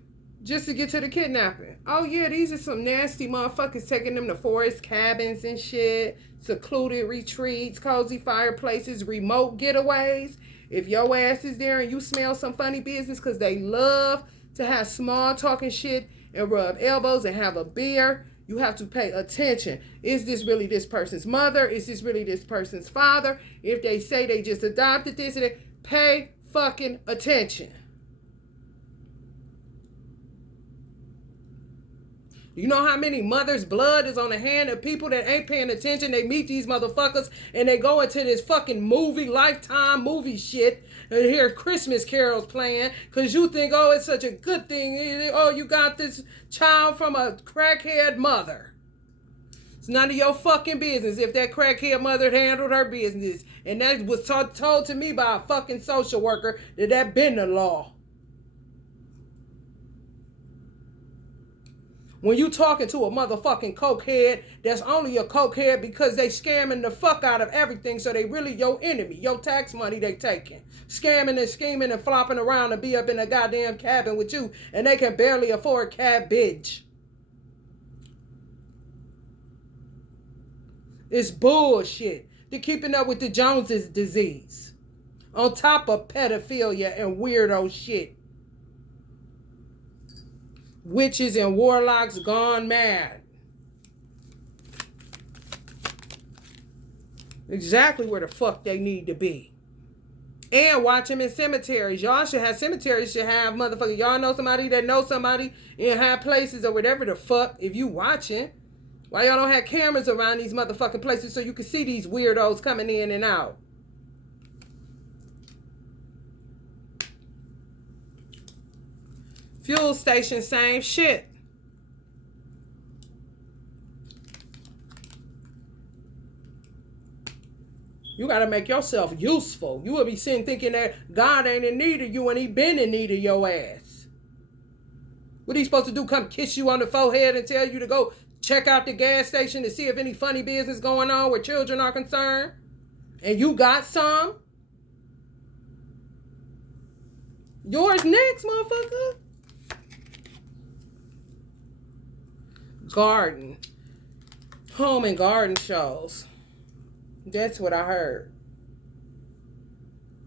just to get to the kidnapping. Oh, yeah, these are some nasty motherfuckers taking them to forest cabins and shit, secluded retreats, cozy fireplaces, remote getaways. If your ass is there and you smell some funny business because they love to have small talking shit and rub elbows and have a beer, you have to pay attention. Is this really this person's mother? Is this really this person's father? If they say they just adopted this, pay fucking attention. You know how many mothers' blood is on the hand of people that ain't paying attention? They meet these motherfuckers and they go into this fucking movie, Lifetime movie shit and hear Christmas carols playing because you think, oh, it's such a good thing. Oh, you got this child from a crackhead mother. It's none of your fucking business if that crackhead mother handled her business. And that was told to me by a fucking social worker that been the law. When you talking to a motherfucking cokehead, that's only a cokehead because they scamming the fuck out of everything, so they really your enemy. Your tax money they taking. Scamming and scheming and flopping around and be up in a goddamn cabin with you, and they can barely afford cabbage. It's bullshit. They're keeping up with the Joneses disease. On top of pedophilia and weirdo shit. Witches and warlocks gone mad. Exactly where the fuck they need to be. And watch them in cemeteries. Y'all should have cemeteries, should have motherfuckers. Y'all know somebody that knows somebody in high places or whatever the fuck. If you watching, why y'all don't have cameras around these motherfucking places so you can see these weirdos coming in and out? Fuel station, same shit. You got to make yourself useful. You will be sitting thinking that God ain't in need of you and he been in need of your ass. What he supposed to do? Come kiss you on the forehead and tell you to go check out the gas station to see if any funny business going on where children are concerned? And you got some? Yours next, motherfucker. Garden. Home and garden shows. That's what I heard.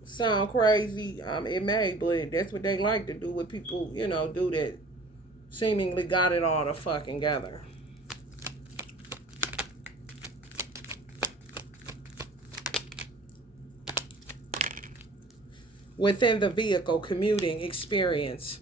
Sound crazy? It may, but that's what they like to do with people, do that seemingly got it all the fucking together. Within the vehicle commuting experience.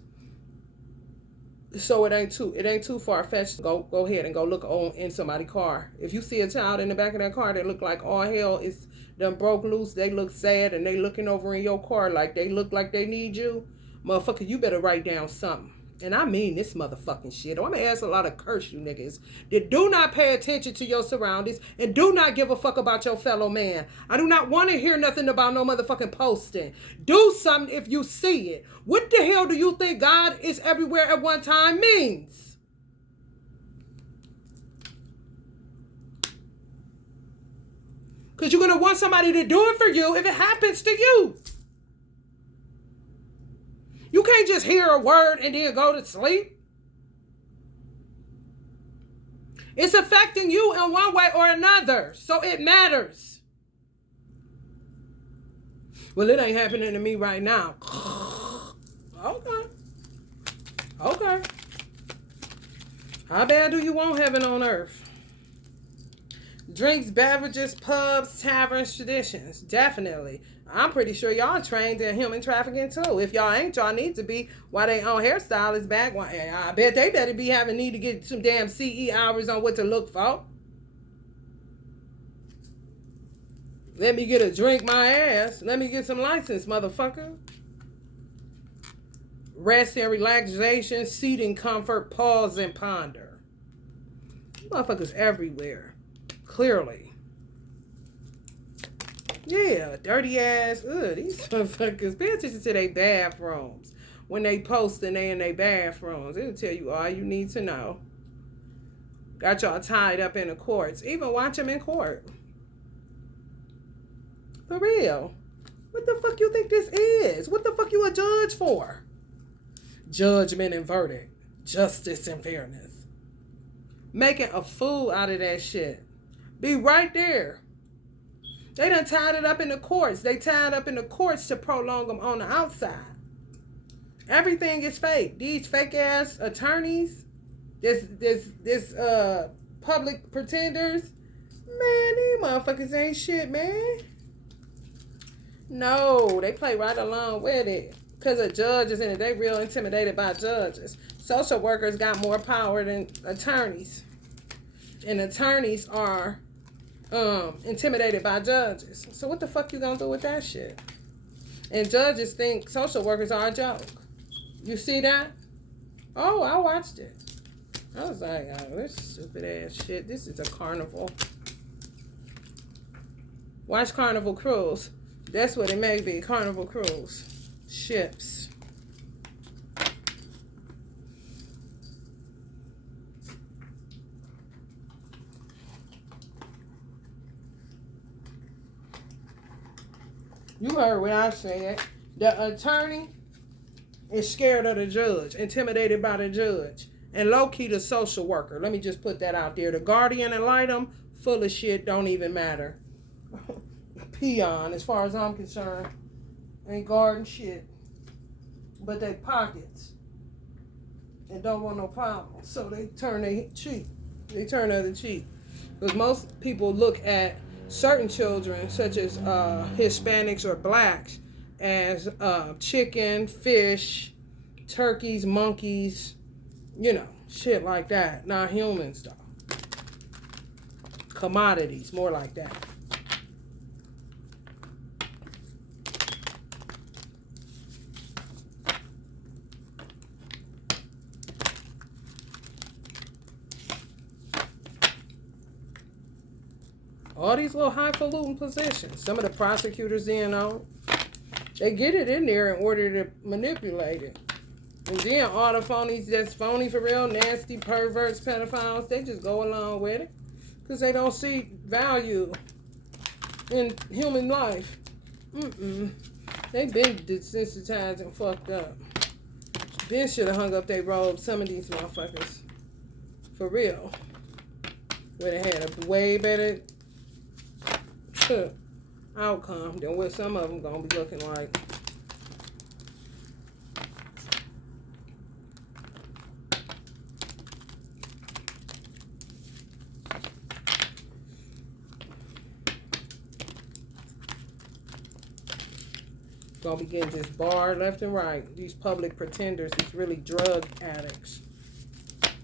So it ain't too far fetched to go ahead and go look in somebody's car. If you see a child in the back of that car that look like all hell is done broke loose, they look sad and they looking over in your car like they look like they need you, motherfucker, you better write down something. And I mean this motherfucking shit. I'm gonna ask a lot of curse you niggas that do not pay attention to your surroundings and do not give a fuck about your fellow man. I do not want to hear nothing about no motherfucking posting. Do something if you see it. What the hell do you think God is everywhere at one time means? Because you're gonna want somebody to do it for you if it happens to you. You can't just hear a word and then go to sleep. It's affecting you in one way or another, so it matters. Well, it ain't happening to me right now. Okay. How bad do you want heaven on earth? Drinks, beverages, pubs, taverns, traditions. Definitely. I'm pretty sure y'all trained in human trafficking too. If y'all ain't, y'all need to be. While they own hairstylists back, I bet they better be having need to get some damn CE hours on what to look for. Let me get a drink my ass. Let me get some license, motherfucker. Rest and relaxation, seating comfort, pause and ponder. Motherfuckers everywhere. Clearly. Yeah, dirty ass. Ugh, these motherfuckers. Pay attention to their bathrooms. When they post and they in their bathrooms, it'll tell you all you need to know. Got y'all tied up in the courts. Even watch them in court. For real. What the fuck you think this is? What the fuck you a judge for? Judgment and verdict. Justice and fairness. Making a fool out of that shit. Be right there. They done tied it up in the courts. They tied up in the courts to prolong them on the outside. Everything is fake. These fake ass attorneys, this public pretenders, man, these motherfuckers ain't shit, man. No, they play right along with it. Because of judges in it, they real intimidated by judges. Social workers got more power than attorneys. And attorneys are intimidated by judges. So what the fuck you gonna do with that shit? And judges think social workers are a joke. You see that? Oh, I watched it. I was like, oh, this stupid ass shit. This is a carnival. Watch Carnival Cruise. That's what it may be. Carnival Cruise. Ships. You heard what I said. The attorney is scared of the judge, intimidated by the judge. And low-key the social worker. Let me just put that out there. The guardian ad litem, full of shit, don't even matter. Peon, as far as I'm concerned. Ain't guarding shit. But they pockets. And don't want no problems. So they turn their cheek. They turn the other cheek. Because most people look at certain children, such as Hispanics or blacks, as chicken, fish, turkeys, monkeys, you know, shit like that. Not humans, though. Commodities, more like that. All these little highfalutin positions. Some of the prosecutors, you know, they get it in there in order to manipulate it. And then all the phonies that's phony for real, nasty perverts, pedophiles, they just go along with it. Because they don't see value in human life. They've been desensitized and fucked up. Ben should have hung up their robes, some of these motherfuckers. For real. Would have had a way better outcome than what some of them gonna be looking like. Gonna be getting just barred left and right. These public pretenders is really drug addicts.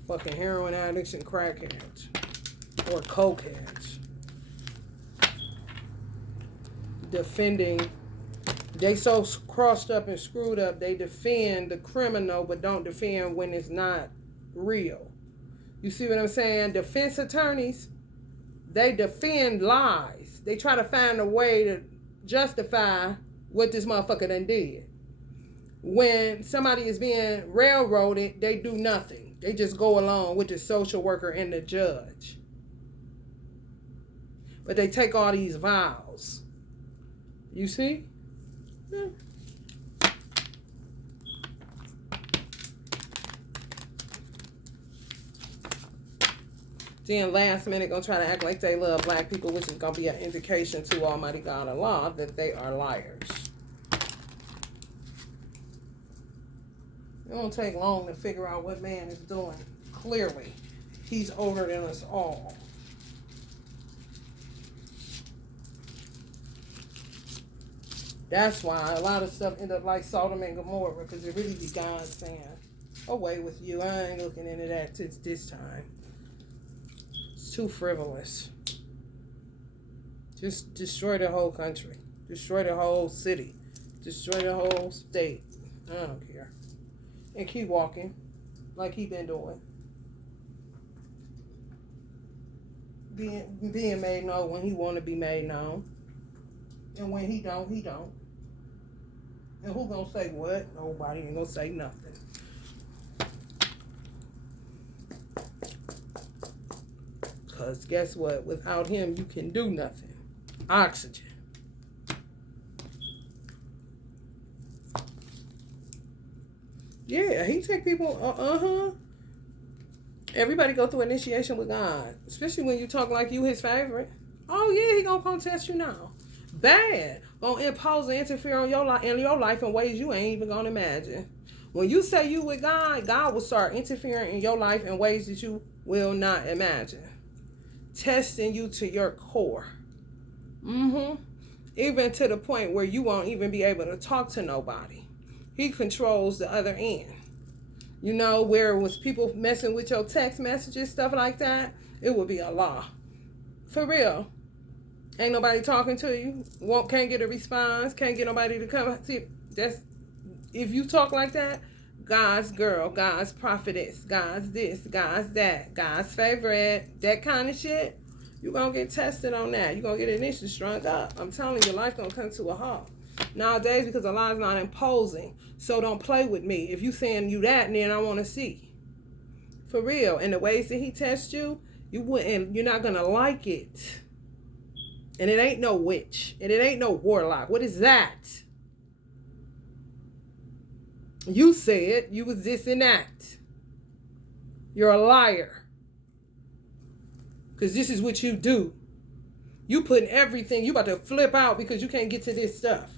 Fucking heroin addicts and crackheads. Or cokeheads. Defending, they so crossed up and screwed up, they defend the criminal but don't defend when it's not real. You see what I'm saying? Defense attorneys, they defend lies. They try to find a way to justify what this motherfucker done did. When somebody is being railroaded, they do nothing. They just go along with the social worker and the judge. But they take all these vows. You see? Yeah. Then last minute gonna try to act like they love black people, which is gonna be an indication to Almighty God Allah that they are liars. It won't take long to figure out what man is doing. Clearly, he's older than us all. That's why a lot of stuff end up like Sodom and Gomorrah, because it really be God saying, away with you. I ain't looking into that this time. It's too frivolous. Just destroy the whole country. Destroy the whole city. Destroy the whole state. I don't care. And keep walking like he been doing. Being made known when he want to be made known. And when he don't, he don't. And who gonna say what? Nobody ain't gonna say nothing. Because guess what? Without him, you can do nothing. Oxygen. Yeah, he take people, Everybody go through initiation with God. Especially when you talk like you his favorite. Oh yeah, he gonna contest you now. Bad. Gonna impose and interfere on your life in ways you ain't even gonna imagine. When you say you with God, God will start interfering in your life in ways that you will not imagine. Testing you to your core. Even to the point where you won't even be able to talk to nobody. He controls the other end. You know, where it was people messing with your text messages, stuff like that, it would be a law. For real. Ain't nobody talking to you. Can't get a response. Can't get nobody to come. See, that's, if you talk like that, God's girl, God's prophetess, God's this, God's that, God's favorite, that kind of shit, you're going to get tested on that. You're going to get initially strung up. I'm telling you, your life going to come to a halt. Nowadays, because Allah's not imposing, so don't play with me. If you saying you that, then I want to see. For real. And the ways that he tests you, you're not going to like it. And it ain't no witch. And it ain't no warlock. What is that? You said you was this and that. You're a liar. Because this is what you do. You putting everything, you about to flip out because you can't get to this stuff.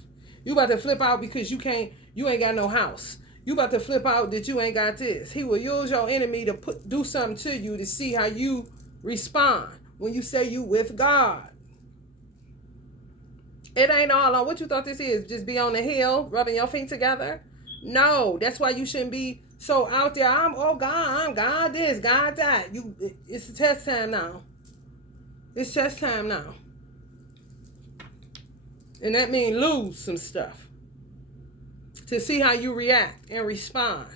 You about to flip out because you ain't got no house. You about to flip out that you ain't got this. He will use your enemy to do something to you to see how you respond when you say you with God. It ain't all on what you thought this is. Just be on the hill, rubbing your feet together. No, that's why you shouldn't be so out there. I'm God this, God that. It's test time now. It's test time now. And that means lose some stuff. To see how you react and respond.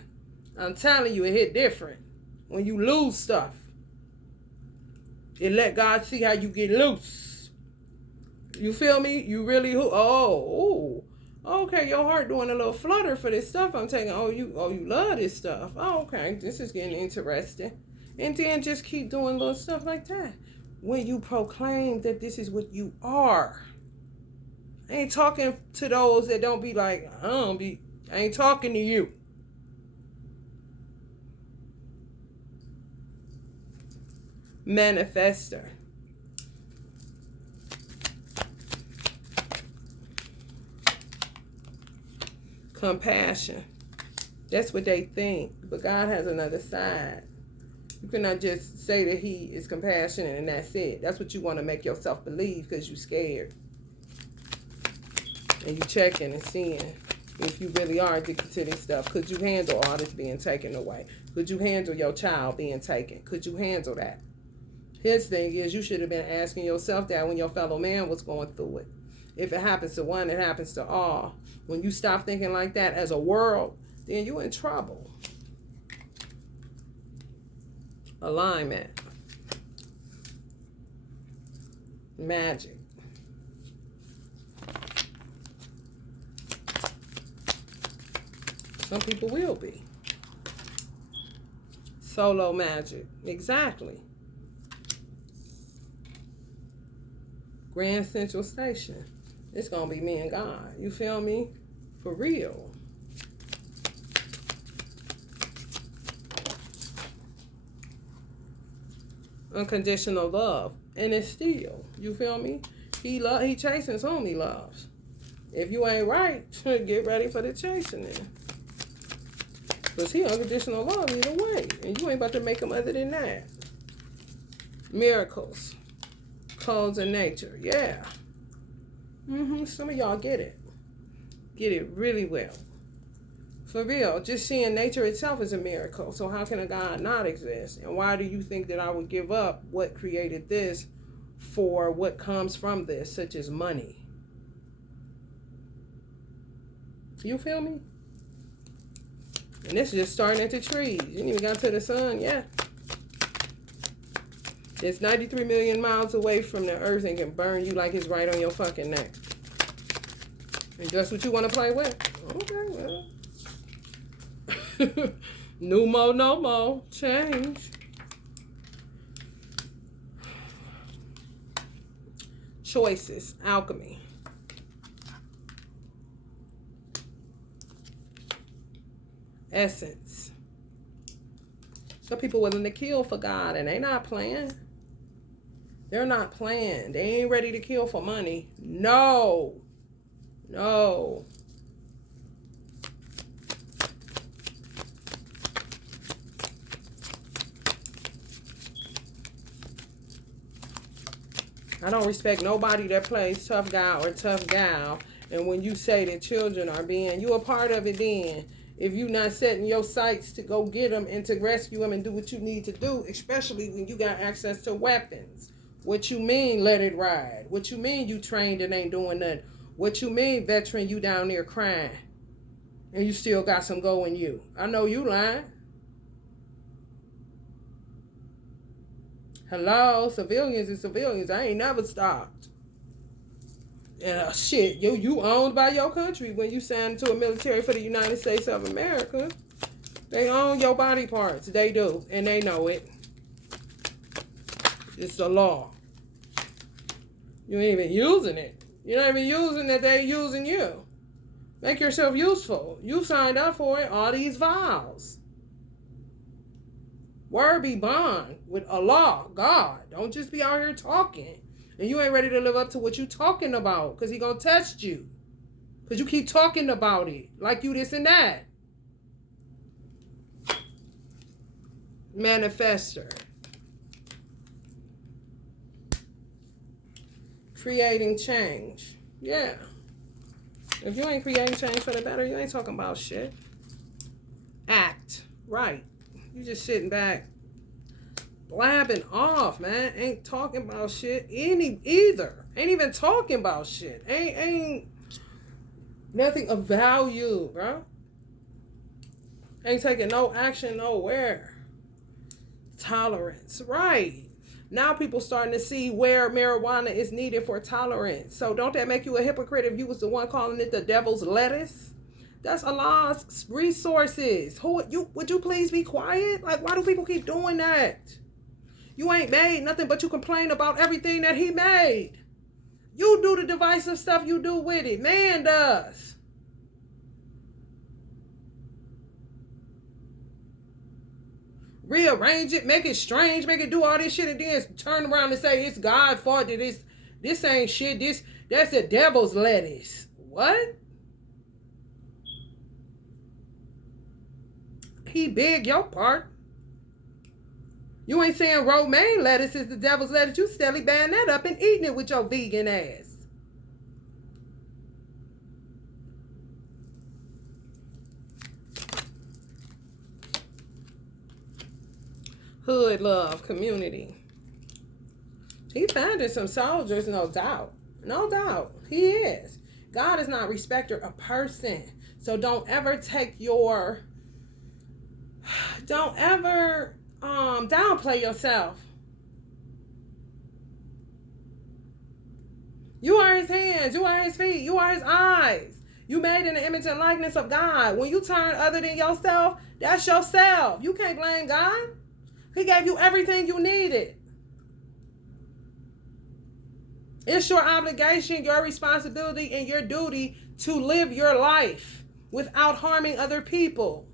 I'm telling you, it hit different. When you lose stuff. It let God see how you get loose. You feel me? You really, okay, your heart doing a little flutter for this stuff I'm taking. You love this stuff. Oh, okay, this is getting interesting. And then just keep doing little stuff like that. When you proclaim that this is what you are. I ain't talking to those that don't be like, I ain't talking to you. Manifester. Compassion. That's what they think. But God has another side. You cannot just say that he is compassionate and that's it. That's what you want to make yourself believe because you're scared. And you checking and seeing if you really are addicted to this stuff. Could you handle all this being taken away? Could you handle your child being taken? Could you handle that? His thing is you should have been asking yourself that when your fellow man was going through it. If it happens to one, it happens to all. When you stop thinking like that as a world, then you're in trouble. Alignment. Magic. Some people will be. Solo magic. Exactly. Grand Central Station. It's going to be me and God. You feel me? For real. Unconditional love. And it's still. You feel me? He chasing whom he loves. If you ain't right, get ready for the chasing then. Because he unconditional love either way. And you ain't about to make him other than that. Miracles. Codes of nature. Yeah. Some of y'all get it. Get it really well. For real. Just seeing nature itself is a miracle. So how can a God not exist? And why do you think that I would give up what created this for what comes from this, such as money? You feel me? And this is just starting at the trees. You ain't even got to the sun yet. It's 93 million miles away from the earth and can burn you like it's right on your fucking neck. And that's what you want to play with? Okay, well. No more. Change. Choices. Alchemy. Essence. Some people willing to kill for God and they not playing. They're not playing. They ain't ready to kill for money. No. I don't respect nobody that plays tough guy or tough gal. And when you say that children are being, you a part of it then. If you not setting your sights to go get them and to rescue them and do what you need to do, especially when you got access to weapons. What you mean, let it ride? What you mean you trained and ain't doing nothing? What you mean, veteran, you down there crying and you still got some go in you? I know you lying. Hello, civilians is civilians. I ain't never stopped. And shit, you owned by your country when you signed to a military for the United States of America. They own your body parts. They do, and they know it. It's the law. You ain't even using it. You're not even using it, they using you. Make yourself useful. You signed up for it, all these vows. Word be bond with Allah, God. Don't just be out here talking. And you ain't ready to live up to what you talking about. Because he going to test you. Because you keep talking about it. Like you this and that. Manifester. Creating change. Yeah. If you ain't creating change for the better, you ain't talking about shit. Act. Right. You just sitting back, blabbing off, man. Ain't talking about shit either. Ain't even talking about shit. Ain't nothing of value, bro. Ain't taking no action nowhere. Tolerance. Right. Now people starting to see where marijuana is needed for tolerance. So don't that make you a hypocrite if you was the one calling it the devil's lettuce? That's Allah's resources. Would you please be quiet? Like, why do people keep doing that? You ain't made nothing but you complain about everything that he made. You do the divisive stuff you do with it. Man does. Rearrange it, make it strange, make it do all this shit, and then turn around and say it's God's fault that this ain't shit. That's the devil's lettuce. What? He beg your part. You ain't saying romaine lettuce is the devil's lettuce. You steadily buying that up and eating it with your vegan ass. Hood love, community. He founded some soldiers, no doubt. No doubt. He is. God is not a respecter of person. So don't ever downplay yourself. You are his hands, you are his feet, you are his eyes. You made in the image and likeness of God. When you turn other than yourself, that's yourself. You can't blame God. He gave you everything you needed. It's your obligation, your responsibility, and your duty to live your life without harming other people.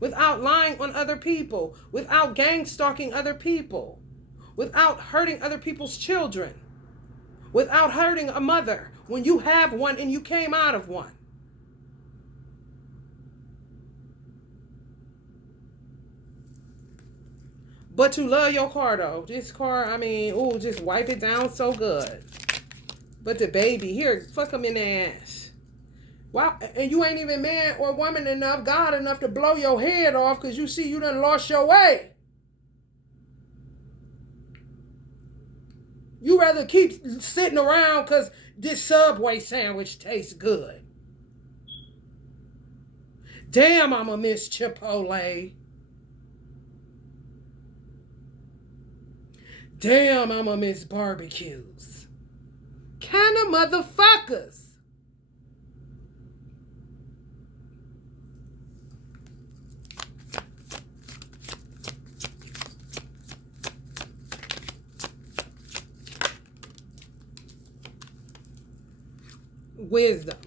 Without lying on other people. Without gang stalking other people. Without hurting other people's children. Without hurting a mother when you have one and you came out of one. But you love your car though. This car, I mean, ooh, just wipe it down so good. But the baby, here, fuck him in the ass. Wow, and you ain't even man or woman enough, God enough to blow your head off because you see you done lost your way. You rather keep sitting around because this Subway sandwich tastes good. Damn, I'ma miss Chipotle. Damn, I'ma miss barbecues. Kind of motherfuckers. Wisdom.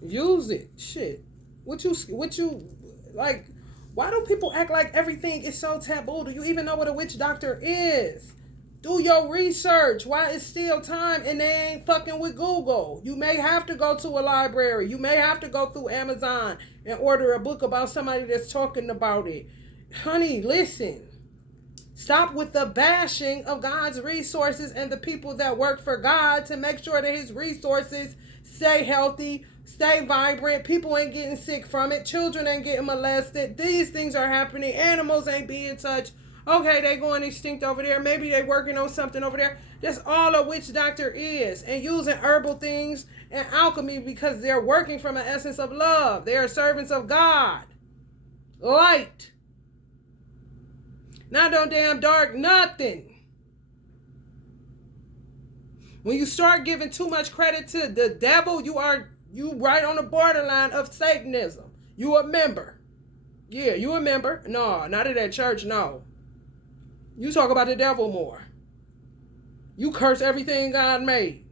Use it. Shit. What you like? Why do people act like everything is so taboo? Do you even know what a witch doctor is? Do your research. Why it's still time and they ain't fucking with Google? You may have to go to a library. You may have to go through Amazon and order a book about somebody that's talking about it. Honey, listen. Stop with the bashing of God's resources and the people that work for God to make sure that his resources stay healthy, stay vibrant. People ain't getting sick from it. Children ain't getting molested. These things are happening. Animals ain't being touched. Okay, they going extinct over there. Maybe they working on something over there. That's all a witch doctor is. And using herbal things and alchemy because they're working from an essence of love. They are servants of God. Light. Not no damn dark nothing. When you start giving too much credit to the devil, you right on the borderline of Satanism. You a member. Yeah, you a member? No, not at that church, no. You talk about the devil more. You curse everything God made.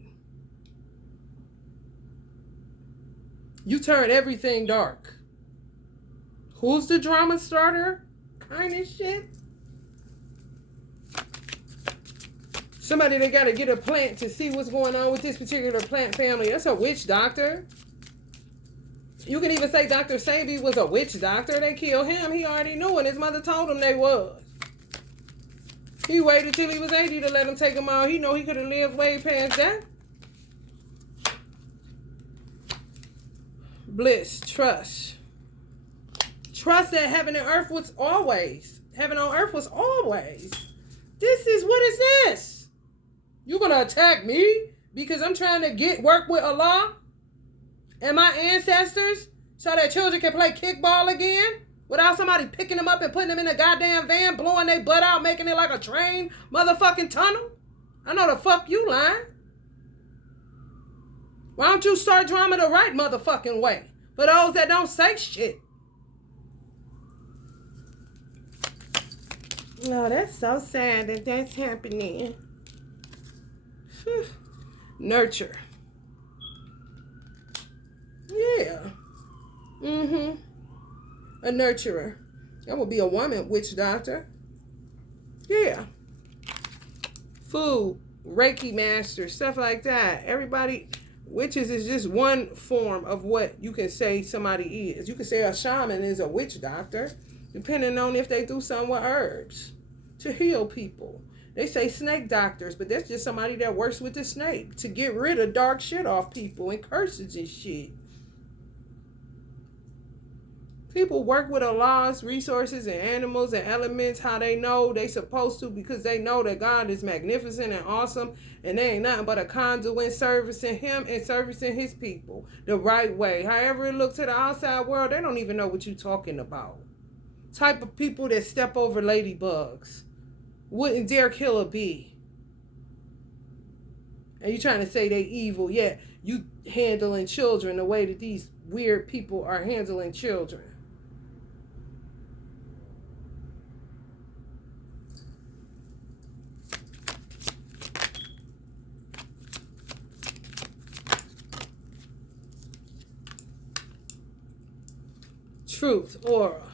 You turn everything dark. Who's the drama starter? Kind of shit. Somebody that got to get a plant to see what's going on with this particular plant family. That's a witch doctor. You can even say Dr. Sabi was a witch doctor. They killed him. He already knew, and his mother told him they was. He waited till he was 80 to let him take him out. He know he could have lived way past that. Bliss, trust. Trust that heaven and earth was always. Heaven on earth was always. This is, what is this? You gonna attack me because I'm trying to work with Allah and my ancestors so that children can play kickball again without somebody picking them up and putting them in a goddamn van, blowing their butt out, making it like a train motherfucking tunnel? I know the fuck you lying. Why don't you start drama the right motherfucking way for those that don't say shit? No, that's so sad that that's happening. Nurture. Yeah. A nurturer. That would be a woman witch doctor. Yeah. Food, Reiki master, stuff like that. Everybody, witches is just one form of what you can say somebody is. You can say a shaman is a witch doctor, depending on if they do something with herbs to heal people. They say snake doctors, but that's just somebody that works with the snake to get rid of dark shit off people and curses and shit. People work with Allah's resources and animals and elements how they know they supposed to, because they know that God is magnificent and awesome, and they ain't nothing but a conduit servicing him and servicing his people the right way. However it looks to the outside world, they don't even know what you're talking about. Type of people that step over ladybugs. Wouldn't dare kill a bee. And you trying to say they evil, yet you handling children the way that these weird people are handling children. Truth, aura.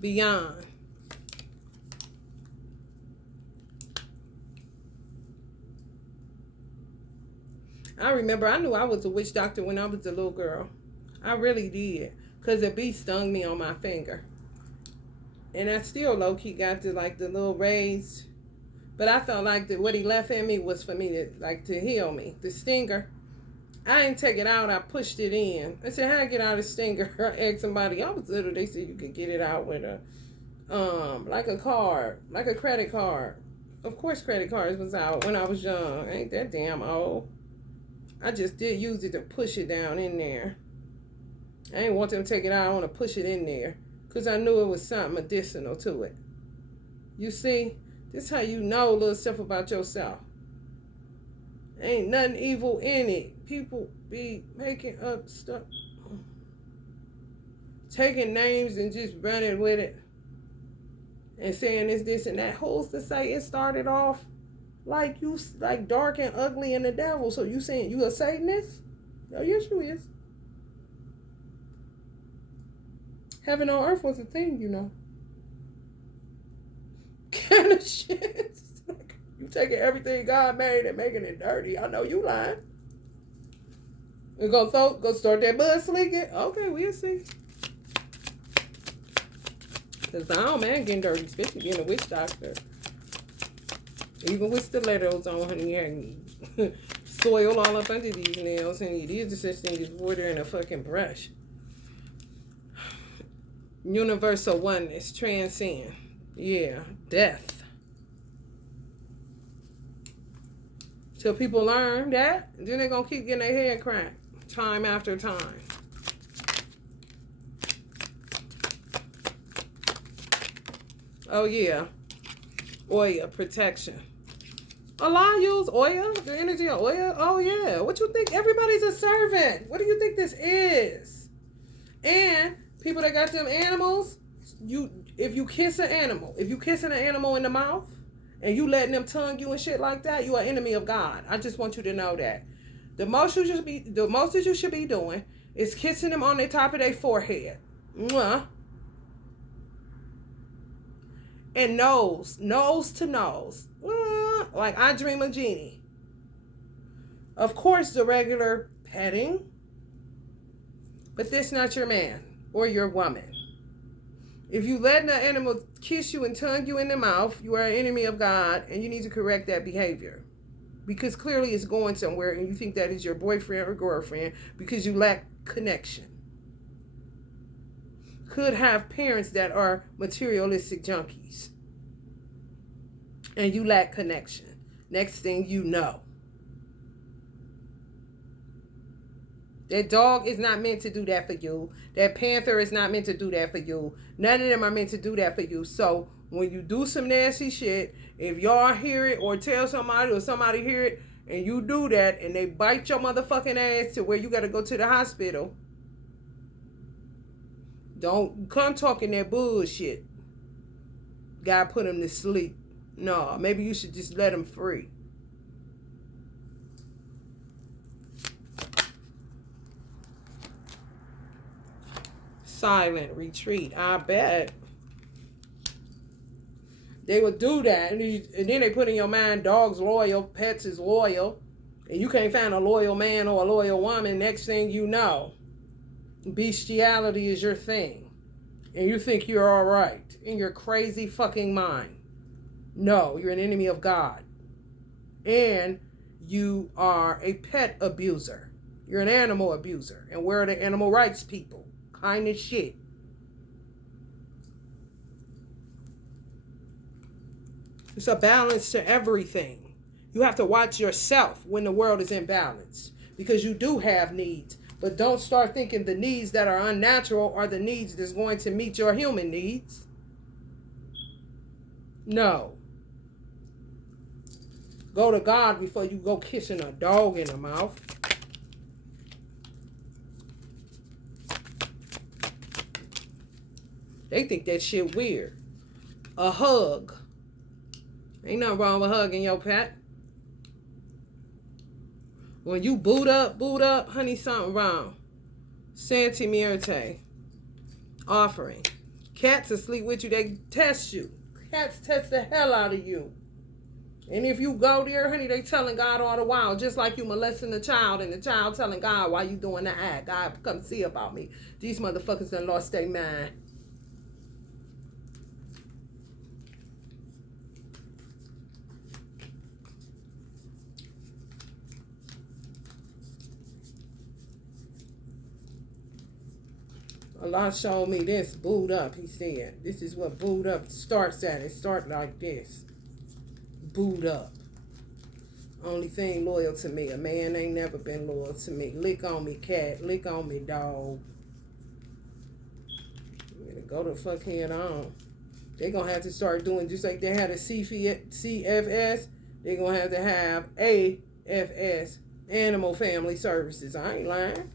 Beyond. I remember I knew I was a witch doctor when I was a little girl. I really did. Because a bee stung me on my finger. And I still low-key got the little raised. But I felt like what he left in me was for me to heal me. The stinger. I didn't take it out. I pushed it in. I said, how I get out a stinger? I asked somebody. I was little. They said you could get it out with like a card, like a credit card. Of course, credit cards was out when I was young. Ain't that damn old. I just did use it to push it down in there. I didn't want them to take it out. I want to push it in there because I knew it was something additional to it. You see, this is how you know a little stuff about yourself. Ain't nothing evil in it. People be making up stuff. Taking names and just running with it. And saying it's this and that. Who's to say it started off like dark and ugly and the devil? So you saying you a Satanist? Oh, yes you is. Heaven on earth was a thing, you know. Kind of shit. You taking everything God made and making it dirty. I know you lying. We go start that bud slicking. Okay, we'll see. Because I don't mind getting dirty, especially being a witch doctor. Even with stilettos on, honey, and soil all up under these nails, and it is the such thing as water and a fucking brush. Universal oneness, transcend. Yeah, death. Till people learn that, then they're going to keep getting their head cracked time after time. Oh, yeah. Oya, protection. A lot use oil, the energy of oil. Oh yeah. What you think? Everybody's a servant. What do you think this is? And people that got them animals, if you kiss an animal, if you kissing an animal in the mouth and you letting them tongue you and shit like that, you are an enemy of God. I just want you to know that. The most that you should be doing is kissing them on the top of their forehead. Mwah. And nose to nose. Like I Dream of Jeannie. Of course, the regular petting. But this not your man or your woman. If you let an animal kiss you and tongue you in the mouth, you are an enemy of God, and you need to correct that behavior. Because clearly it's going somewhere, and you think that is your boyfriend or girlfriend because you lack connection. Could have parents that are materialistic junkies. And you lack connection. Next thing you know. That dog is not meant to do that for you. That panther is not meant to do that for you. None of them are meant to do that for you. So when you do some nasty shit, if y'all hear it or tell somebody or somebody hear it and you do that and they bite your motherfucking ass to where you got to go to the hospital, don't come talking that bullshit. God put him to sleep. No, maybe you should just let him free. Silent retreat. I bet. They would do that. And then they put in your mind, dogs loyal, pets is loyal. And you can't find a loyal man or a loyal woman. Next thing you know, bestiality is your thing. And you think you're all right in your crazy fucking mind. No, you're an enemy of God. And you are a pet abuser. You're an animal abuser. And we're the animal rights people. Kind of shit. It's a balance to everything. You have to watch yourself when the world is in balance. Because you do have needs. But don't start thinking the needs that are unnatural are the needs that's going to meet your human needs. No. Go to God before you go kissing a dog in the mouth. They think that shit weird. A hug. Ain't nothing wrong with hugging your pet. When you boot up, honey, something wrong. Santi Mierte. Offering. Cats will sleep with you. They test you. Cats test the hell out of you. And if you go there, honey, they telling God all the while. Just like you molesting the child and the child telling God, why you doing the act? God, come see about me. These motherfuckers done lost their mind. Allah showed me this, boot up, he said. This is what boot up starts at. It starts like this. Boot up. Only thing loyal to me. A man ain't never been loyal to me. Lick on me, cat. Lick on me, dog. I'm gonna go the fuck head on. They're gonna have to start doing just like they had a CFS. They're gonna have to have AFS, Animal Family Services. I ain't lying.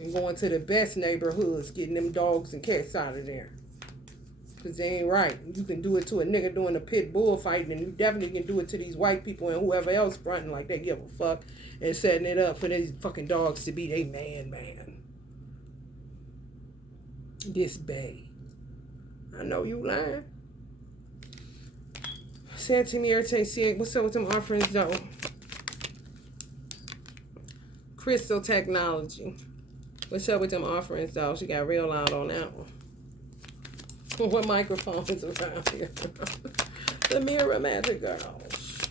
And going to the best neighborhoods, getting them dogs and cats out of there. Because they ain't right. You can do it to a nigga doing a pit bull fighting, and you definitely can do it to these white people and whoever else fronting like they give a fuck and setting it up for these fucking dogs to be they man. This bae. I know you lying. Santi Mierte said, what's up with them offerings though? Crystal Technology. What's up with them offerings, though? She got real loud on that one. What microphone is around here? The Mirror Magic Girls.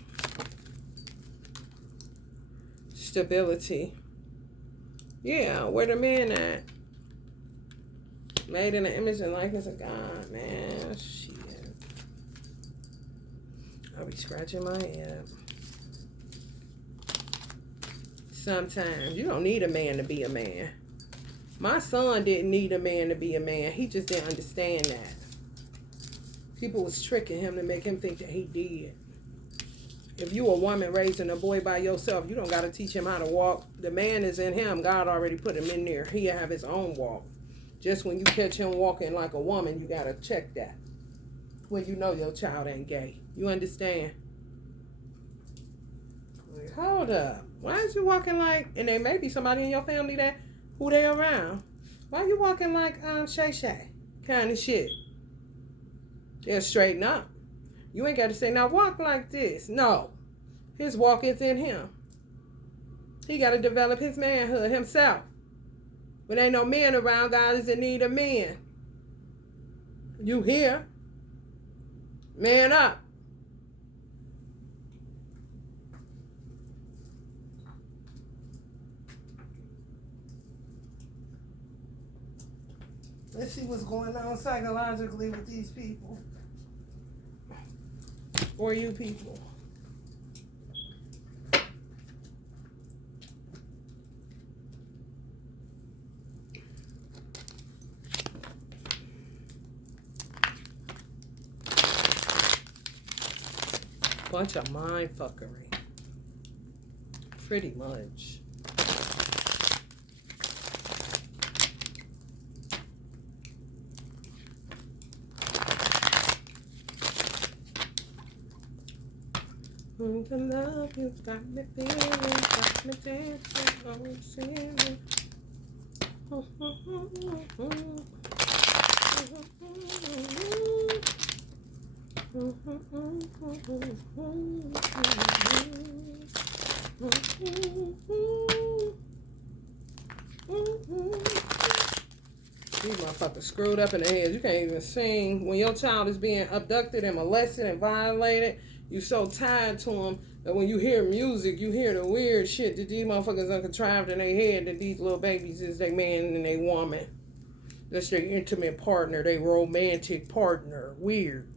Stability. Yeah, where the men at? Made in the image and likeness of God, man. Shit. I'll be scratching my head. Sometimes you don't need a man to be a man. My son didn't need a man to be a man. He just didn't understand that. People was tricking him to make him think that he did. If you a woman raising a boy by yourself, you don't got to teach him how to walk. The man is in him. God already put him in there. He'll have his own walk. Just when you catch him walking like a woman, you got to check that. When you know your child ain't gay. You understand? Like, hold up. Why is you walking like, and there may be somebody in your family that, who they around. Why you walking like Shay Shay? Kind of shit. They'll straighten up. You ain't got to say, now walk like this. No. His walk is in him. He got to develop his manhood himself. When ain't no men around, God is in need of men. You here? Man up. Let's see what's going on psychologically with these people. Or you people. Bunch of mind fuckery. Pretty much. The love you've got me feeling, got me dancing, on singing. These motherfuckers screwed up in the head. You can't even sing. When your child is being abducted and molested and violated, you so tied to them that when you hear music, you hear the weird shit that these motherfuckers are contrived in their head that these little babies is their man and their woman. That's their intimate partner, their romantic partner. Weird.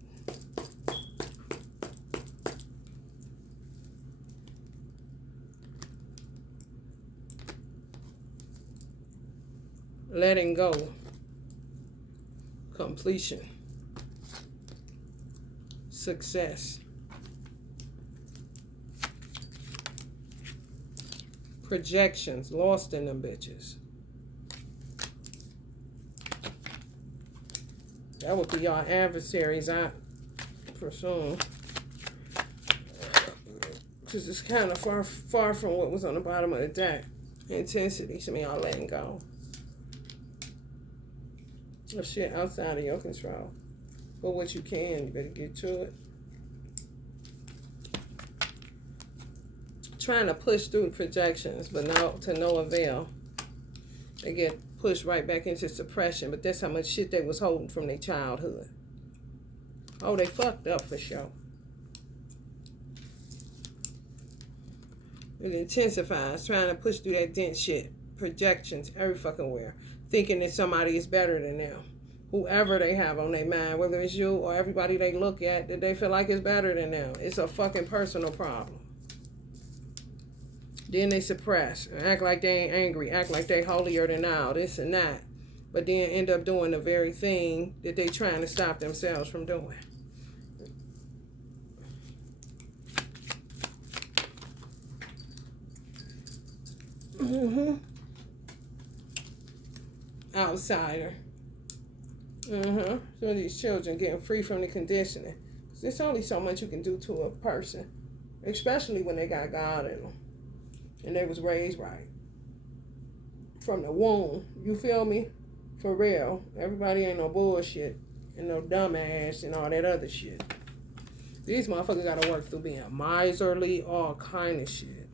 Letting go. Completion. Success. Projections. Lost in them bitches. That would be your adversaries, I presume. Because it's kind of far from what was on the bottom of the deck. Intensity. Some of y'all letting go. Of shit outside of your control. But what you can, you better get to it. Trying to push through projections, but to no avail. They get pushed right back into suppression, but that's how much shit they was holding from their childhood. Oh, they fucked up for sure. It intensifies, trying to push through that dense shit. Projections every fucking where. Thinking that somebody is better than them. Whoever they have on their mind, whether it's you or everybody they look at, that they feel like is better than them. It's a fucking personal problem. Then they suppress and act like they ain't angry, act like they holier than thou, this and that. But then end up doing the very thing that they trying to stop themselves from doing. Outsider. Some of these children getting free from the conditioning. There's only so much you can do to a person, especially when they got God in them and they was raised right from the womb. You feel me? For real. Everybody ain't no bullshit and no dumbass and all that other shit. These motherfuckers gotta work through being miserly, all kind of shit.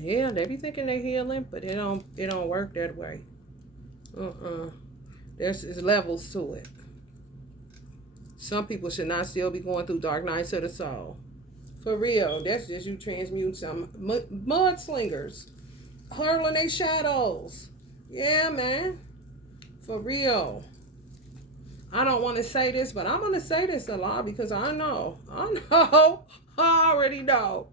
Yeah, they be thinking they healing, but it don't work that way. There's levels to it. Some people should not still be going through dark nights of the soul. For real, that's just you transmute some mudslingers, hurling their shadows. Yeah, man. For real. I don't want to say this, but I'm going to say this a lot because I know, I already know.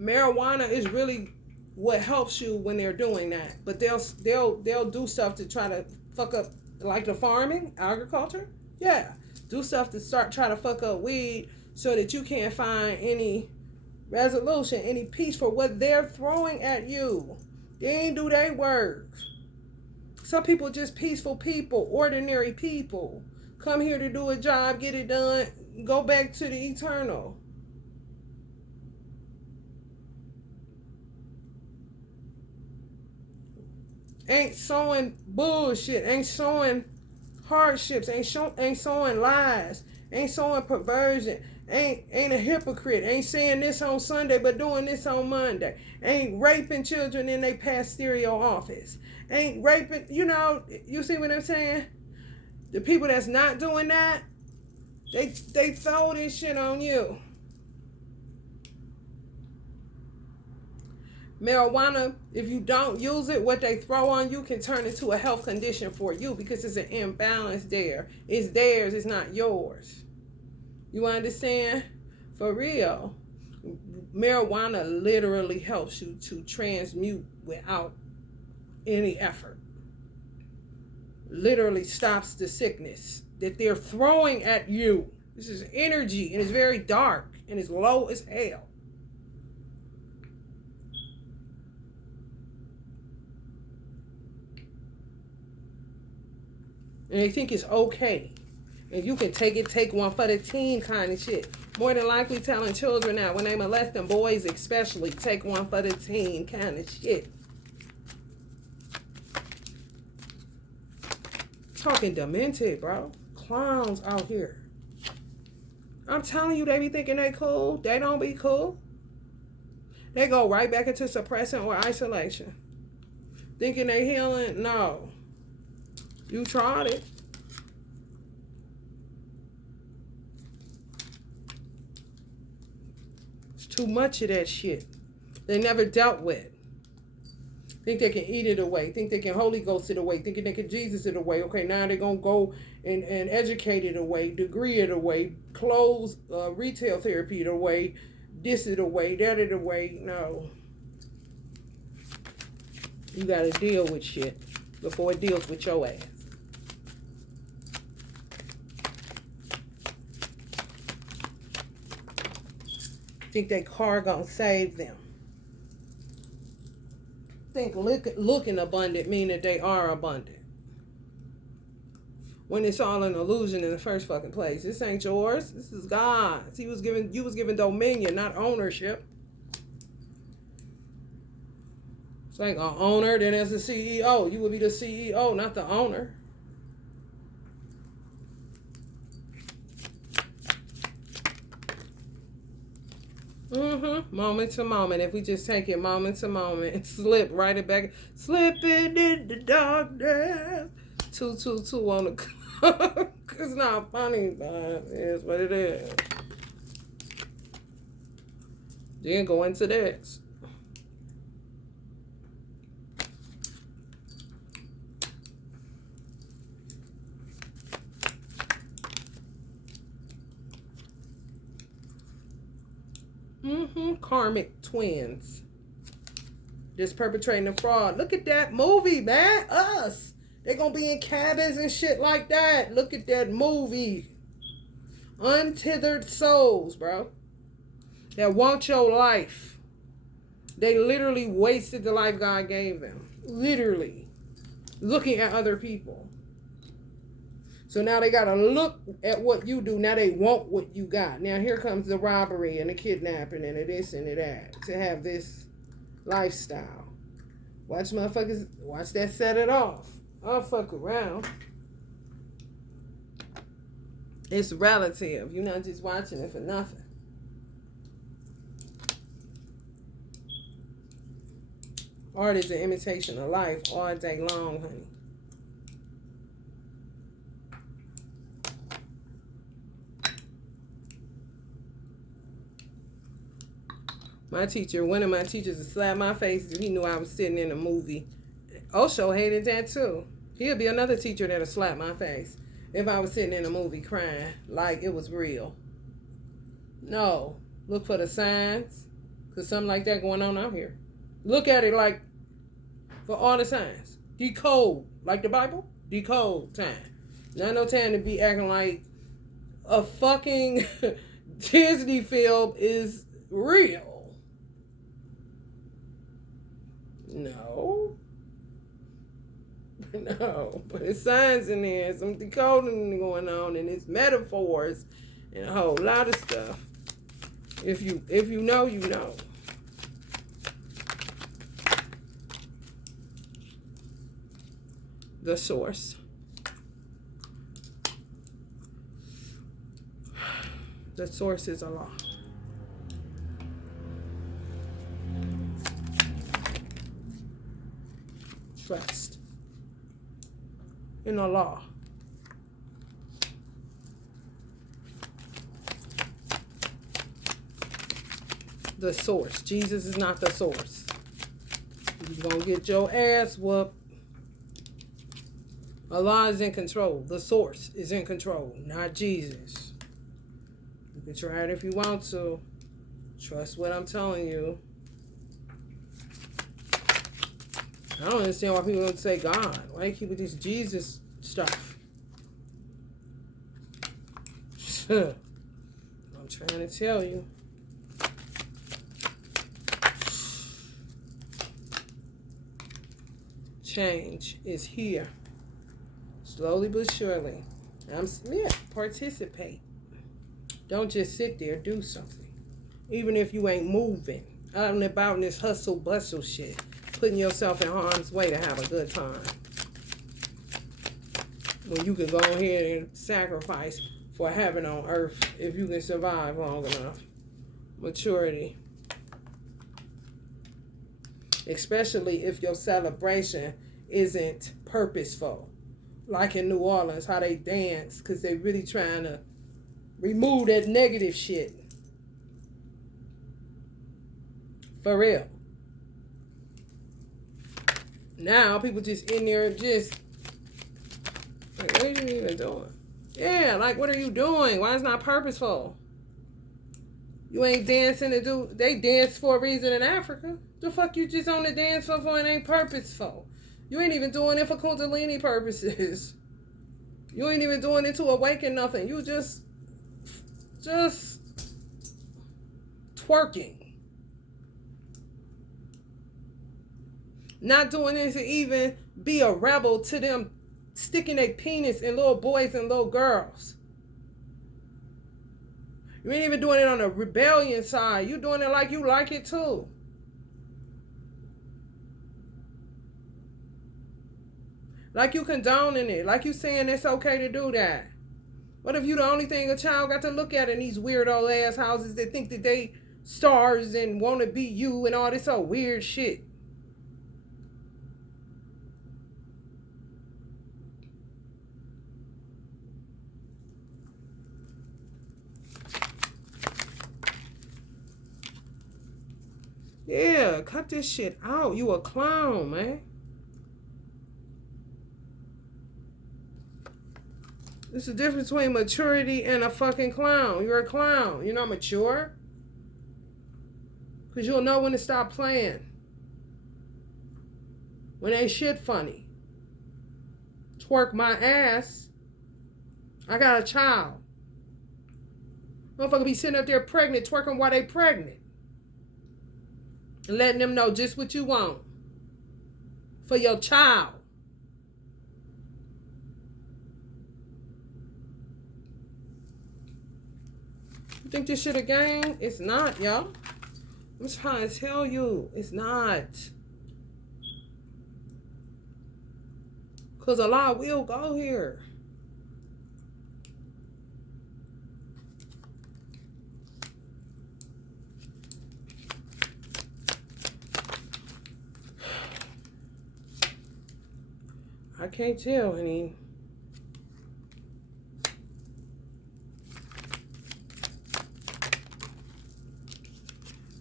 Marijuana is really what helps you when they're doing that, but they'll do stuff to try to fuck up like the farming, agriculture. Yeah. Do stuff to start try to fuck up weed so that you can't find any resolution, any peace for what they're throwing at you. They ain't do their work. Some people just peaceful people, ordinary people. Come here to do a job, get it done, go back to the eternal. Ain't sowing bullshit, ain't sowing hardships, ain't sowing lies, ain't sowing perversion, ain't a hypocrite, ain't saying this on Sunday but doing this on Monday, ain't raping children in their pastoral office, ain't raping, you see what I'm saying? The people that's not doing that, they throw this shit on you. Marijuana, if you don't use it, what they throw on you can turn into a health condition for you because it's an imbalance there. It's theirs, it's not yours. You understand? For real. Marijuana literally helps you to transmute without any effort. Literally stops the sickness that they're throwing at you. This is energy, and it's very dark, and it's low as hell. And they think it's okay. And you can take one for the team kind of shit. More than likely telling children now, when they molest them, boys especially, take one for the team kind of shit. Talking demented, bro. Clowns out here. I'm telling you, they be thinking they cool. They don't be cool. They go right back into suppressing or isolation. Thinking they healing. No. You tried it. It's too much of that shit. They never dealt with. Think they can eat it away. Think they can Holy Ghost it away. Thinking they can Jesus it away. Okay, now they're going to go and educate it away, degree it away, close retail therapy it away, this it away, that it away. No. You got to deal with shit before it deals with your ass. Think that car gonna save them. Think looking abundant mean that they are abundant. When it's all an illusion in the first fucking place. This ain't yours. This is God's. You was given dominion, not ownership. It's like an owner, then as a CEO, you would be the CEO, not the owner. Moment to moment. If we just take it moment to moment and slip right it back, slipping in the darkness. 222 on the clock. It's not funny, but it is what it is. Then go into this. Karmic twins. Just perpetrating a fraud. Look at that movie, man. Us. They're going to be in cabins and shit like that. Look at that movie. Untethered souls, bro. That want your life. They literally wasted the life God gave them. Literally. Looking at other people. So now they got to look at what you do. Now they want what you got. Now here comes the robbery and the kidnapping and the this and the that. To have this lifestyle. Watch motherfuckers. Watch that set it off. I'll fuck around. It's relative. You're not just watching it for nothing. Art is an imitation of life all day long, honey. One of my teachers slapped my face. He knew I was sitting in a movie. Osho hated that too. He'll be another teacher that'll slap my face if I was sitting in a movie crying like it was real. No. Look for the signs. Because something like that going on out here. Look at it like for all the signs. Decode. Like the Bible. Decode time. Not no time to be acting like a fucking Disney film is real. No. No. But it's science in there, some decoding going on, and it's metaphors and a whole lot of stuff. If you know, you know. The source. The source is Allah. Trust in Allah. The source. Jesus is not the source. You're going to get your ass whooped. Allah is in control. The source is in control, not Jesus. You can try it if you want to. Trust what I'm telling you. I don't understand why people don't say God. Why do you keep with this Jesus stuff? I'm trying to tell you. Change is here. Slowly but surely. Participate. Don't just sit there, do something. Even if you ain't moving. Out and about in this hustle bustle shit. Putting yourself in harm's way to have a good time. When you can go ahead and sacrifice for heaven on earth if you can survive long enough. Maturity. Especially if your celebration isn't purposeful. Like in New Orleans, how they dance, because they really trying to remove that negative shit. For real. Now, people just in there just, like, what are you even doing? Yeah, like, what are you doing? Why is it not purposeful? You ain't dancing to do, they dance for a reason in Africa. The fuck you just on the dance floor for? It ain't purposeful. You ain't even doing it for Kundalini purposes. You ain't even doing it to awaken nothing. You just twerking. Not doing it to even be a rebel to them sticking their penis in little boys and little girls. You ain't even doing it on the rebellion side. You doing it like you like it too. Like you condoning it. Like you saying it's okay to do that. What if you the only thing a child got to look at in these weird old ass houses that think that they stars and want to be you and all this old weird shit? Yeah, cut this shit out. You a clown, man. There's a difference between maturity and a fucking clown. You're a clown. You're not mature. Because you'll know when to stop playing. When ain't shit funny. Twerk my ass. I got a child. Motherfucker be sitting up there pregnant, twerking while they pregnant. And letting them know just what you want. For your child. You think this shit a game? It's not, y'all. I'm trying to tell you, it's not. Because Allah will go here. I can't tell, honey.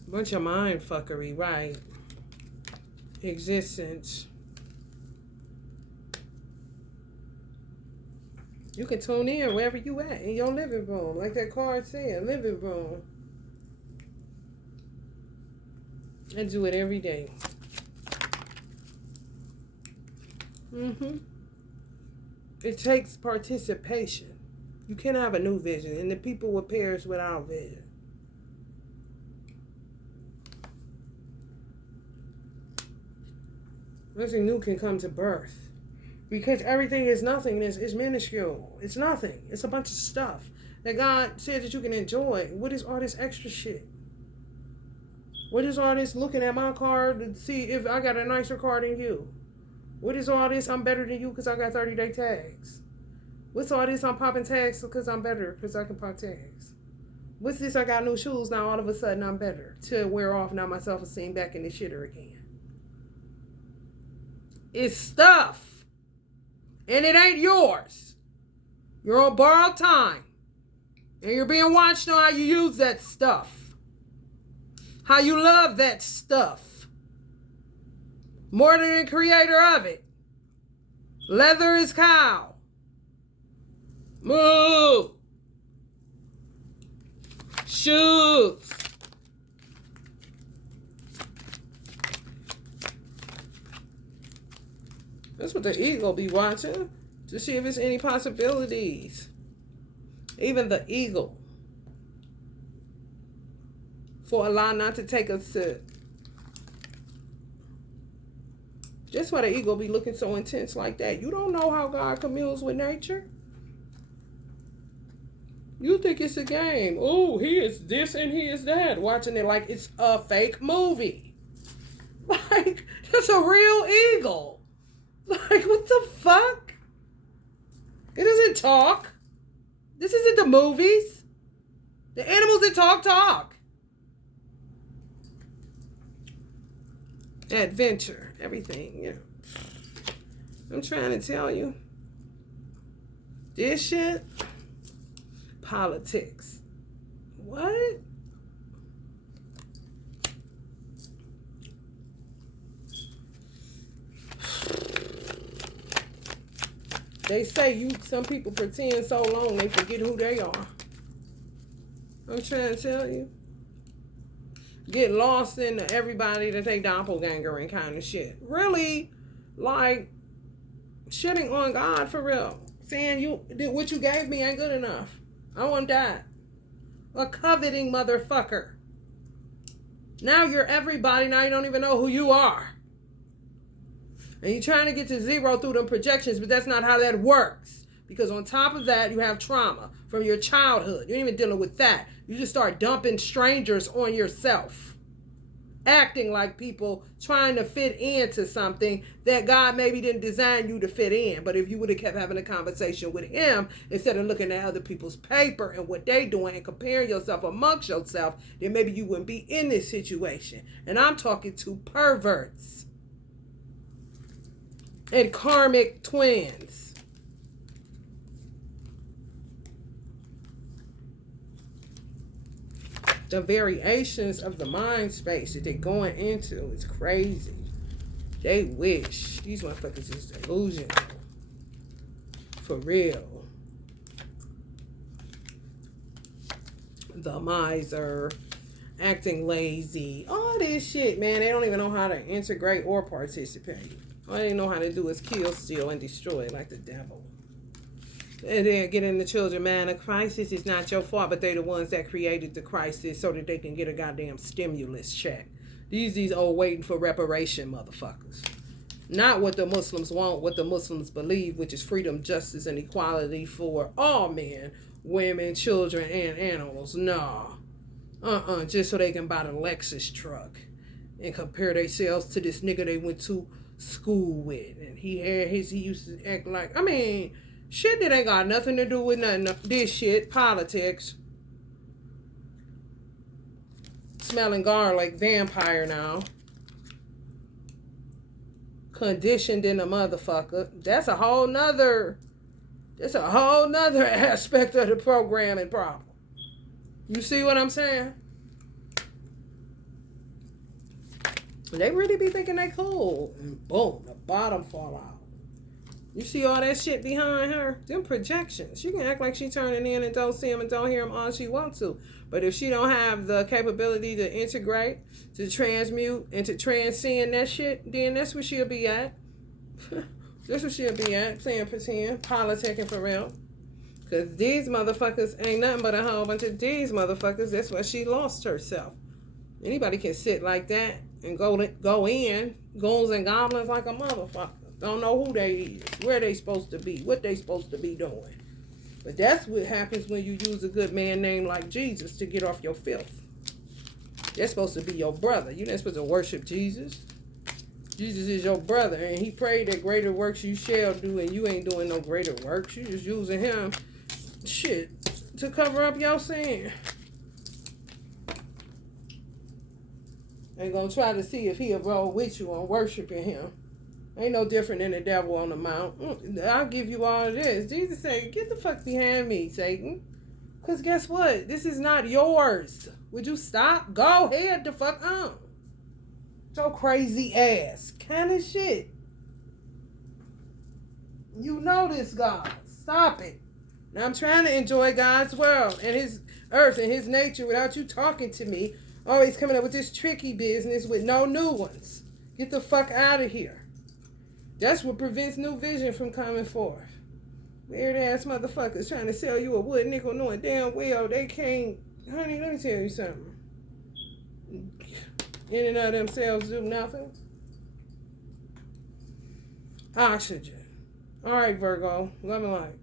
Bunch of mind fuckery, right? Existence. You can tune in wherever you at, in your living room. Like that card said, living room. I do it every day. It takes participation. You can't have a new vision, and the people will perish without vision. Nothing new can come to birth. Because everything is nothingness, is minuscule. It's nothing. It's a bunch of stuff that God said that you can enjoy. What is all this extra shit? What is all this looking at my car to see if I got a nicer car than you? What is all this I'm better than you because I got 30-day tags? What's all this I'm popping tags because I'm better because I can pop tags? What's this I got new shoes now all of a sudden I'm better to wear off now my self-esteem back in the shitter again? It's stuff. And it ain't yours. You're on borrowed time. And you're being watched on how you use that stuff. How you love that stuff. More than the creator of it. Leather is cow. Move. Shoes. That's what the eagle be watching, to see if there's any possibilities. Even the eagle. For Allah not to take us to. Just why the eagle be looking so intense like that. You don't know how God communes with nature. You think it's a game. Oh, he is this and he is that. Watching it like it's a fake movie. Like, it's a real eagle. Like, what the fuck? It doesn't talk. This isn't the movies. The animals that talk. Adventure, everything, yeah. I'm trying to tell you. This shit, politics. What? They say some people pretend so long they forget who they are. I'm trying to tell you. Get lost in everybody that they doppelganger and kind of shit. Really, like, shitting on God for real. Saying what you gave me ain't good enough. I want that. A coveting motherfucker. Now you're everybody. Now you don't even know who you are. And you're trying to get to zero through them projections, but that's not how that works. Because on top of that, you have trauma from your childhood. You ain't even dealing with that. You just start dumping strangers on yourself. Acting like people trying to fit into something that God maybe didn't design you to fit in. But if you would have kept having a conversation with him, instead of looking at other people's paper and what they doing and comparing yourself amongst yourself, then maybe you wouldn't be in this situation. And I'm talking to perverts. And karmic twins. The variations of the mind space that they're going into is crazy. They wish. These motherfuckers is delusional. For real. The miser. Acting lazy. All this shit, man. They don't even know how to integrate or participate. All they know how to do is kill, steal, and destroy like the devil. And then getting the children, man, a crisis is not your fault, but they're the ones that created the crisis so that they can get a goddamn stimulus check. These old waiting for reparation motherfuckers. Not what the Muslims want, what the Muslims believe, which is freedom, justice, and equality for all men, women, children, and animals. No. Just so they can buy the Lexus truck and compare themselves to this nigga they went to school with, and he used to act like, shit that ain't got nothing to do with nothing. This shit, politics. Smelling garlic, vampire now. Conditioned in a motherfucker. That's a whole nother aspect of the programming problem. You see what I'm saying? They really be thinking they cool. And boom, the bottom fall out. You see all that shit behind her? Them projections. She can act like she turning in and don't see him and don't hear him all she wants to. But if she don't have the capability to integrate, to transmute, and to transcend that shit, then that's where she'll be at. That's what she'll be at, playing pretend, politicking for real. Because these motherfuckers ain't nothing but a whole bunch of these motherfuckers. That's why she lost herself. Anybody can sit like that and go in, goons and goblins like a motherfucker. Don't know who they is, where they supposed to be, what they supposed to be doing. But that's what happens when you use a good man named like Jesus to get off your filth. That's supposed to be your brother. You're not supposed to worship Jesus. Jesus is your brother, and he prayed that greater works you shall do, and you ain't doing no greater works. You just using him, shit, to cover up your sin. And gonna try to see if he'll roll with you on worshiping him. Ain't no different than the devil on the mount. I'll give you all of this. Jesus said, get the fuck behind me, Satan. Because guess what? This is not yours. Would you stop? Go ahead the fuck on. So crazy ass. Kind of shit. You know this, God. Stop it. Now I'm trying to enjoy God's world and his earth and his nature without you talking to me. Always coming up with this tricky business with no new ones. Get the fuck out of here. That's what prevents new vision from coming forth. Weird ass motherfuckers trying to sell you a wood nickel knowing damn well they can't. Honey, let me tell you something. In and of themselves do nothing. Oxygen. All right, Virgo. Love and light.